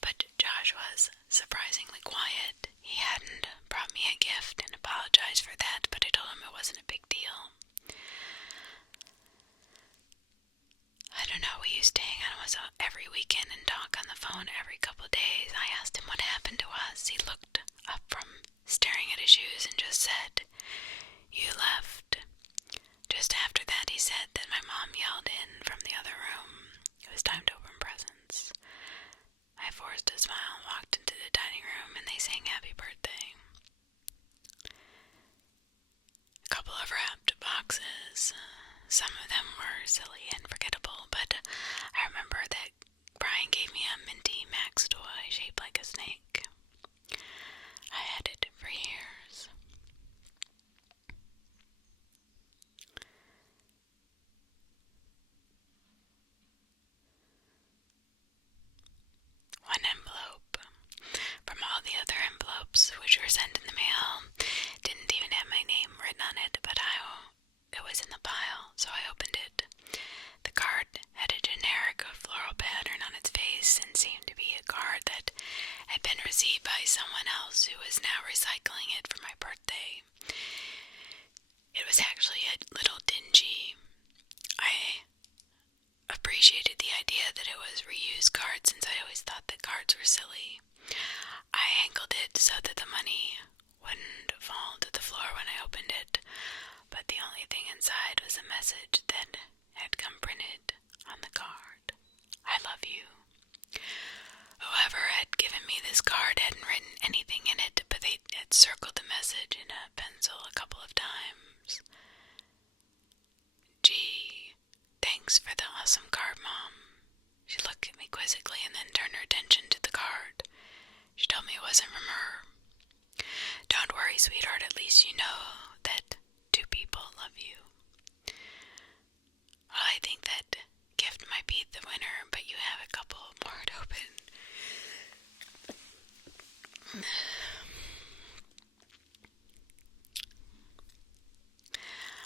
But Josh was surprisingly quiet. He hadn't brought me a gift and apologized for that, but I told him it wasn't a big deal. I don't know, we used to hang out with us every weekend and talk on the phone every couple of days. I asked him what happened to us. He looked up from staring at his shoes and just said, "You left." Just after that, he said that my mom yelled in from the other room. It was time to open presents. I forced a smile and walked into the dining room, and they sang happy birthday. A couple of wrapped boxes. Some of them were silly and forgettable, but I remember that Brian gave me a Minty Max toy shaped like a snake. I had it for years. One envelope from all the other envelopes which were sent in the mail didn't even have my name written on it, but it was in the pile, so I opened it. The card had a generic floral pattern on its face and seemed to be a card that had been received by someone else who was now recycling it for my birthday. It was actually a little dingy. I appreciated the idea that it was reused cards since I always thought that cards were silly. I angled it so that the money wouldn't fall to the floor when I opened it, but the only thing inside was a message that had come printed on the card. "I love you." Whoever had given me this card hadn't written anything in it, but they had circled the message in a pencil a couple of times. "Gee, thanks for the awesome card, Mom." She looked at me quizzically and then turned her attention to the card. She told me it wasn't from her. "Don't worry, sweetheart, at least you know that 2 people love you." Well, I think that gift might be the winner, but you have a couple more to open.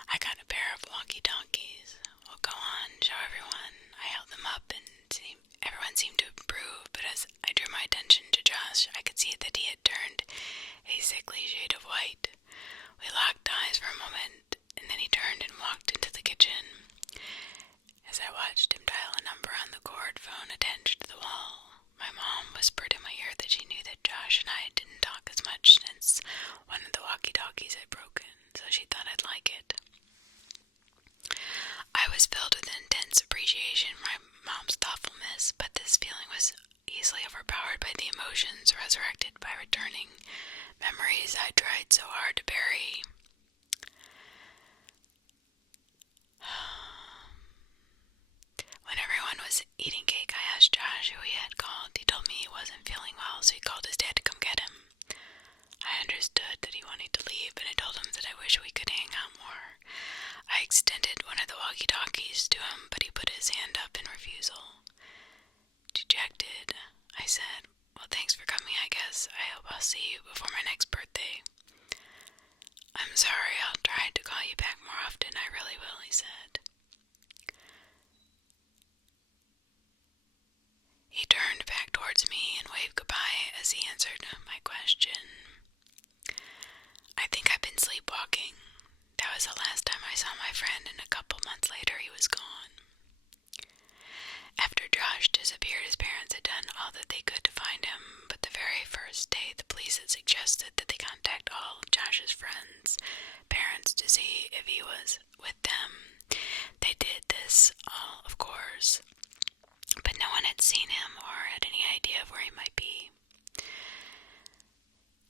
I got a pair of walkie-talkies. We'll go on, show everyone. I held them up and everyone seemed to approve, but as I drew my attention to Josh, I could see that he had turned a sickly shade of white. We locked eyes for a moment, and then he turned and walked into the kitchen. As I watched him dial a number on the cord phone attached to the wall, my mom whispered in my ear that she knew that Josh and I didn't talk as much since one of the walkie-talkies had broken, so she thought I'd like it. I was filled with intense appreciation for my mom's thoughtfulness, but this feeling was easily overpowered by the emotions resurrected by returning memories I tried so hard to bury. When everyone was eating cake, I asked Josh who he had called. He told me he wasn't feeling well, so he called his dad to come get him. I understood that he wanted to leave, but I told him that I wish we could hang out more. I extended one of the walkie-talkies to him, but he put his hand up in refusal. Dejected, I said, "Well, thanks for coming, I guess. I hope I'll see you before my next birthday." "I'm sorry, I'll try to call you back more often. I really will," he said. He turned back towards me and waved goodbye as he answered my question. "I think I've been sleepwalking. That was the last time I saw my friend, and a couple months later he was gone." After Josh disappeared, his parents had done all that they could to find him, but the very first day the police had suggested that they contact all of Josh's friends' parents to see if he was with them. They did this all, of course, but no one had seen him or had any idea of where he might be.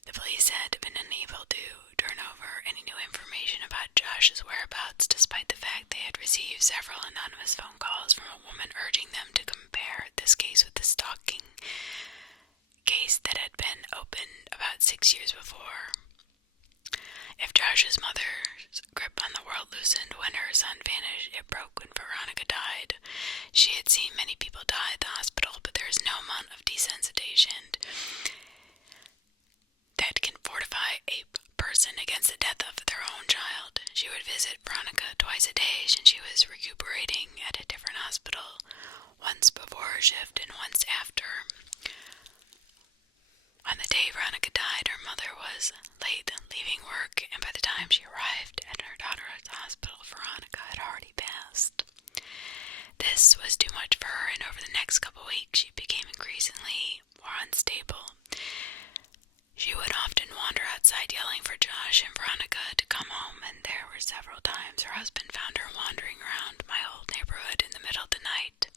The police had been unable to turn over for any new information about Josh's whereabouts, despite the fact they had received several anonymous phone calls from a woman urging them to compare this case with the stalking case that had been opened about 6 years before. If Josh's mother's grip on the world loosened when her son vanished, it broke when Veronica died. She had seen many people die at the hospital, but there is no amount of desensitization that can fortify a person against the death of their own child. She would visit Veronica twice a day since she was recuperating at a different hospital, once before her shift and once after. On the day Veronica died, her mother was late leaving work, and by the time she arrived at her daughter's hospital, Veronica had already passed. This was too much for her, and over the next couple weeks she became increasingly more unstable. She would often wander outside yelling for Josh and Veronica to come home, and there were several times her husband found her wandering around my old neighborhood in the middle of the night,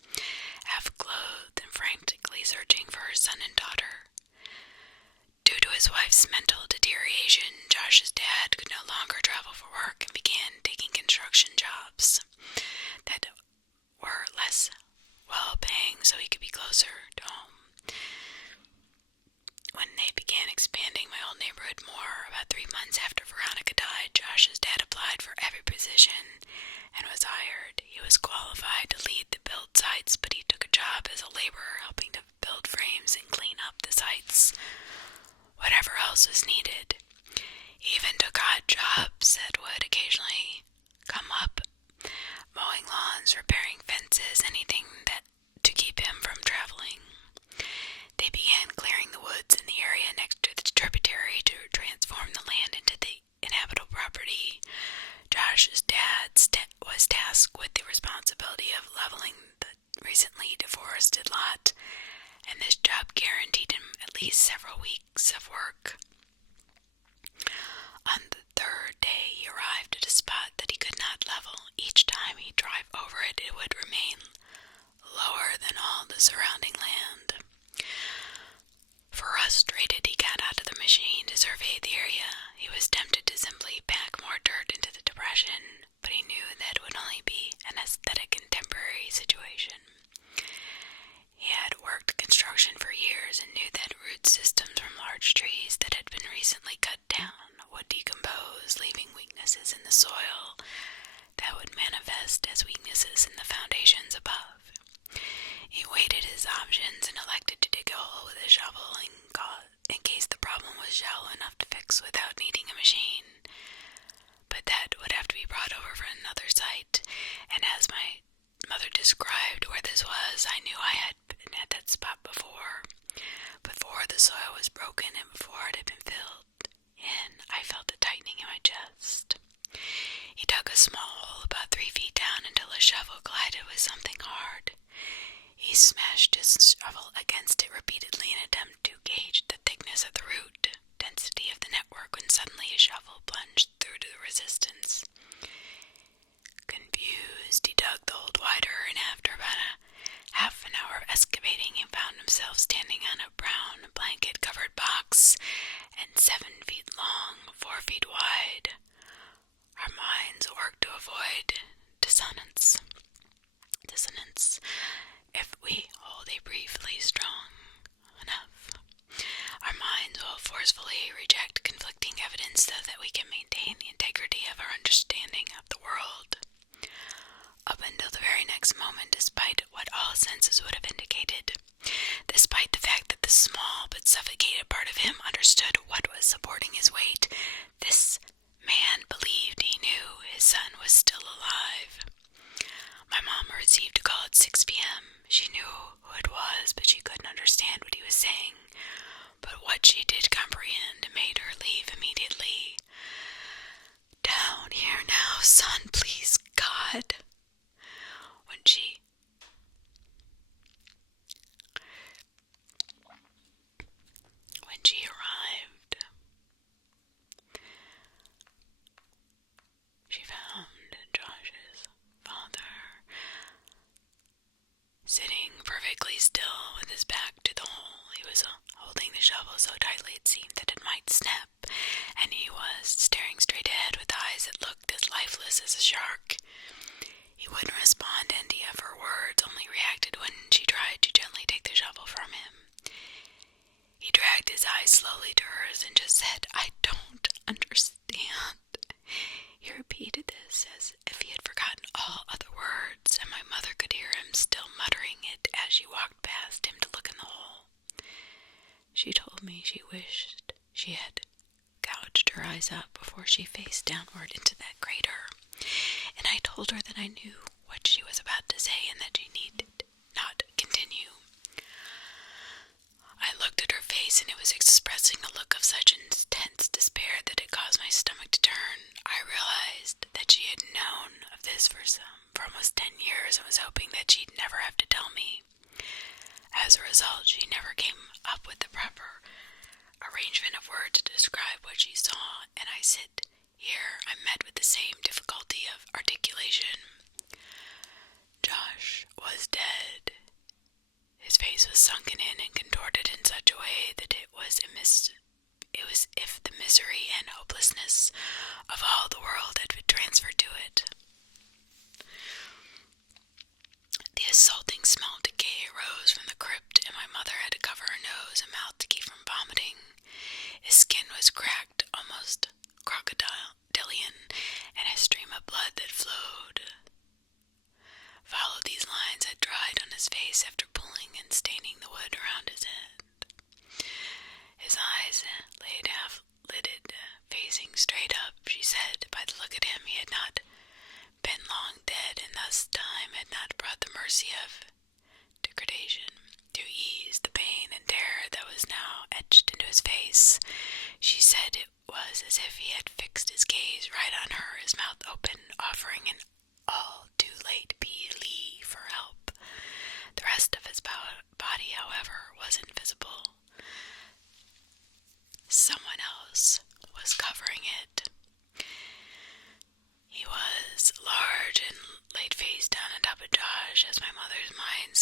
half-clothed and frantically searching for her son and daughter. Due to his wife's mental deterioration, Josh's dad could no longer travel for work and began taking construction jobs that were less well-paying so he could be closer to home. When they began expanding my old neighborhood more, about 3 months after Veronica died, Josh's dad applied for every position and was hired. He was qualified to lead the build sites, but he took a job as a laborer helping to build frames and clean up the sites, whatever else was needed. He even took odd jobs that would occasionally come up, mowing lawns, repairing fences, anything that to keep him from traveling. They began clearing the woods in the area next to the tributary to transform the land into the inhabitable property. Josh's dad was tasked with the responsibility of leveling the recently deforested lot, and this job guaranteed him at least several weeks of work. On the third day, he arrived at a spot that he could not level. Each time he'd drive over it, it would remain lower than all the surrounding land. Frustrated, he got out of the machine to survey the area. He was tempted to simply pack more dirt into the depression, but he knew that it would only be an aesthetic and temporary situation. He had worked construction for years and knew that root systems from large trees that had been recently cut down would decompose, leaving weaknesses in the soil that would manifest as weaknesses in the foundations above. He weighed his options and elected to dig a hole with a shovel in case the problem was shallow enough to fix without needing a machine. But that would have to be brought over from another site, and as my mother described where this was, I knew I had been at that spot before the soil was broken and before it had been filled in. I felt a tightening in my chest. He dug a small hole about 3 feet down until a shovel collided with something hard. He smashed his shovel against it repeatedly in an attempt to gauge the thickness of the root density of the network when suddenly his shovel plunged through to the resistance. Confused, he dug the hole wider, and after about half an hour of excavating, he found himself standing on a brown blanket-covered box and 7 feet long, 4 feet wide. Our minds worked to avoid dishonest wished she had gouged her eyes out before she faced downward into that crater, and I told her that I knew what she was about to say and that she needed not continue. I looked at her face, and it was expressing a look of such intense despair that it caused my stomach to turn. I realized that she had known of this for almost 10 years and was hoping that she'd never have to tell me. As a result, she never came up with the proper arrangement of words to describe what she saw, and I sit here, I'm met with the same difficulty of articulation. Josh was dead. His face was sunken in and contorted in such a way that it was as if the misery and hopelessness of all the world had been transferred to it. The assaulting smell of decay arose from the crypt, and my mother had to cover her nose and mouth to keep from vomiting. His skin was cracked, almost crocodilian, and a stream of blood that followed these lines had dried on his face after pulling and staining the wood around his head. His eyes laid half-lidded, facing straight up. She said, by the look at him, he had not been long dead, and thus time had not brought the mercy of degradation to ease the pain and terror that was now etched into his face. She said it was as if he had fixed his gaze right on her, his mouth open, offering an all-too-late plea for help. The rest of his body, however, was invisible. Someone else was covering it. He was large and laid face down on top of Josh as my mother's mind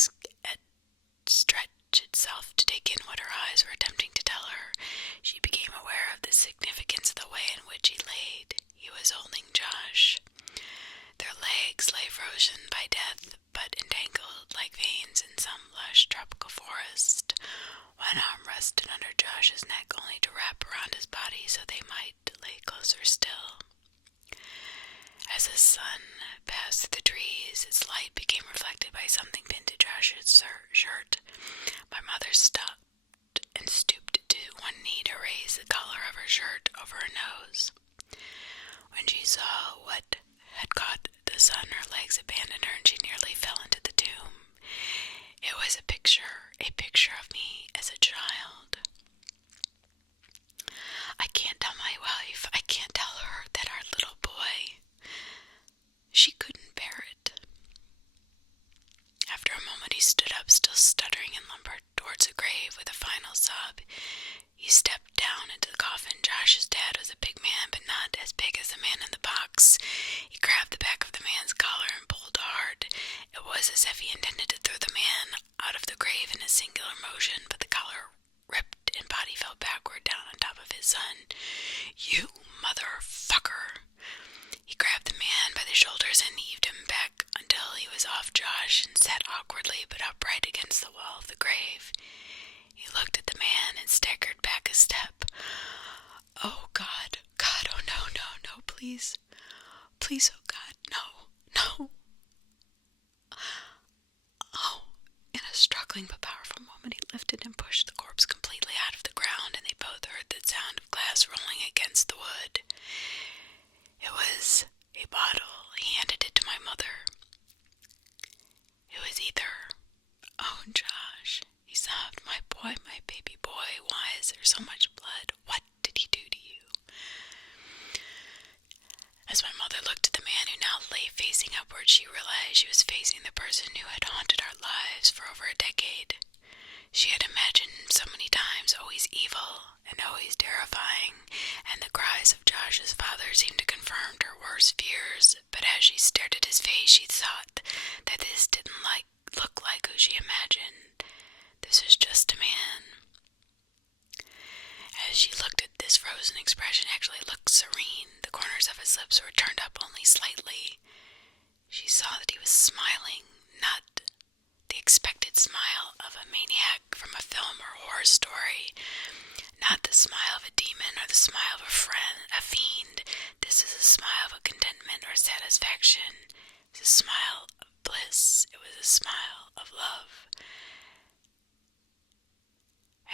stretched itself to take in what her eyes were attempting to tell her. She became aware of the significance of the way in which he laid. He was holding Josh. Their legs lay frozen by death, but entangled like veins in some lush tropical forest. One arm rested under Josh's neck only to wrap around his body so they might lay closer still. As the sun passed through the trees, its light became reflected by something pinned to Josh's shirt. My mother stopped and stooped to one knee to raise the collar of her shirt over her nose. When she saw what had caught the sun, her legs abandoned her and she nearly fell into the tomb. It was a picture of me as a child. I can't tell my wife, I can't tell her that our little boy, she couldn't bear it. After a moment he stood up, still stuttering, and lumbered towards the grave with a final sob. He stepped down into the coffin. Josh's dad was a big man, but not as big as the man in the box. He grabbed the back of the man's collar and pulled hard. It was as if he intended to throw the man out of the grave in a singular motion, but the collar ripped and body fell backward down on top of his son. "You motherfucker!" He grabbed the man by the shoulders and heaved him back until he was off Josh and sat awkwardly but upright against the wall of the grave. He looked at the man and staggered back a step. "Oh, God, oh, no, please, oh, God, no. Oh," in a struggling but powerful moment, he lifted and pushed the corpse completely out of the ground, and they both heard the sound of glass rolling against the wood. It was a bottle. He handed it to my mother. It was ether. "Oh, Josh," he sobbed, "my boy, my baby boy, why is there so much blood? What did he do to you?" As my mother looked at the man who now lay facing upward, she realized she was facing the person who had haunted our lives for over a decade. She had imagined so many times, always evil and always terrifying, and the cries of Josh's father seemed to confirm her worst fears, but as she stared at his face, she thought that this didn't look like who she imagined. This was just a man. As she looked at this frozen expression, actually looked serene. The corners of his lips were turned up only slightly. She saw that he was smiling, not the expected smile of a maniac from a film or horror story, not the smile of a demon or the smile of a fiend. This is a smile of contentment or satisfaction. It was a smile of bliss. It was a smile of love.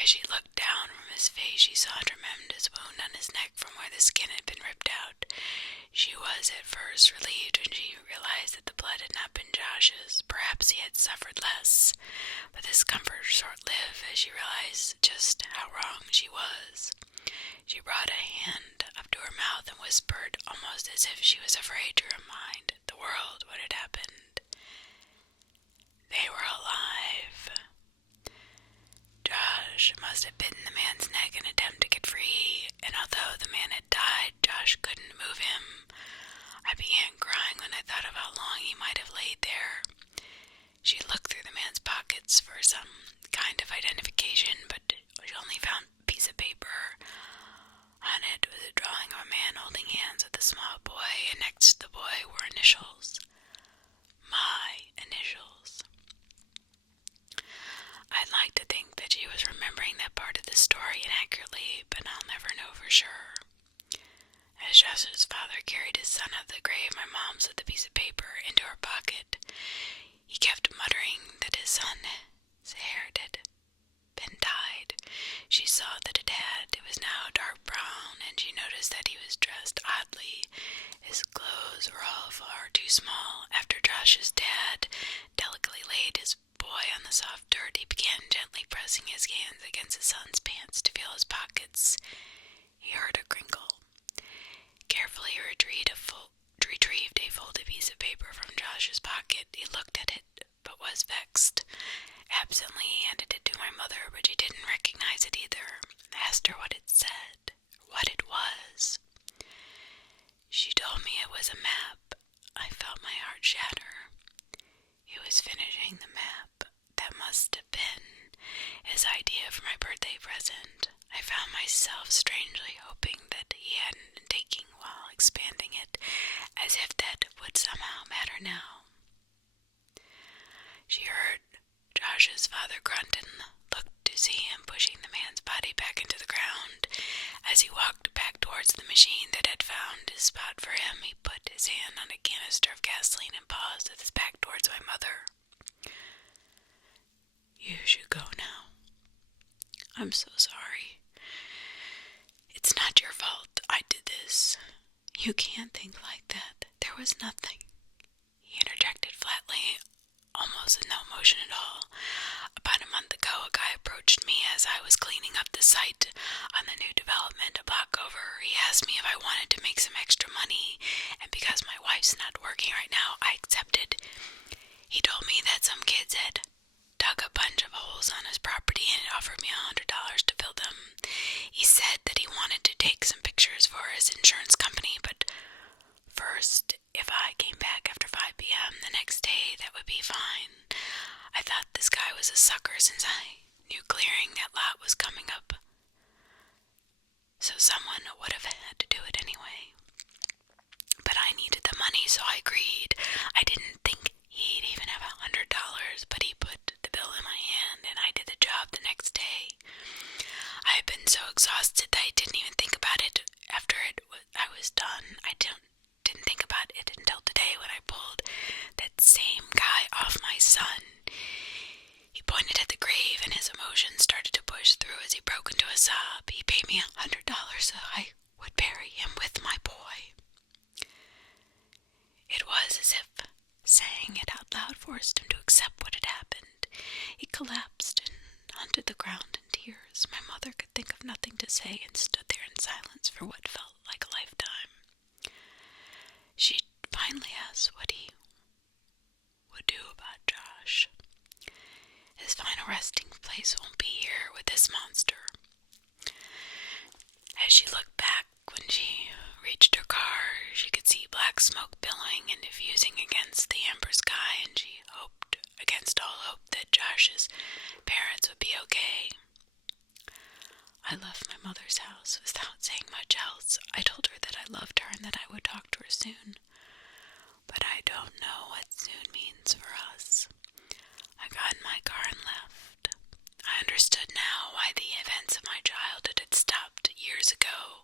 As she looked down from his face, she saw a tremendous wound on his neck from where the skin had been ripped out. She was at first relieved when she realized that the blood had not been Josh's. Perhaps he had suffered less, but this comfort was short-lived as she realized just how wrong she was. She brought a hand up to her mouth and whispered, almost as if she was afraid to remind the world what had happened. They were alive. Josh must have bitten the man's neck in an attempt to get free, and although the man had died, Josh couldn't move him. I began crying when I thought of how long he might have laid there. She looked through the man's pockets for some kind of identification, but she only found a piece of paper. On it was a drawing of a man holding hands with a small boy, and next to the boy were initials. My initials. I'd like to think that she was remembering that part of the story inaccurately, but I'll never know for sure. As Josh's father carried his son out of the grave, my mom slipped the piece of paper into her pocket. He kept muttering that his son's hair had been dyed. She saw that it had. It was now dark brown, and she noticed that he was dressed oddly. His clothes were all far too small. After Josh's dad delicately laid his boy on the soft dirt, he began gently pressing his hands against his son's pants to feel his pockets. He heard a crinkle. Carefully he retrieved a folded piece of paper from Josh's pocket. He looked at it, but was vexed. Absently he handed it to my mother, but she didn't recognize it either. I asked her what it said, what it was. She told me it was a map. I felt my heart shatter. He was finishing the map. That must have been his idea for my birthday present. I found myself strangely hoping that he hadn't been taking while expanding it, as if that would somehow matter now. She heard Josh's father grunt and looked to see him pushing the man's body back into the ground. As he walked back towards the machine that had found his spot for him, he put his hand on a canister of gasoline and paused with his back towards my mother. You should go now. I'm so sorry. It's not your fault I did this. You can't think like that. There was nothing. He interjected flatly, almost with no emotion at all. About a month ago, a guy approached me as I was cleaning up the site on the new development a block over. He asked me if I wanted to make some extra money, and because my wife's not working right now, I accepted. He told me that some kids had dug a bunch of holes on his property and offered me $100 to fill them. He said that he wanted to take some pictures for his insurance company, but first, if I came back after 5 p.m. the next day, that would be fine. I thought this guy was a sucker since I knew clearing that lot was coming up, so someone would have had to do it anyway. But I needed the money, so I agreed. I didn't think he'd even have $100, but he put the bill in my hand, and I did the job the next day. I had been so exhausted that I didn't even think about it after I was done. I didn't think about it until today when I pulled that same guy off my son. He pointed at the grave, and his emotions started to push through as he broke into a sob. He paid me $100 so I would bury him with my boy. It was as if saying it out loud forced him to accept what had happened. He collapsed and onto the ground in tears. My mother could think of nothing to say and stood there in silence for what felt like a lifetime. She finally asked what he would do about Josh. His final resting place won't be here with this monster. As she looked back, when she reached her car, she could see black smoke billowing and diffusing against the amber sky, and she hoped, against all hope, that Josh's parents would be okay. I left my mother's house without saying much else. I told her that I loved her and that I would talk to her soon. But I don't know what soon means for us. I got in my car and left. I understood now why the events of my childhood had stopped years ago,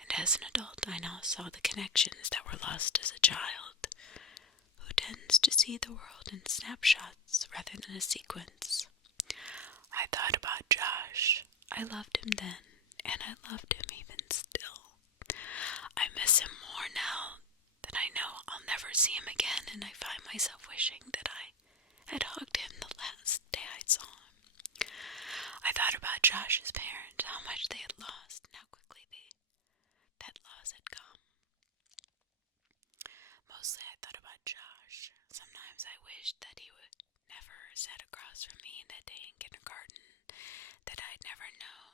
and as an adult I now saw the connections that were lost as a child, who tends to see the world in snapshots rather than a sequence. I thought about Josh. I loved him then, and I loved him even still. I miss him more now that I know I'll never see him again, and I find myself wishing that I had hugged him the last day I saw him. I thought about Josh's parents, how much they had lost, and how quickly that loss had come. Mostly I thought about Josh. Sometimes I wished that he would never sat across from me that day in kindergarten, that I'd never known